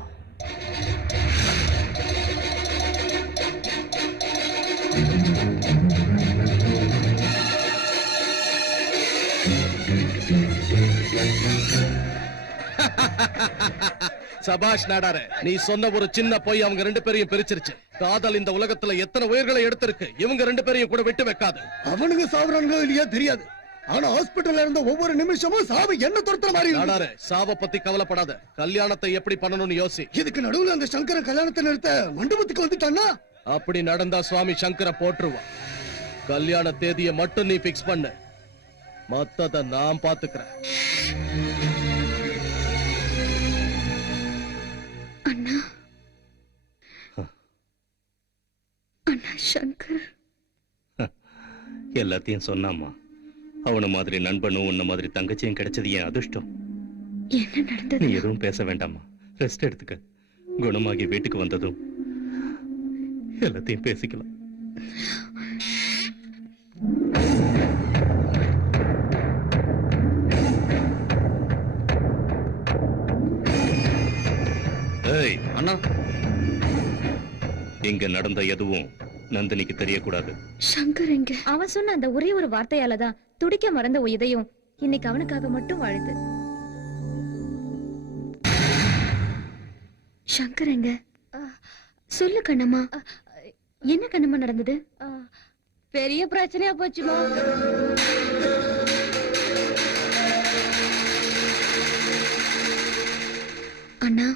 சபாஷ் நாடாரே, நீ சொன்ன ஒரு சின்ன பொய் அவங்க ரெண்டு பேரையும் பிரிச்சிருச்சு. காதல் இந்த உலகத்துல எத்தனை உயிர்களை எடுத்திருக்கு, இவங்க ரெண்டு பேரையும் கூட விட்டு வைக்காது. அவனுங்க சாவறானுங்க இல்லையா தெரியாது, ஆனா ஹாஸ்பிடல்ல இருந்த ஒவ்வொரு நிமிஷமும் சாவு என்ன துரத்துற மாதிரி இருக்கு. நாடாரே, சாவ பத்தி கவலைப்படாத, கல்யாணத்தை எப்படி பண்ணணும்னு யோசி. இதுக்கு நடுவுல அந்த சங்கர கல்யாணத்தை நிறுத்த மண்டபத்துக்கு வந்துட்டான்னா அப்படி நடந்தா சுவாமி சங்கர போட்டுருவான். கல்யாண தேதியை மட்டும் நீ பிக்ஸ் பண்ணு, மத்தத நான் பாத்துக்கிறேன். அண்ணா, அண்ணா சங்கர் எல்லாத்தையும் சொன்னாமா. அவன மாதிரி நண்பனும் உன்ன மாதிரி தங்கச்சியும் கிடைச்சது என் அதிர்ஷ்டம். என்ன நடந்தது? நீ எதுவும் பேச வேண்டாமா, ரெஸ்ட் எடுத்துக்க. குணமாகி வீட்டுக்கு வந்ததும் எல்லாத்தையும் பேசிக்கலாம். ஏய் அண்ணா, இங்க நடந்த எதுவும் நந்தினிக்கு தெரியக்கூடாது. சங்கர் எங்க? அவன் சொன்ன அந்த ஒரே ஒரு வார்த்தையாலதான் துடிக்க மறந்த உன் இதயம் இன்னைக்கு அவனுக்காக மட்டும் வாழுது. சங்கர் எங்க? சொல்லு கண்ணம்மா, என்ன கண்ணம்மா நடந்தது? பெரிய பிரச்சனையா போச்சுமா. அண்ணா,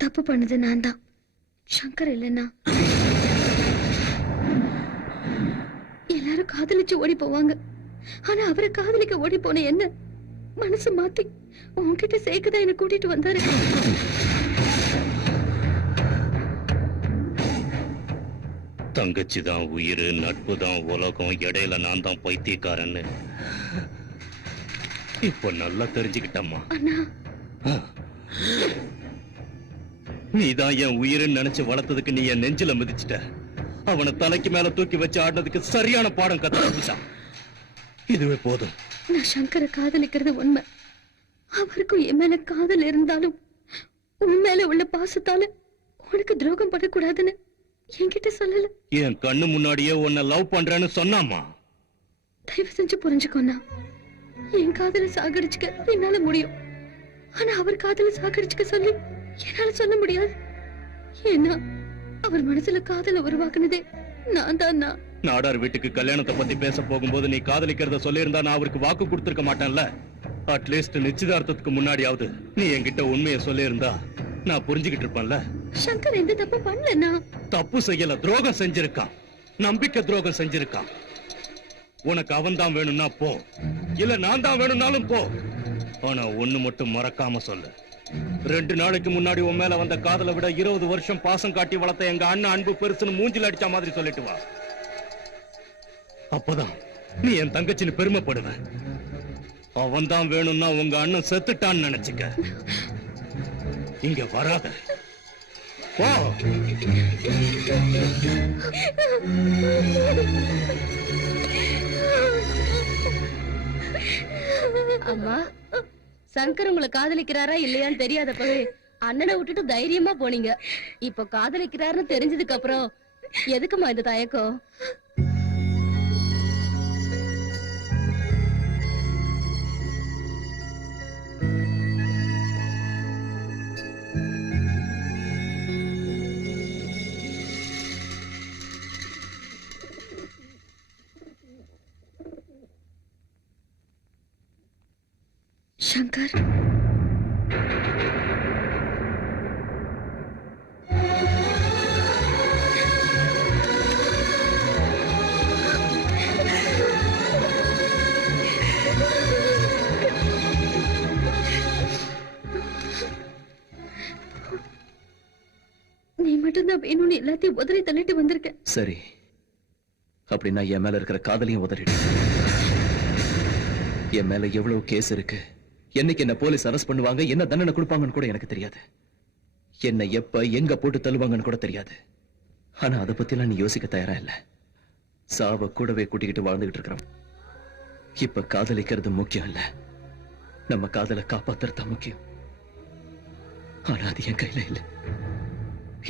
தப்பு பண்ணது நான் தான், சங்கர் இல்லைன்னா. எல்லாரும் காதலிச்சு ஓடி போவாங்க, ஆனா அவரை காதலிக்க ஓடி போன என்ன மனசு மாத்தி உன்கிட்ட சேர்க்கதான் என்ன கூட்டிட்டு வந்தாரு. தங்கச்சி தான் உயிர், நட்பு தான் உலகம், இடையில நான் தான் பைத்தியக்காரன்னு இப்ப நல்லா தெரிஞ்சுக்கிட்டம்மா. அண்ணா, நீதான் என் உயிர்னு நினைச்சு வளர்த்ததுக்கு நீ என் நெஞ்சில மிதிச்சிட்ட. அவனை தலைக்கு மேல தூக்கி வச்சு ஆடினதுக்கு சரியான பாடம் கத்துக்கிட்டான். இதுவே போதும். நான் சங்கரை காதலிக்கிறது உண்மை. அவருக்கும் என் மேல காதல் இருந்தாலும் உன் மேல உள்ள பாசத்தால உனக்கு துரோகம் படக்கூடாதுன்னு என்கிட்ட சொல்லல. என் கண்ணு முன்னாடியே உன்னை லவ் பண்றேன்னு சொன்னாமா. தயவு செஞ்சு புரிஞ்சுக்கோண்ணா, என் காதலை சாகடிச்சுக்க என்னால முடியும், ஆனா அவர் காதலை சாகடிச்சுக்க சொல்லி என்னால சொல்ல முடியாது. ஏன்னா அவர் மனசுல காதலை உருவாக்குனதே நான் தான். நாடார் வீட்டுக்கு கல்யாணத்தை பத்தி பேச போகும்போது நீ காதலிக்கிறத சொல்லியிருந்தா நான் அவருக்கு வாக்கு கொடுத்திருக்க மாட்டேன்ல. அட்லீஸ்ட் நிச்சயதார்த்தத்துக்கு முன்னாடியாவது நீ என்கிட்ட உண்மையை சொல்லியிருந்தா நான் புரிஞ்சுக்கிட்டு இருப்பேன்ல. சங்கர் எந்த தப்பு பண்ணலன்னா. தப்பு செய்யல, துரோகம் செஞ்சிருக்கான், நம்பிக்கை துரோகம் செஞ்சிருக்கான். உனக்கு அவன் தான் வேணும்னா போ, இல்ல நான் தான் வேணும்னாலும் போ. ஆனா ஒண்ணு மட்டும் மறக்காம சொல்லு, 2 நாளைக்கு முன்னாடி உன் மேல வந்த காதலை விட 20 வருஷம் பாசம் காட்டி வளர்த்த எங்க அண்ணன் அன்பு பெருசுன்னு மூஞ்சில அடிச்ச மாதிரி சொல்லிட்டு வா. அப்பதான் நீ என் தங்கச்சின்னு பெருமைப்படுவ. அவன் தான் வேணும்னா உங்க அண்ணன் செத்துட்டான்னு நினைச்சுக்க. இங்க வராத, போ. அம்மா, சங்கர் உங்களை காதலிக்கிறாரா இல்லையான்னு தெரியாதப்பவே அண்ணனை விட்டுட்டு தைரியமா போனீங்க. இப்ப காதலிக்கிறாருன்னு தெரிஞ்சதுக்கு அப்புறம் எதுக்குமா இந்த தயக்கம்? சங்கர், நீ மட்டும்தான் வேணும்னு எல்லாத்தையும் உதறி தள்ளிட்டு வந்திருக்க. சரி, அப்படின்னா என் மேல இருக்கிற காதலையும் உதறிடு. என் மேல எவ்வளவு கேஸ் இருக்கு, என்னைக்கு என்ன போலீஸ் அரெஸ்ட் பண்ணுவாங்க, என்ன தண்டனை கொடுப்பாங்கன்னு கூட எனக்கு தெரியாது. என்ன எப்ப எங்க போட்டு தள்ளுவாங்கன்னு கூட தெரியாது. ஆனா அதை பத்திலாம் நீ யோசிக்க தயாரா இல்ல. சாவ கூடவே கூட்டிக்கிட்டு வாழ்ந்துகிட்டு இருக்கிறோம். இப்ப காதலிக்கிறது முக்கியம் இல்ல, நம்ம காதலை காப்பாத்துறதா முக்கியம். ஆனா அது என் கையில இல்ல.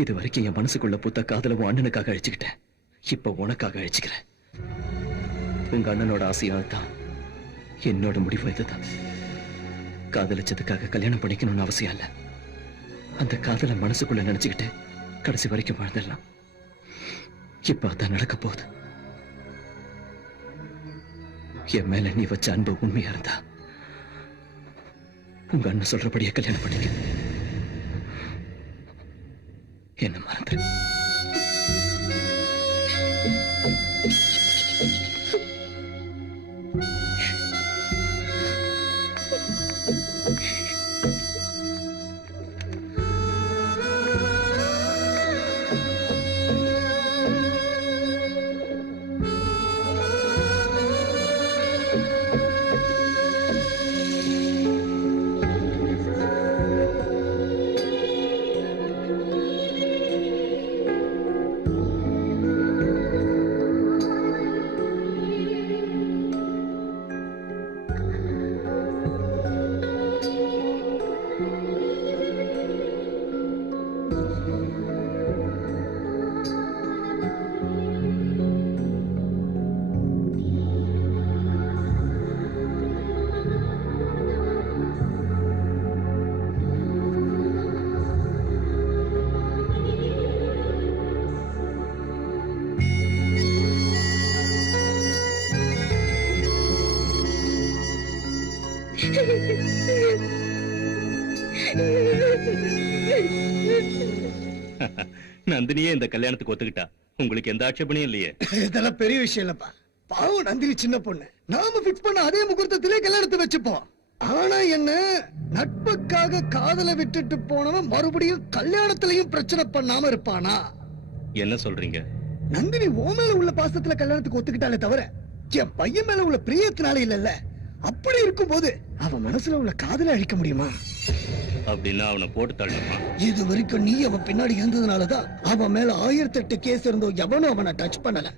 இது வரைக்கும் என் மனசுக்குள்ள புத்த காதலவும் அண்ணனுக்காக அழிச்சுக்கிட்டேன். இப்ப உனக்காக அழிச்சுக்கிறேன். உங்க அண்ணனோட ஆசையால் தான் என்னோட முடிவு இதுதான். காதலிச்சதுக்காக கல்யாணம் பண்ணிக்கணும்னு அவசியம் இல்ல. அந்த காதலை மனசுக்குள்ள நினைச்சுக்கிட்டு கடைசி வரைக்கும் வாழ்ந்துடலாம். இப்ப அதான் நடக்க போகுது. என் மேல நீ வச்ச அன்பு உண்மையா இருந்தா உங்க அண்ணன் சொல்றபடியே கல்யாணம் பண்ணிக்க. என்ன மறந்துரு. நந்தினியே இந்த கல்யாணத்துக்கு ஒத்துக்கிட்டா. உங்களுக்கு எந்த ஆட்சேபனையும் இல்லையே. இதெல்லாம் பெரிய விஷயம் இல்லப்பா. பாவம் நந்தினி சின்ன பொண்ணு. நாம பிக்ஸ் பண்ண அதே முகூர்த்தத்திலே கல்யாணத்தை வச்சுப்போம். ஆனா என்ன, நட்புக்காக காதலை விட்டுட்டு போனவன் மறுபடியும் கல்யாணத்திலையும் பிரச்சனை பண்ணாம இருப்பானா? என்ன சொல்றீங்க? நந்தினி ஓ மேல உள்ள பாசத்துல கல்யாணத்துக்கு ஒத்துக்கிட்டாலே தவிர என் பையன் மேல உள்ள பிரியத்தினால இல்லல்ல. அப்படி இருக்கும் போது அவன் மனசுல உள்ள காதலை அழிக்க முடியுமா? அப்படின்னா அவனை போட்டு தள்ளணுமா? இது வரைக்கும் நீ அவன் பின்னாடி இருந்ததுனாலதான் அவன் மேல 1008 கேஸ் இருந்தோம். எவனும் அவனை டச் பண்ணல.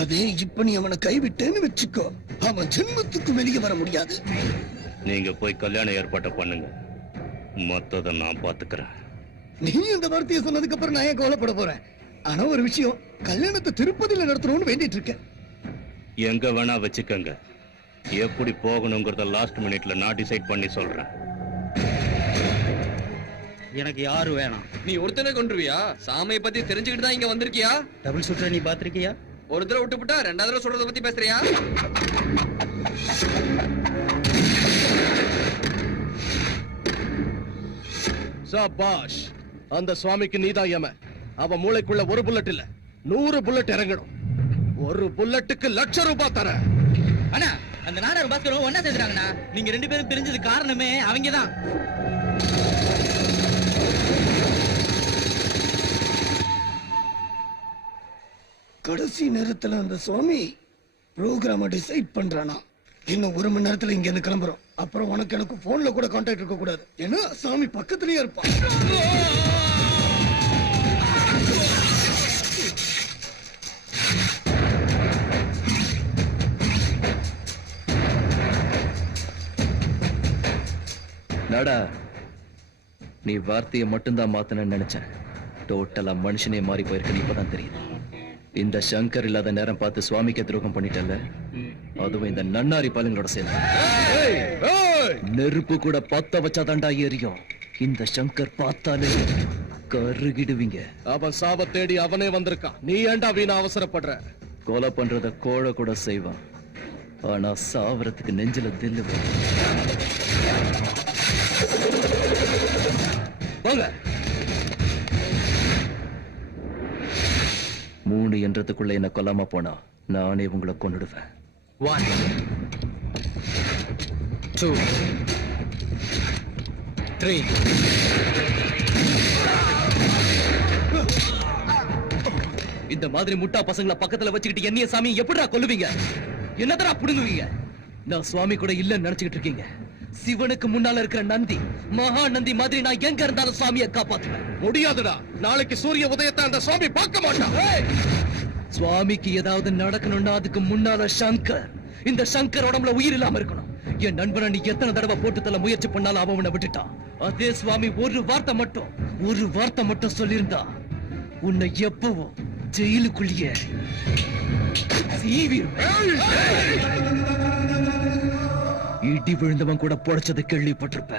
அதே இப்ப நீ அவனை கைவிட்டேன்னு வச்சுக்கோ, அவன் ஜென்மத்துக்கு வெளியே வர முடியாது. நீங்க போய் கல்யாண ஏற்பாட்டை பண்ணுங்க, மத்தத நான் பாத்துக்கிறேன். நீ இந்த வார்த்தையை சொன்னதுக்கு அப்புறம் நான் ஏன் கவலைப்பட போறேன்? ஆனா ஒரு விஷயம், கல்யாணத்தை திருப்பதியில நடத்தணும்னு வேண்டிட்டு இருக்கேன். எங்க வேணா வச்சுக்கங்க. எப்படி போகணுங்கிறத லாஸ்ட் மினிட்ல நான் டிசைட் பண்ணி சொல்றேன். எனக்கு யாரு வேணாம். நீ ஒருத்தனை கொண்டுருவியா? சாமியை பத்தி தெரிஞ்சுக்கிட்டு தான் இங்க வந்திருக்கியா? டபுள் ஷூட்டர் நீ பாத்திருக்கியா? ஒரு தடவை விட்டுப்புட்டா ரெண்டாவது தடவை சொல்றத பத்தி பேசுறியா? சபாஷ், அந்த சுவாமிக்கு நீதான் யம. அவ மூளைக்குள்ள ஒரு புல்லட் இல்ல 100 புல்லட் இறங்கணும். ஒரு புல்லட்டுக்கு ₹1,00,000 தர. அண்ணா, அந்த நாடார் பாஸ்கரும் ஒன்னா சேர்ந்துறாங்கண்ணா. நீங்க 2 பேரும் பிரிஞ்சது காரணமே அவங்கதான். கடைசி நேரத்துல அந்த சுவாமி ப்ரோக்ராம டிசைட் பண்றானா. இன்னும் 1 மணி நேரத்துல இங்க இருந்து கிளம்புறோம். அப்புறம் உனக்கு எனக்கு போன்ல கூட கான்டாக்ட் இருக்க கூடாது. ஏன்னா சாமி பக்கத்துலயே இருப்பான். நாடா, நீ வார்த்தையை மட்டும்தான் மாத்தணும்னு நினைச்சேன். டோட்டலா மனுஷனே மாறி போயிருக்குன்னு இப்பதான் தெரியுது. இந்த சங்கர் இல்லாத நேரம் பார்த்து சுவாமிக்கு துரோகம் பண்ணிட்டல்ல, அதுவும் இந்த நன்னாரி பாலுங்களோட சேர்ந்து. நெருப்பு கூட பத்த வச்சாதாண்டா எரியும். இந்த சங்கர் பார்த்தாலே கருகிடுவீங்க. அவன் சாவ தேடி அவனே வந்திருக்கான். நீ ஏன்டா வீணா அவசரப்படுற? கொலை பண்றத கோழ கூட செய்வான். ஆனா சாவறதுக்கு நெஞ்சில தில்லு வரும். வாங்க. 3 என்றதுக்குள்ள என்ன கொல்லாம போனா நானே உங்களை கொன்னுடுவேன். 1 2 3 இந்த மாதிரி முட்டா பசங்களை பக்கத்துல வச்சுக்கிட்டு என்னைய சாமி எப்படிடா கொல்லுவீங்க? என்னதரா புடுங்குவீங்க? நான் சுவாமி கூட இல்லன்னு நினைச்சுக்கிட்டு இருக்கீங்க. சிவனுக்கு முன்னால இருக்கிற நந்தி, மகா நந்தி மாதிரி நான் எங்க இருந்தாலும் சுவாமியை காப்பாத்துவேன். முடியாதுடா. நாளைக்கு சூரிய உதயத்தை அந்த சுவாமி பார்க்க மாட்டான். சுவாமிக்கு ஏதாவது நடக்கணும்னா அதுக்கு முன்னால சங்கர், இந்த சங்கர் உடம்புல உயிர் இல்லாம இருக்கணும். என் நண்பனை நீ எத்தனை தடவை போட்டு தள்ள முயற்சி பண்ணாலும் அவனை விட்டுட்டான். அதே சுவாமி ஒரு வார்த்தை மட்டும் சொல்லியிருந்தா உன்னை எப்பவும் ஜெயிலுக்குள்ளேயே இடி விழுந்தவன் கூட பொழைச்சதை கேள்விப்பட்டிருப்ப.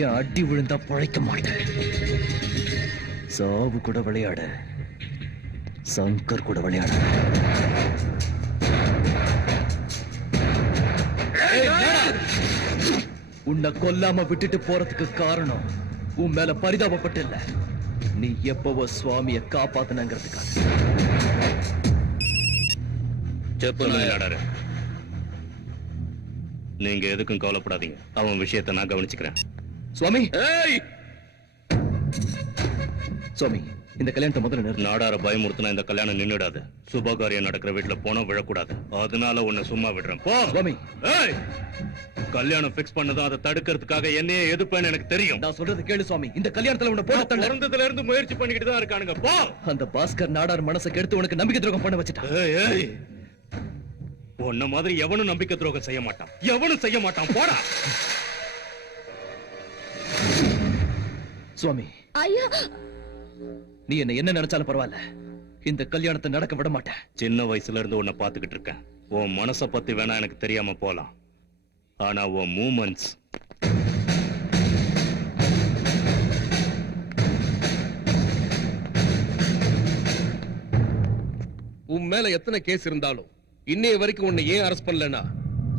என் அடி விழுந்தா பொழைக்க மாட்டேன். சாவு கூட விளையாட, சங்கர் கூட விளையாட. உன்னை கொல்லாம விட்டுட்டு போறதுக்கு காரணம் உன் மேல பரிதாபப்பட்டு இல்ல, நீ எப்பவோ சுவாமியை காப்பாத்தனங்கிறதுக்காக. நீங்க எதுக்கும் கவலைப்படாதீங்க. அவன் விஷயத்தை நான் கவனிச்சுக்கிறேன். சுவாமி, சுவாமி, இந்த கல்யாணத்தை முதல்ல நிறுத்து. நாடார பயமுறுத்தினா இந்த கல்யாணம் நின்னுடாது. சுபகாரியம் நடக்கிற வீட்டுல போனா விழக்கூடாது. அதனால உன்னை சும்மா விடுறேன். போ சுவாமி. கல்யாணம் பிக்ஸ் பண்ணதும் அதை தடுக்கிறதுக்காக என்னையே எதுப்பேன்னு எனக்கு தெரியும். நான் சொல்றது கேளு சுவாமி. இந்த கல்யாணத்துல உன்னை போட்டு பிறந்ததுல இருந்து முயற்சி பண்ணிக்கிட்டு தான் இருக்கானுங்க. போ. அந்த பாஸ்கர் நாடார் மனசை கெடுத்து உனக்கு நம்பிக்கை துரோகம் பண்ண வச்சுட்டான். உன்ன மாதிரி எவனும் நம்பிக்கை துரோகம் செய்ய மாட்டான். எவனும் செய்ய மாட்டான். போடா. சுவாமி, ஐயா, நீ என்ன நினைச்சாலும் பரவாயில்ல, இந்த கல்யாணத்தை நடக்க விட மாட்டேன். சின்ன வயசுல இருந்து உன்னை பாத்துக்கிட்டு இருக்கேன். உன் மனசை பத்தி வேணா எனக்கு தெரியாம போலாம். ஆனா உன் மூமெண்ட்ஸ் உன் மேல எத்தனை கேஸ் இருந்தாலும் இன்னைய வரைக்கும் உன்னை ஏன் அரெஸ்ட் பண்ணலன்னா,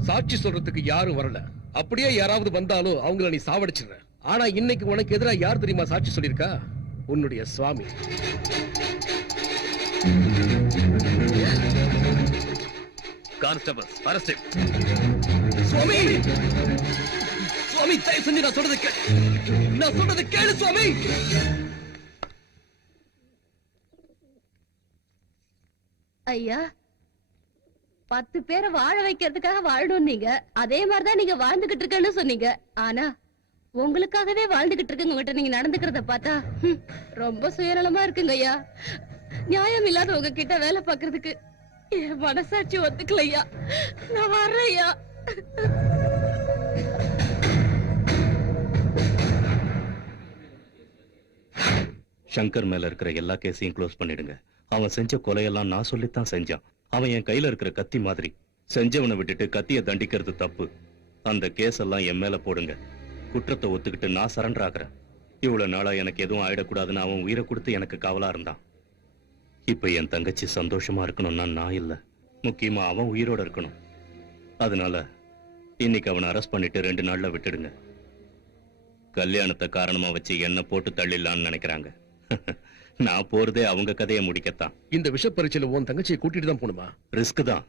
சாட்சி சொல்றதுக்கு யாரும் வரல. அப்படியே யாராவது வந்தாலும் அவங்கள நீ சாவடிச்சிடுற. ஆனா இன்னைக்கு உனக்கு எதிரா யார் தெரியுமா சாட்சி சொல்லியிருக்கா? உன்னுடைய சுவாமி. Constable, arrest. சுவாமி, சுவாமி, தயவு செஞ்சு நான் சொல்றது கேளு சுவாமி. ஐயா, 10 பேரை வாழ வைக்கிறதுக்காக வாழணும் நீங்க. அதே மாதிரிதான் நீங்க வாழ்ந்துகிட்டு இருக்கேன்னு சொன்னீங்க. ஆனா உங்களுக்காகவே வாழ்ந்துகிட்டு இருக்கவங்க நீங்க நடந்துக்கிறத பார்த்தா ரொம்ப சுயநலமா இருக்குங்க ஐயா. நியாயம் இல்லாத உங்ககிட்ட வேலை பாக்குறதுக்கு என் மனசாட்சி ஒத்துக்கலையா. நான் வர்றேன் ஐயா. சங்கர் மேல இருக்கிற எல்லா கேஸையும் க்ளோஸ் பண்ணிடுங்க. அவன் செஞ்ச கொலையெல்லாம் நான் சொல்லித்தான் செஞ்சான். அவன் என் கையில இருக்கிற கத்தி மாதிரி. செஞ்சவனை விட்டுட்டு கத்தியை தண்டிக்கிறது தப்பு. அந்த கேஸ் எல்லாம் என் மேல போடுங்க. குற்றத்தை ஒத்துக்கிட்டு நான் சரண்டர் ஆகிறேன். இவ்வளவு நாளா எனக்கு எதுவும் ஆயிடக்கூடாதுன்னு அவன் உயிரை கொடுத்து எனக்கு காவலா இருந்தான். இப்ப என் தங்கச்சி சந்தோஷமா இருக்கணும்னா நான் இல்ல, முக்கியமா அவன் உயிரோட இருக்கணும். அதனால இன்னைக்கு அவனை அரெஸ்ட் பண்ணிட்டு 2 நாள்ல விட்டுடுங்க. கல்யாணத்தை காரணமா வச்சு என்ன போட்டு தள்ளிடலான்னு நினைக்கிறாங்க. நான் போறதே அவங்க கதையை முடிக்கத்தான். இந்த விஷ பரீட்சையில உன் தங்கச்சியை கூட்டிட்டு தான் போணுமா? ரிஸ்க் தான்,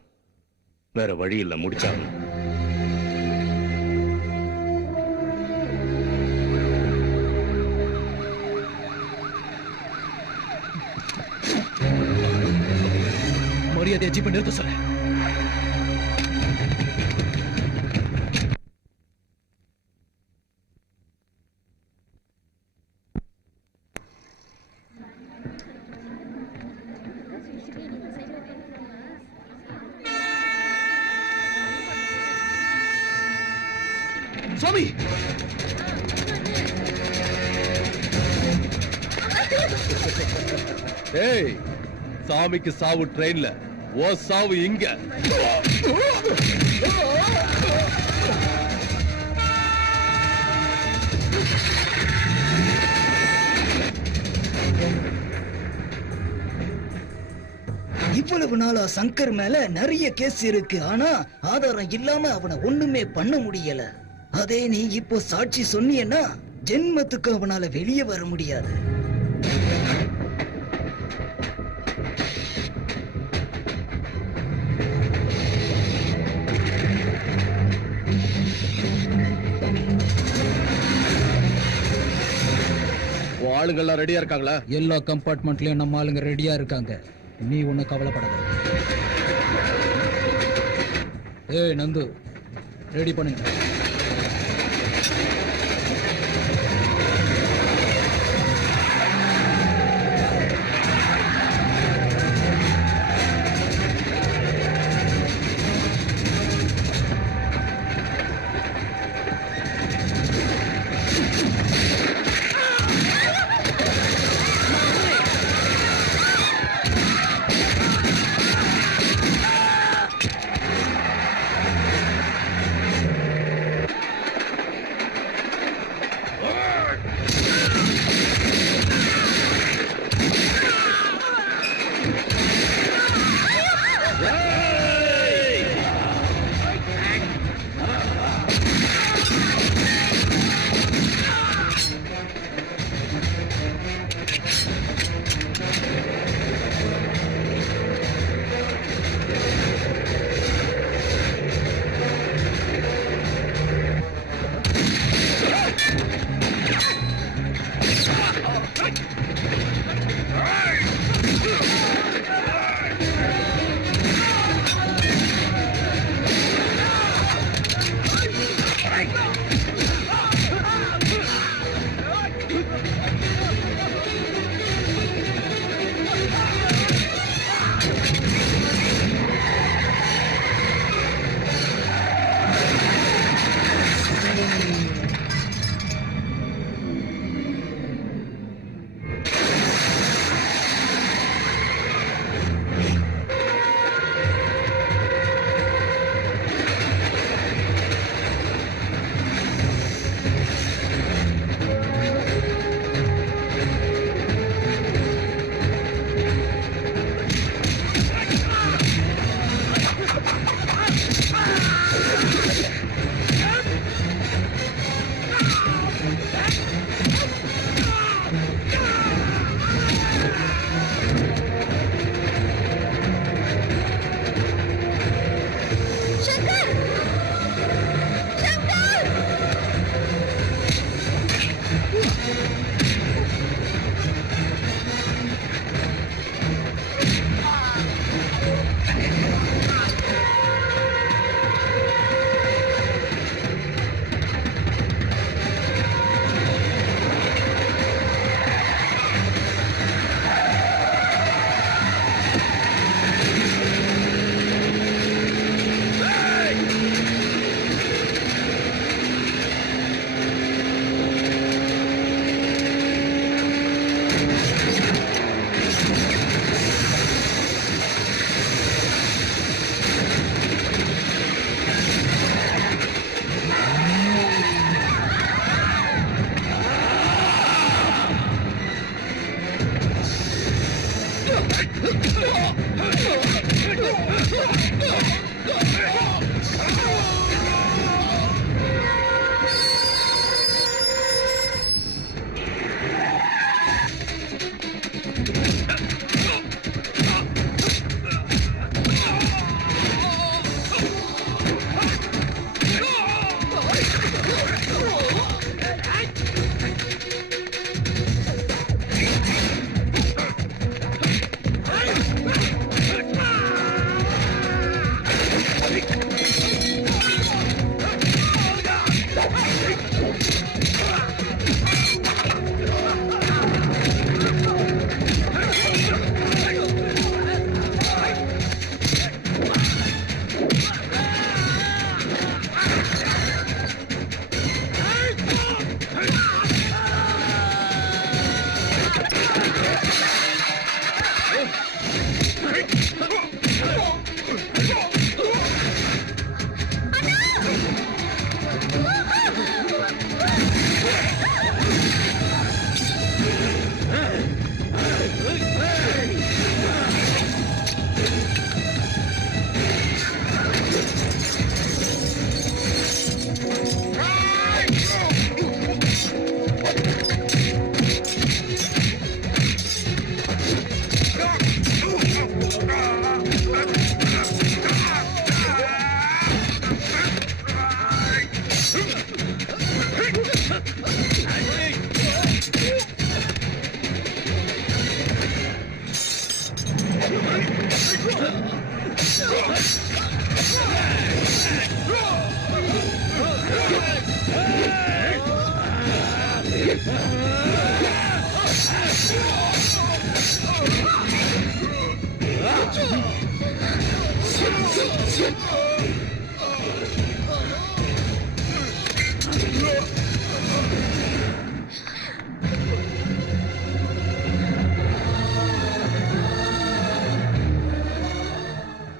வேற வழி இல்ல, முடிச்சாகணும். மரியாதையை ஜீப்பை நிறுத்த சொல்ல. சுவாமி, ஏய் சாமிக்கு சாவு ட்ரெயின்ல ஓ சாவு இங்க இவ்வளவு நாளா சங்கர் மேல நிறைய கேஸ் இருக்கு, ஆனா ஆதாரம் இல்லாம அவனை ஒண்ணுமே பண்ண முடியல. அதே நீ இப்போ சாட்சி சொன்னீன்னா ஜென்மத்துக்கு அவனால வெளியே வர முடியாது. ஆளுங்கள்லாம் ரெடியா இருக்காங்களா? எல்லா கம்பார்ட்மெண்ட்லயும் நம்ம ஆளுங்க ரெடியா இருக்காங்க. நீ ஒன்னும் கவலைப்படாத. ஏய் நந்து, ரெடி பண்ணுங்க.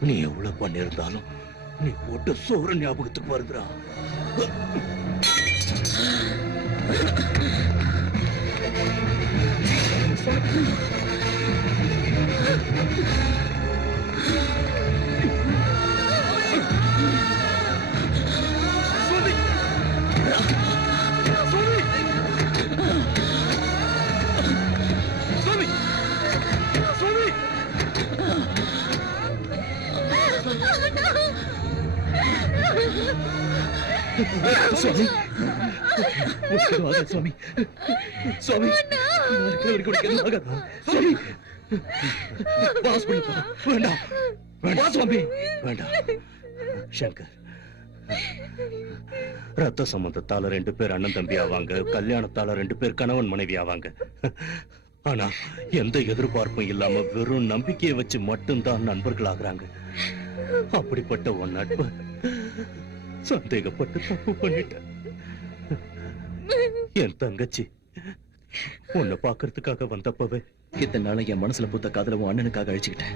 நீ எவ்வளவு பண்ணிருந்தாலும் நீ போட்ட சோறு ஞாபகத்துக்கு வருதுடா. சுவாமி சுவாமி சுவாமி சுவாமி ஹாஸ்பிடல் வேண்டாம் வேண்டாம் சுவாமி வேண்டாம். சங்கர், ரத்த சம்பந்தத்தால 2 பேர் அண்ணன் தம்பி ஆவாங்க, கல்யாணத்தால 2 பேர் கணவன் மனைவி ஆவாங்க. ஆனா எந்த எதிர்பார்ப்பும் இல்லாம வெறும் நம்பிக்கையை வச்சு மட்டும்தான் நண்பர்கள் ஆகுறாங்க. அப்படிப்பட்ட உன் நட்பு சந்தேகப்பட்டு தப்பு பண்ணிட்டேன். என் தங்கச்சி உன்னை பாக்குறதுக்காக வந்தப்பவே இத்தனை நாள என் மனசுல பூத்த காதல உன் அண்ணனுக்காக அழிச்சுக்கிட்டேன்.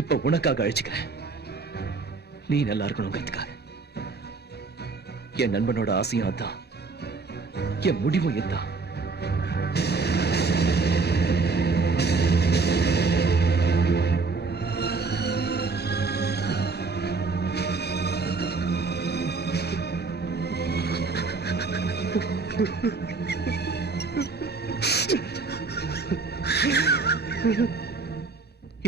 இப்ப உனக்காக அழிச்சுக்கிறேன். நீ நல்லா இருக்கணுங்கிறதுக்காக. என் நண்பனோட ஆசையும் அதான், என் முடிவும் இதுதான்.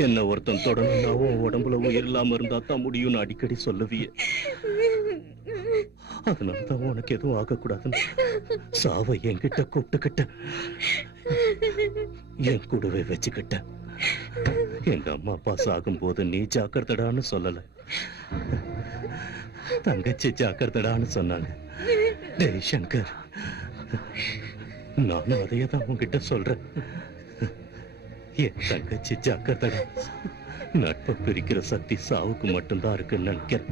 என்ன ஒருத்தன் தொடர்ந்து உன் உடம்புல உயிர் இல்லாம இருந்தா தான் முடியும்னு அடிக்கடி சொல்லுவிய. அதனாலதான் உனக்கு எதுவும் ஆகக்கூடாதுன்னு சாவை என்கிட்ட கூப்பிட்டுக்கிட்ட, என் கூடவே வச்சுக்கிட்ட. எங்க அம்மா அப்பா சாகும் போது நீ ஜாக்கிரதடான்னு சொல்லல, தங்கச்சி ஜாக்கிரதடான்னு சொன்னாங்க. டேய் சங்கர், நானும் அதையே தான் உன்கிட்ட சொல்றேன். என் தங்கச்சி ஜாக்கிரதடா. நட்பை பிரிக்கிற சக்தி சாவுக்கு மட்டும்தான் இருக்குன்னு நினைக்கிறேன்.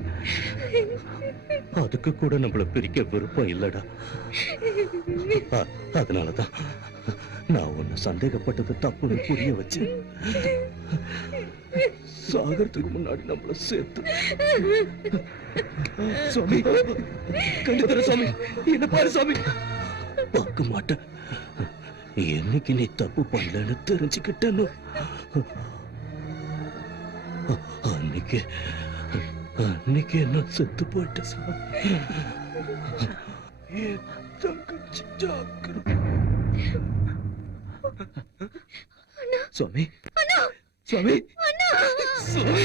அதுக்கு கூட நம்மள பிரிக்க விருப்பம் இல்லடா. அதனாலதான் நான் உன்னை சந்தேகப்பட்டது தப்புன்னு புரிய வச்சு சாகறதுக்கு முன்னாடி நம்மள சேர்த்து. சுவாமி கண்டித்தர சுவாமி, என்ன பாரு சுவாமி. பார்க்க மாட்டேன். என்னைக்கு நீ தப்பு பண்ணலன்னு தெரிஞ்சுக்கிட்டேன்னு அன்னைக்கு என்ன செத்து போயிட்ட சாமி. சுவாமி சுவாமி சுவாமி